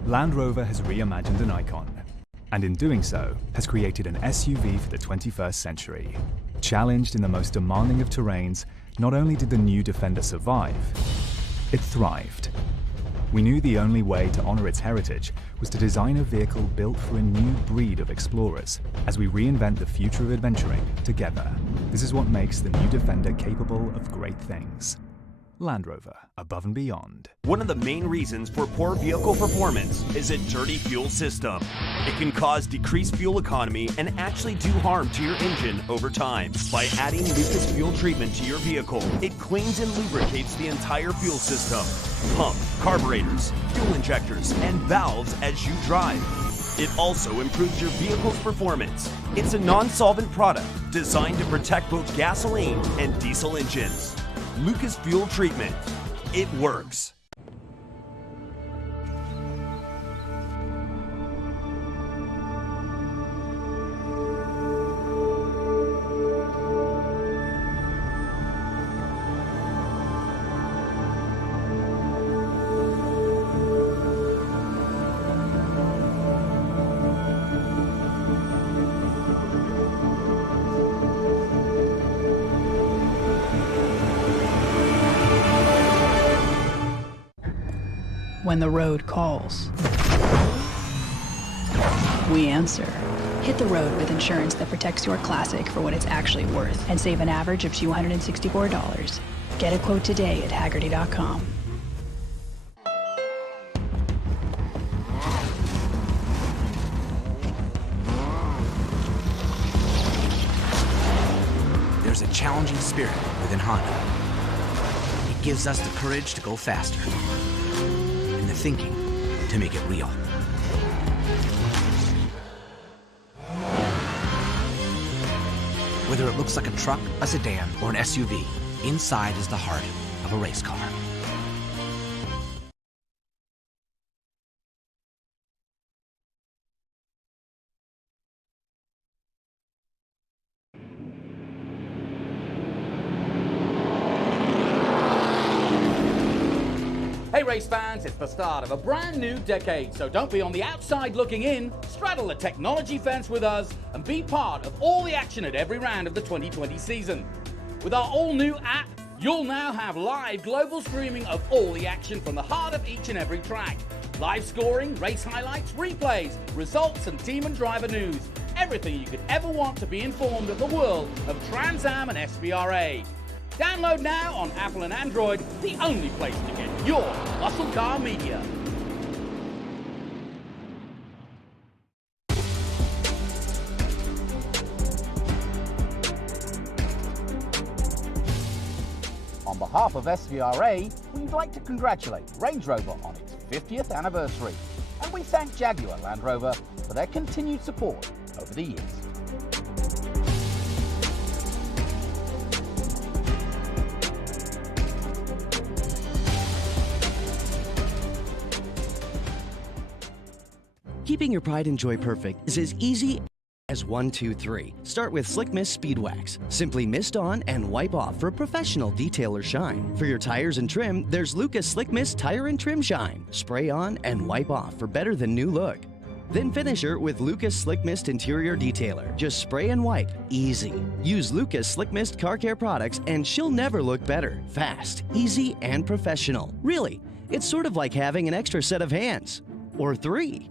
Land Rover has reimagined an icon, and in doing so, has created an SUV for the 21st century. Challenged in the most demanding of terrains, not only did the new Defender survive, it thrived. We knew the only way to honor its heritage was to design a vehicle built for a new breed of explorers as we reinvent the future of adventuring together. This is what makes the new Defender capable of great things. Land Rover, above and beyond. One of the main reasons for poor vehicle performance is a dirty fuel system. It can cause decreased fuel economy and actually do harm to your engine over time. By adding Lagasse fuel treatment to your vehicle, it cleans and lubricates the entire fuel system. Pump, carburetors, fuel injectors, and valves as you drive. It also improves your vehicle's performance. It's a non-solvent product designed to protect both gasoline and diesel engines. Lagasse fuel treatment. It works. When the road calls, we answer. Hit the road with insurance that protects your classic for what it's actually worth and save an average of $264. Get a quote today at Haggerty.com. There's a challenging spirit within Honda. It gives us the courage to go faster. The thinking to make it real. Whether it looks like a truck, a sedan, or an SUV, inside is the heart of a race car. Hey race fans, it's the start of a brand new decade, so don't be on the outside looking in. Straddle the technology fence with us and be part of all the action at every round of the 2020 season. With our all-new app, you'll now have live global streaming of all the action from the heart of each and every track. Live scoring, race highlights, replays, results and team and driver news. Everything you could ever want to be informed of the world of Trans Am and SVRA. Download now on Apple and Android, the only place to get your muscle car media. On behalf of SVRA, we'd like to congratulate Range Rover on its 50th anniversary, and we thank Jaguar Land Rover for their continued support over the years. Keeping your pride and joy perfect is as easy as 1, 2, 3. Start with Slick Mist Speed Wax. Simply mist on and wipe off for a professional detailer shine. For your tires and trim, there's Lucas Slick Mist Tire and Trim Shine. Spray on and wipe off for better than new look. Then finish her with Lucas Slick Mist Interior Detailer. Just spray and wipe. Easy. Use Lucas Slick Mist Car Care products and she'll never look better. Fast, easy, and professional. Really, it's sort of like having an extra set of hands. Or 3.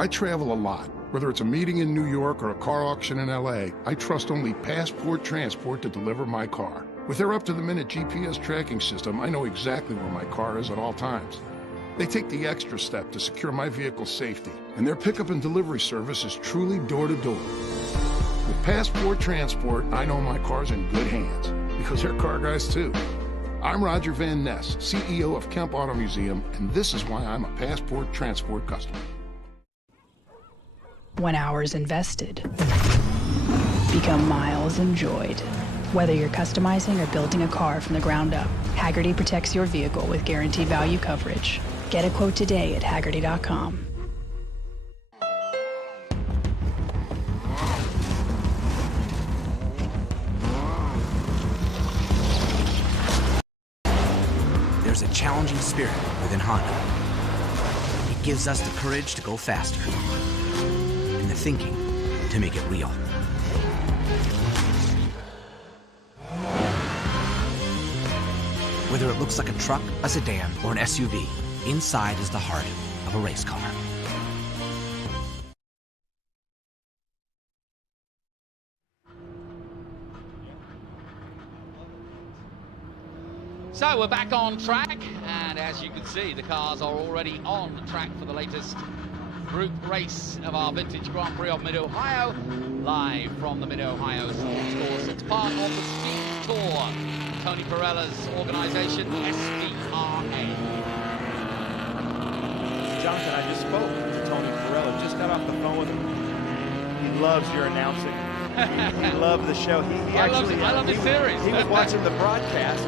I travel a lot. Whether it's a meeting in New York or a car auction in LA, I trust only Passport Transport to deliver my car. With their up-to-the-minute GPS tracking system, I know exactly where my car is at all times. They take the extra step to secure my vehicle's safety, and their pickup and delivery service is truly door-to-door. With Passport Transport, I know my car's in good hands, because they're car guys too. I'm Roger Van Ness, CEO of Kemp Auto Museum, and this is why I'm a Passport Transport customer. When hours invested become miles enjoyed. Whether you're customizing or building a car from the ground up, Haggerty protects your vehicle with guaranteed value coverage. Get a quote today at Haggerty.com. There's a challenging spirit within Honda. It gives us the courage to go faster. And the thinking to make it real. Whether it looks like a truck, a sedan, or an SUV, inside is the heart of a race car. So we're back on track, and as you can see, the cars are already on the track for the latest group race of our Vintage Grand Prix of Mid-Ohio, live from the Mid-Ohio Sports Course. It's part of the Speed Tour, Tony Perella's organization, SVRA. Jonathan, I just spoke to Tony Perella, just got off the phone with him. He loves your announcing. He loved the show. I love the series. He was watching the broadcast.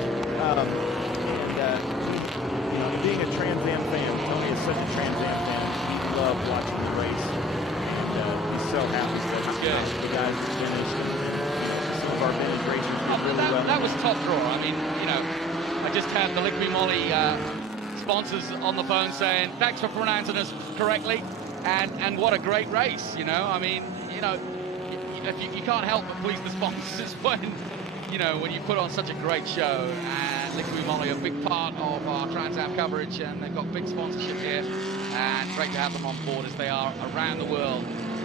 Being a Trans Am fan, Tony is such a Trans Am fan. He loved watching the race. He's so happy that the guys finished. Some of our vintage racers did really well. That was top draw. I mean, you know, I just had the Lick Me Molly sponsors on the phone saying, thanks for pronouncing us correctly, and what a great race, you know. I mean, you know, you can't help but please the sponsors when, you know, when you put on such a great show. And Lick Me Molly, a big part of our Trans Am coverage, and they've got big sponsorship here, and great to have them on board as they are around the world.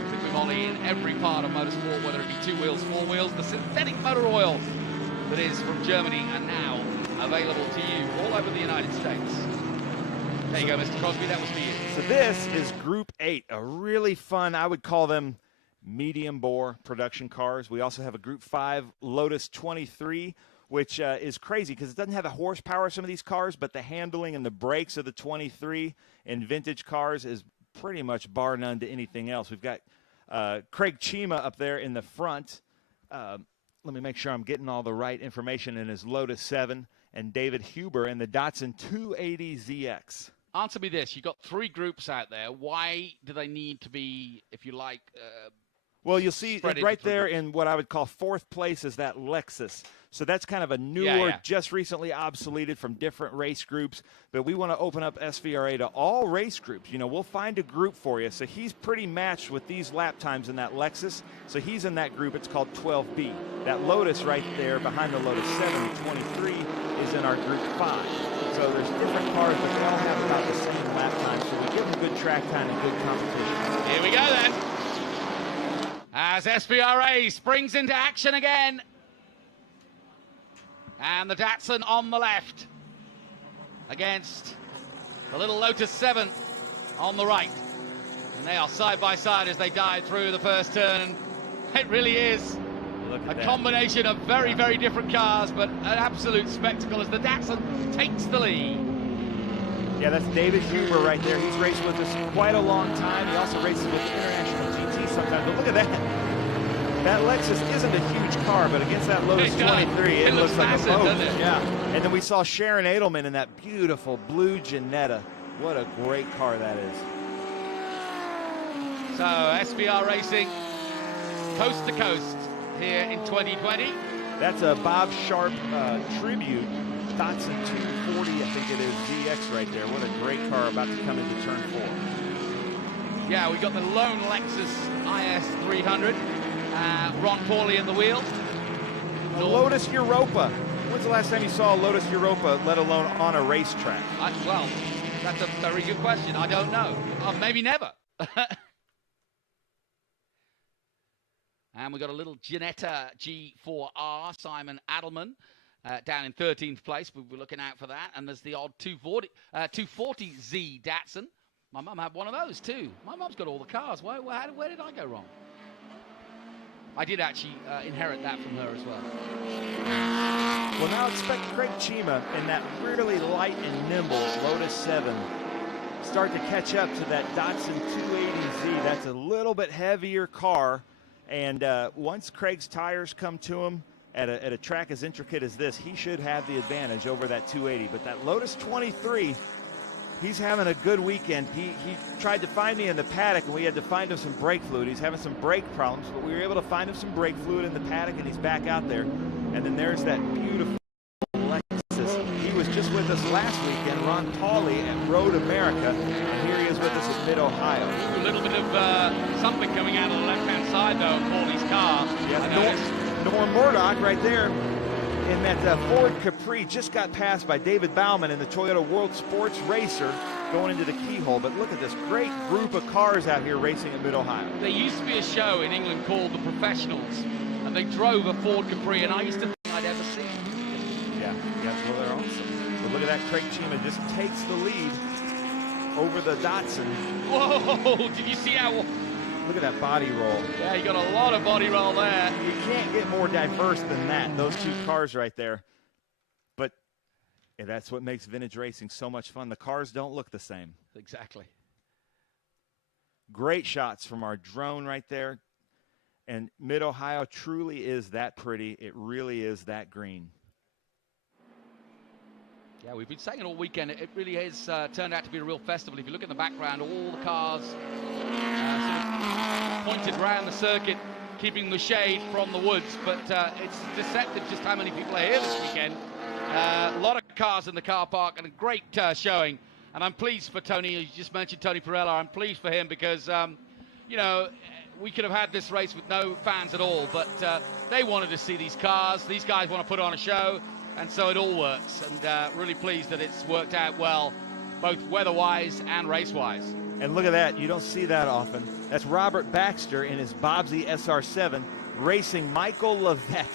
Lick Me Molly in every part of motorsport, whether it be 2 wheels, 4 wheels, the synthetic motor oil that is from Germany and now available to you all over the United States. There you go, Mr. Crosby, that was for you. So this is Group 8, a really fun, I would call them medium bore production cars. We also have a Group 5 Lotus 23, which is crazy because it doesn't have the horsepower of some of these cars, but the handling and the brakes of the 23 in vintage cars is pretty much bar none to anything else. We've got Craig Chima up there in the front. Let me make sure I'm getting all the right information in his Lotus 7, and David Huber in the Datsun 280ZX. Answer me this. You've got 3 groups out there. Why do they need to be, if you like, well, you'll see right there in what I would call 4th place is that Lexus. So that's kind of a newer, just recently obsoleted from different race groups. But we want to open up SVRA to all race groups. You know, we'll find a group for you. So he's pretty matched with these lap times in that Lexus. So he's in that group. It's called 12B. That Lotus right there behind the Lotus 7, 23, is in our Group 5. So there's different cars, but they all have about the same lap time. So we give them good track time and good competition. Here we go then. As SVRA springs into action again. And the Datsun on the left against the little Lotus 7 on the right. And they are side by side as they dive through the first turn. It really is a combination of very, very different cars, but an absolute spectacle as the Datsun takes the lead. Yeah, that's David Huber right there. He's raced with us quite a long time. He also races with International GT sometimes. But look at that. That Lexus isn't a huge car, but against that Lotus 23, it looks like massive, a boat. doesn't it? Yeah. And then we saw Sharon Edelman in that beautiful blue Jannetta. What a great car that is. So SVR Racing, coast to coast here in 2020. That's a Bob Sharp tribute. Datsun 240, I think it is, ZX right there. What a great car about to come into turn 4. Yeah, we got the lone Lexus IS 300. Ron Pauly in the wheel. The Lotus Europa. When's the last time you saw a Lotus Europa, let alone on a racetrack? Well, that's a very good question. I don't know. Maybe never. And we got a little Jannetta G4R, Simon Adelman, down in 13th place. We'll be looking out for that. And there's the odd 240Z Datsun. My mum had one of those too. My mum's got all the cars. Where did I go wrong? I did actually inherit that from her as well. Well, now expect Craig Chima in that really light and nimble Lotus 7 start to catch up to that Datsun 280Z. That's a little bit heavier car. And once Craig's tires come to him at a track as intricate as this, he should have the advantage over that 280. But that Lotus 23, he's having a good weekend. He tried to find me in the paddock, and we had to find him some brake fluid. He's having some brake problems, but we were able to find him some brake fluid in the paddock, and he's back out there. And then there's that beautiful Lexus. He was was just with us last weekend, Ron Pauley at Road America, and here he is with us at Mid-Ohio. A little bit of something coming out of the left-hand side, though, of Pauley's car. Yeah, Norm Murdoch right there in that Ford Capri just got passed by David Bauman in the Toyota World Sports Racer going into the keyhole. But look at this great group of cars out here racing at Mid-Ohio. There used to be a show in England called The Professionals, and they drove a Ford Capri, and I used to think I'd ever see it. Yeah, well, they're awesome. But look at that, Craig Chima just takes the lead over the Datsun. Whoa, did you see how... Look at that body roll. Yeah, you got a lot of body roll there. You can't get more diverse than that, those two cars right there. But yeah, that's what makes vintage racing so much fun. The cars don't look the same. Exactly. Great shots from our drone right there. And Mid-Ohio truly is that pretty. It really is that green. Yeah, we've been saying it all weekend. It really has turned out to be a real festival. If you look in the background, all the cars sort of pointed around the circuit, keeping the shade from the woods. But it's deceptive just how many people are here this weekend. A lot of cars in the car park and a great showing. And I'm pleased for Tony. You just mentioned Tony Perella. I'm pleased for him because, you know, we could have had this race with no fans at all. But they wanted to see these cars. These guys want to put on a show. And so it all works, and really pleased that it's worked out well, both weather-wise and race-wise. And look at that, you don't see that often. That's Robert Baxter in his Bobsy SR7 racing Michael Levesque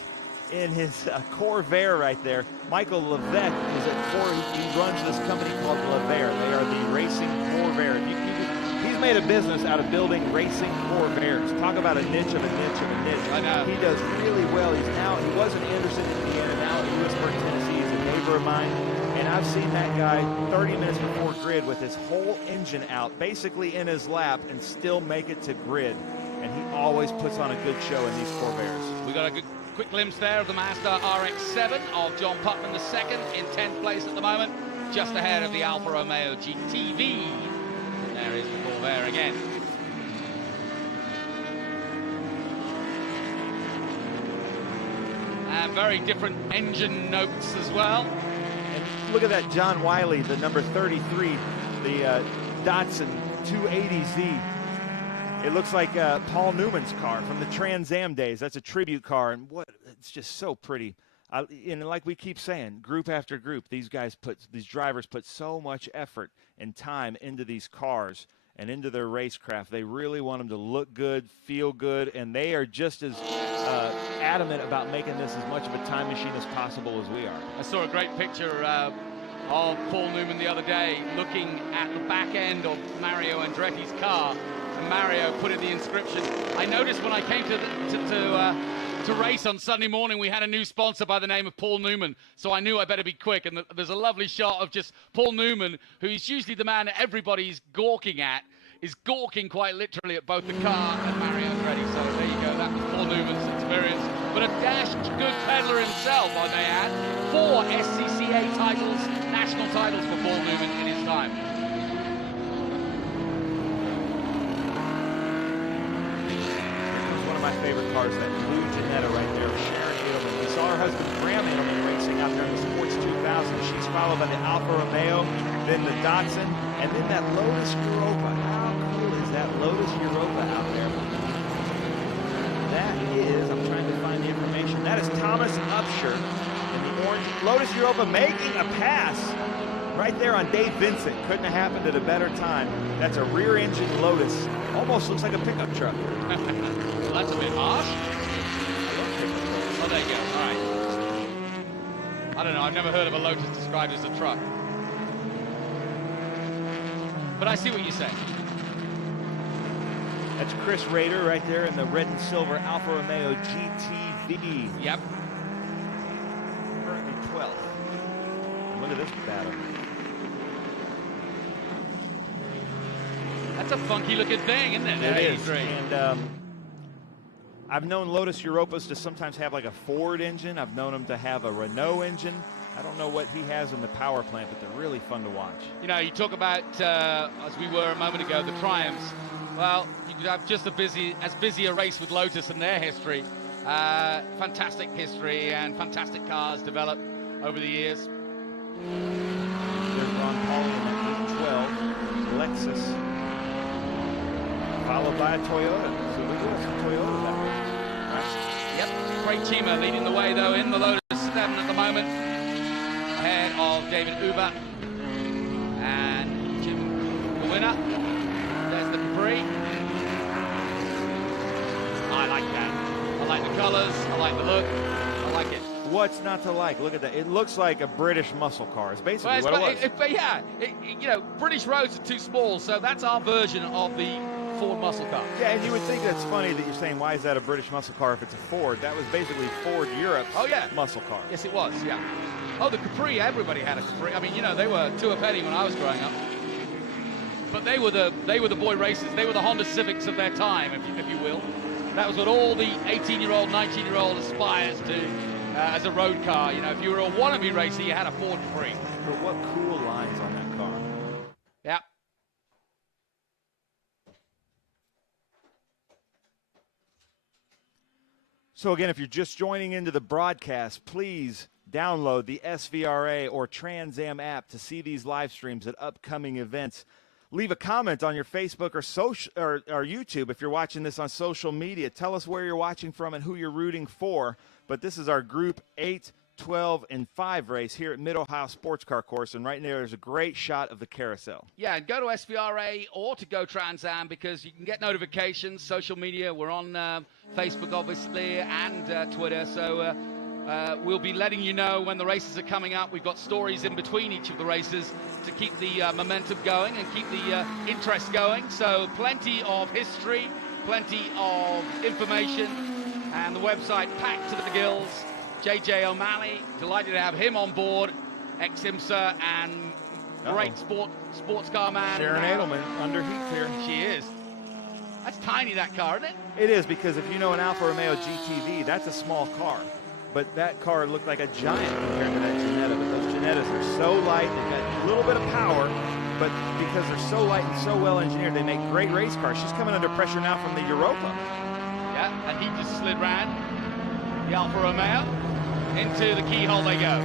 in his Corvair right there. Michael Levesque is at Ford. He runs this company called Levair. They are the racing Corvair. He's made a business out of building racing Corvairs. Talk about a niche of a niche of a niche. I know. He does really well. He was in Anderson, Indiana, now at Lewisburg, Tennessee. He's a neighbor of mine. And I've seen that guy 30 minutes before grid with his whole engine out, basically in his lap, and still make it to grid. And he always puts on a good show in these Corvairs. We got a quick glimpse there of the Mazda RX-7 of John Putman II in 10th place at the moment, just ahead of the Alfa Romeo GTV. There is the Corvair again. And very different engine notes as well. And look at that John Wiley, the number 33, the Datsun 280Z. It looks like Paul Newman's car from the Trans Am days. That's a tribute car, and it's just so pretty. And like we keep saying, group after group, these drivers put so much effort and time into these cars and into their racecraft. They really want them to look good, feel good, and they are just as adamant about making this as much of a time machine as possible as we are. I saw a great picture of Paul Newman the other day looking at the back end of Mario Andretti's car, and Mario put in the inscription. I noticed when I came to race on Sunday morning, we had a new sponsor by the name of Paul Newman, so I knew I better be quick. And there's a lovely shot of just Paul Newman, who's usually the man that everybody's gawking at, is gawking quite literally at both the car and Mario Andretti. So there you go, that was Paul Newman's experience. But a dashed good peddler himself, I may add. 4 SCCA titles, national titles for Paul Newman in his time. One of my favorite cars, that blue Jannetta right there, Sharon Edelman. We saw her husband Graham Edelman racing out there in the Sports 2000. She's followed by the Alfa Romeo, then the Datsun, and then that Lotus Europa. How cool is that Lotus Europa out there? That is, I'm trying to find the information, that is Thomas Upshur in the orange Lotus Europa making a pass right there on Dave Vincent. Couldn't have happened at a better time. That's a rear engine Lotus. Almost looks like a pickup truck. Well, that's a bit harsh. Oh, there you go. All right. I don't know. I've never heard of a Lotus described as a truck. But I see what you're saying. That's Chris Rader right there in the red and silver Alfa Romeo GTV. Yep. Currently 12th. And look at this battle. That's a funky looking thing, isn't it? It is. And I've known Lotus Europas to sometimes have like a Ford engine. I've known them to have a Renault engine. I don't know what he has in the power plant, but they're really fun to watch. You know, you talk about, as we were a moment ago, the Triumphs. Well, you could have just as busy a race with Lotus in their history. Fantastic history and fantastic cars developed over the years. There's Ron Pauly in that 12. Lexus. Followed by a Toyota. So look at some Toyota that way. Right? Yep, Prix leading the way though in the Lotus 7 at the moment. Ahead of David Uber and Jim, the winner. There's the Prix. I like that. I like the colors. I like the look. I like it. What's not to like? Look at that. It looks like a British muscle car. It's basically what it was. You know, British roads are too small, so that's our version of the Ford muscle car. Yeah, and you would think that's funny that you're saying, why is that a British muscle car if it's a Ford? That was basically Ford Europe's muscle car. Yes, it was, yeah. Oh, the Capri, everybody had a Capri. I mean, you know, they were two a penny when I was growing up. But they were the boy racers. They were the Honda Civics of their time, if you will. That was what all the 18-year-old, 19-year-old aspires to as a road car. You know, if you were a wannabe racer, you had a Ford Capri. But what cool lines on that car. Yeah. So again, if you're just joining into the broadcast, please download the SVRA or Trans Am app to see these live streams at upcoming events. Leave a comment on your Facebook or YouTube if you're watching this on social media. Tell us where you're watching from and who you're rooting for. But this is our Group 8, 12, and 5 race here at Mid-Ohio Sports Car Course. And right there's a great shot of the carousel. Yeah, and go to SVRA or to Go Trans Am because you can get notifications, social media. We're on Facebook, obviously, and Twitter. So we'll be letting you know when the races are coming up. We've got stories in between each of the races to keep the momentum going and keep the interest going. So plenty of history, plenty of information, and the website packed to the gills. JJ O'Malley, delighted to have him on board, ex-IMSA and great sports car man. Sharon Edelman under heat here. She is. That's tiny, that car, isn't it? It is, because if you know an Alfa Romeo GTV, that's a small car. But that car looked like a giant compared to that Ginetta. But those Ginettas are so light, they've got a little bit of power, but because they're so light and so well engineered, they make great race cars. She's coming under pressure now from the Europa. Yeah, and he just slid round the Alfa Romeo. Into the keyhole they go.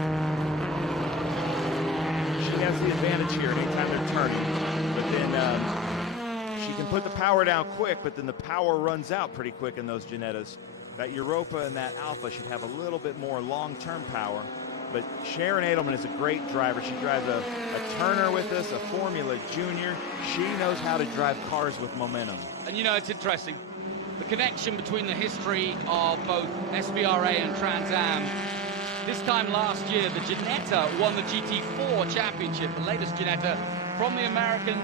She has the advantage here anytime they're turning. But then she can put the power down quick, but then the power runs out pretty quick in those Ginettas. That Europa and that Alfa should have a little bit more long-term power. But Sharon Edelman is a great driver. She drives a Turner with us, a Formula Junior. She knows how to drive cars with momentum. And you know, it's interesting. The connection between the history of both SVRA and Trans Am. This time last year, the Ginetta won the GT4 championship, the latest Ginetta from the American,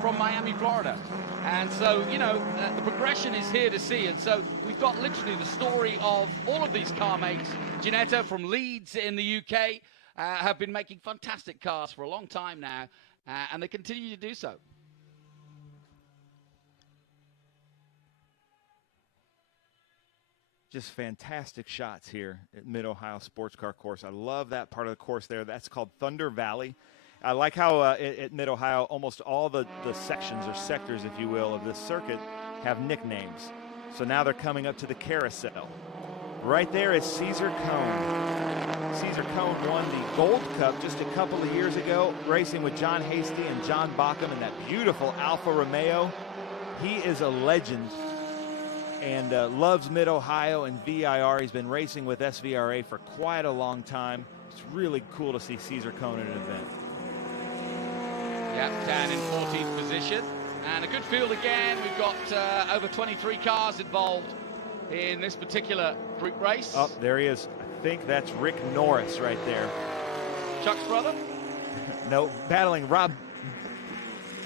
from Miami, Florida. And so, you know, the progression is here to see. And so we've got literally the story of all of these car makes. Ginetta from Leeds in the UK have been making fantastic cars for a long time now, and they continue to do so. Just fantastic shots here at Mid-Ohio Sports Car Course. I love that part of the course there. That's called Thunder Valley. I like how at Mid-Ohio almost all the sections or sectors, if you will, of this circuit have nicknames. So now they're coming up to the carousel. Right there is Caesar Cone. Caesar Cone won the Gold Cup just a couple of years ago, racing with John Hasty and John Bockham in that beautiful Alfa Romeo. He is a legend and loves Mid-Ohio and VIR. He's been racing with SVRA for quite a long time. It's really cool to see Caesar Cone at an event. Yep, down in 14th position. And a good field again. We've got over 23 cars involved in this particular group race. Oh, there he is. I think that's Rick Norris right there. Chuck's brother? No, battling Rob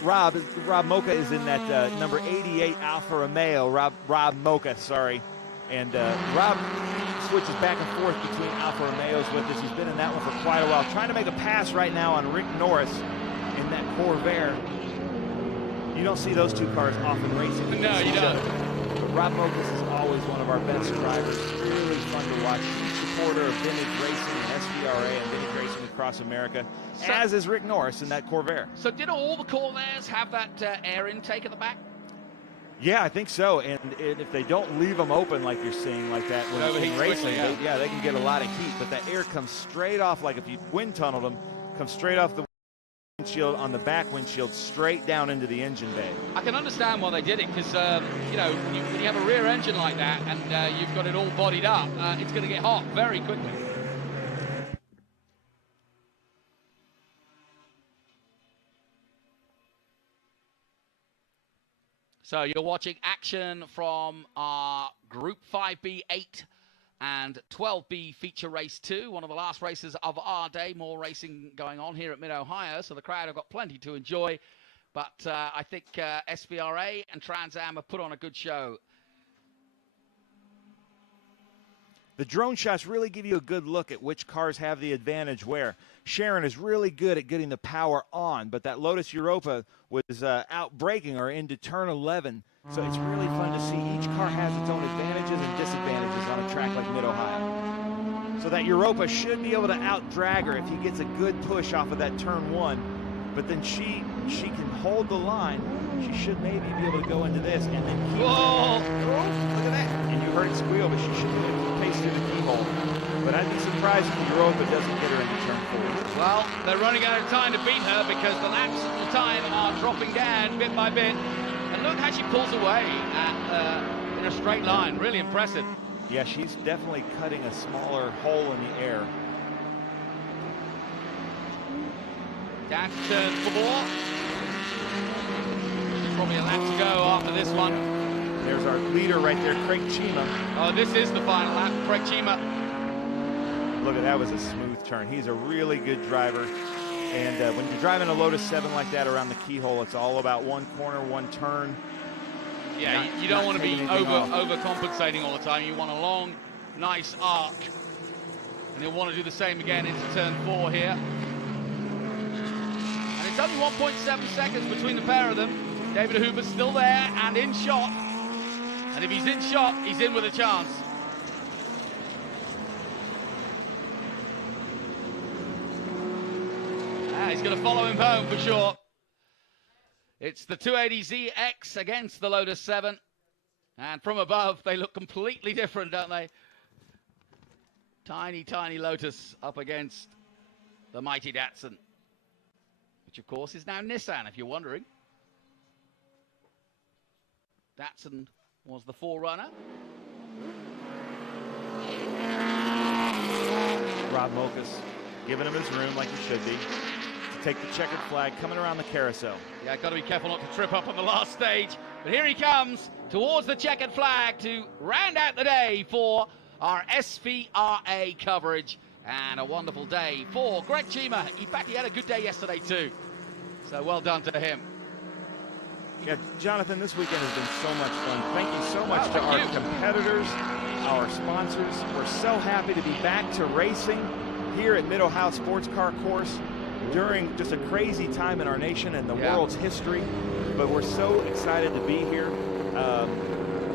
Mocha is in that number 88 Alfa Romeo. Rob Mocha, sorry. And Rob switches back and forth between Alfa Romeos with us. He's been in that one for quite a while. Trying to make a pass right now on Rick Norris in that Corvair. You don't see those two cars often racing. No, you don't. But Rob Mocha is always one of our best drivers. Really fun to watch. Supporter of vintage racing and SVRA and vintage racing across America, so, as is Rick Norris in that Corvair. So did all the Corvairs have that air intake at the back? Yeah, I think so. And if they don't leave them open like you're seeing like that when in racing, quickly, they can get a lot of heat. But that air comes straight off, like if you wind tunneled them, comes straight off the windshield on the back windshield, straight down into the engine bay. I can understand why they did it, because you know, when you have a rear engine like that and you've got it all bodied up, it's going to get hot very quickly. So you're watching action from our Group 5B 8 and 12B Feature Race 2, one of the last races of our day. More racing going on here at Mid-Ohio, so the crowd have got plenty to enjoy. But I think SVRA and Trans Am have put on a good show. The drone shots really give you a good look at which cars have the advantage where. Sharon is really good at getting the power on, but that Lotus Europa was out braking or into turn 11. So it's really fun to see each car has its own advantages and disadvantages on a track like Mid-Ohio. So that Europa should be able to out-drag her if he gets a good push off of that turn 1. But then she can hold the line. She should maybe be able to go into this and then keep. Whoa! Look at that. And you heard it squeal, but she should be able to keep pace through the keyhole. But I'd be surprised if Europa doesn't get her into turn 4. Well, they're running out of time to beat her because the laps of the time are dropping down bit by bit. And look how she pulls away in a straight line. Really impressive. Yeah, she's definitely cutting a smaller hole in the air. Down to turn 4. Probably a lap to go after this one. There's our leader right there, Craig Chima. Oh, this is the final lap. Craig Chima. Look at that, was a smooth turn. He's a really good driver. And when you're driving a Lotus 7 like that around the keyhole, it's all about one corner, one turn. Yeah, you don't want to be overcompensating all the time. You want a long, nice arc. And you'll want to do the same again into turn 4 here. And it's only 1.7 seconds between the pair of them. David Hoover's still there and in shot. And if he's in shot, he's in with a chance. He's going to follow him home for sure. It's the 280ZX against the Lotus 7. And from above, they look completely different, don't they? Tiny, tiny Lotus up against the mighty Datsun, which, of course, is now Nissan, if you're wondering. Datsun was the forerunner. Rob Mokas giving him his room like he should be. To take the checkered flag, coming around the carousel. Yeah, got to be careful not to trip up on the last stage. But here he comes towards the checkered flag to round out the day for our SVRA coverage. And a wonderful day for Greg Chima. In fact, he had a good day yesterday too. So well done to him. Yeah, Jonathan, this weekend has been so much fun. Thank you so much to our competitors, our sponsors. We're so happy to be back to racing here at Mid-Ohio Sports Car Course during just a crazy time in our nation and the world's history. But we're so excited to be here.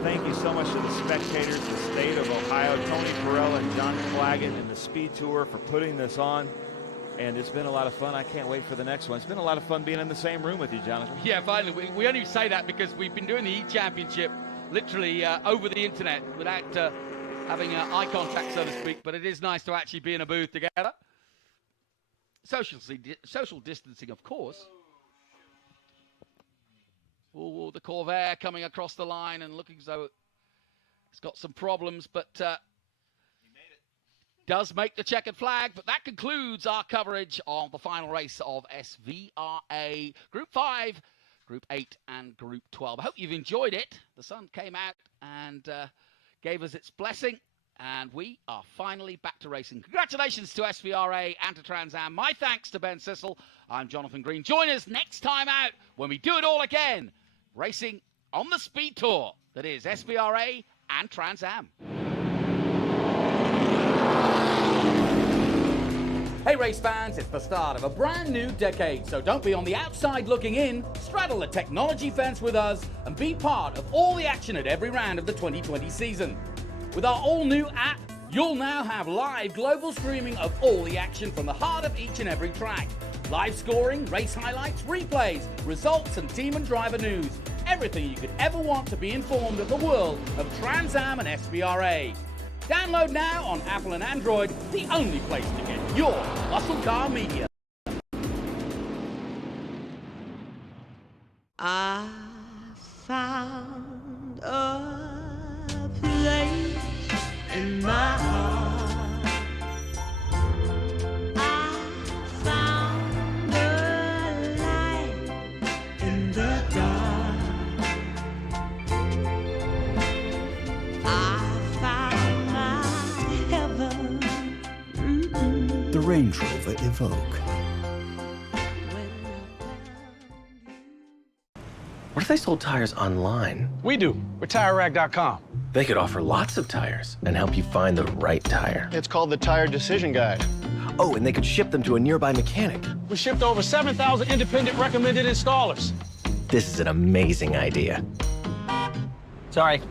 Thank you so much to the spectators, the state of Ohio, Tony Perella and John Claggett and the Speed Tour for putting this on. And it's been a lot of fun. I can't wait for the next one. It's been a lot of fun being in the same room with you, Jonathan. Yeah, finally. We only say that because we've been doing the E-Championship literally over the internet without having eye contact, so to speak. But it is nice to actually be in a booth together. Social distancing, of course. Oh, the Corvair coming across the line and looking as though it's got some problems, but does make the checkered flag. But that concludes our coverage of the final race of SVRA Group 5, Group 8, and Group 12. I hope you've enjoyed it. The sun came out and gave us its blessing, and we are finally back to racing. Congratulations to SVRA and to Trans Am. My thanks to Ben Cissell. I'm Jonathan Green. Join us next time out when we do it all again, racing on the Speed Tour that is SVRA and Trans Am. Hey race fans, it's the start of a brand new decade, so don't be on the outside looking in. Straddle the technology fence with us and be part of all the action at every round of the 2020 season. With our all-new app, you'll now have live global streaming of all the action from the heart of each and every track. Live scoring, race highlights, replays, results, and team and driver news. Everything you could ever want to be informed of the world of Trans Am and SVRA. Download now on Apple and Android, the only place to get your muscle car media. Range Rover Evoque. What if they sold tires online? We do. We're TireRack.com. They could offer lots of tires and help you find the right tire. It's called the Tire Decision Guide. Oh, and they could ship them to a nearby mechanic. We shipped over 7,000 independent recommended installers. This is an amazing idea. Sorry.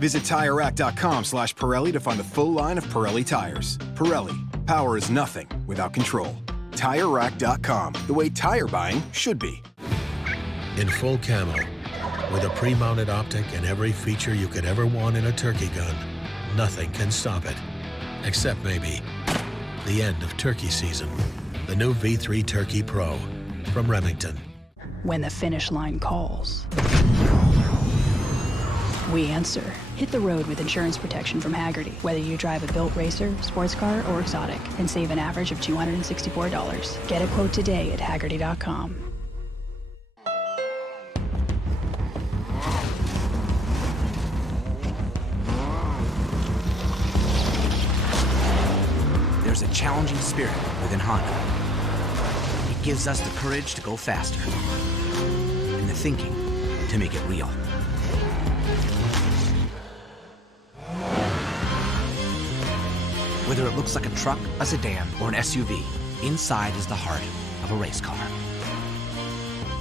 Visit TireRack.com/Pirelli to find the full line of Pirelli tires. Pirelli, power is nothing without control. TireRack.com, the way tire buying should be. In full camo, with a pre-mounted optic and every feature you could ever want in a turkey gun, nothing can stop it. Except maybe the end of turkey season. The new V3 Turkey Pro from Remington. When the finish line calls, we answer. Hit the road with insurance protection from Hagerty. Whether you drive a built racer, sports car, or exotic, and save an average of $264. Get a quote today at Hagerty.com. There's a challenging spirit within Honda. It gives us the courage to go faster, and the thinking to make it real. Whether it looks like a truck, a sedan, or an SUV, inside is the heart of a race car.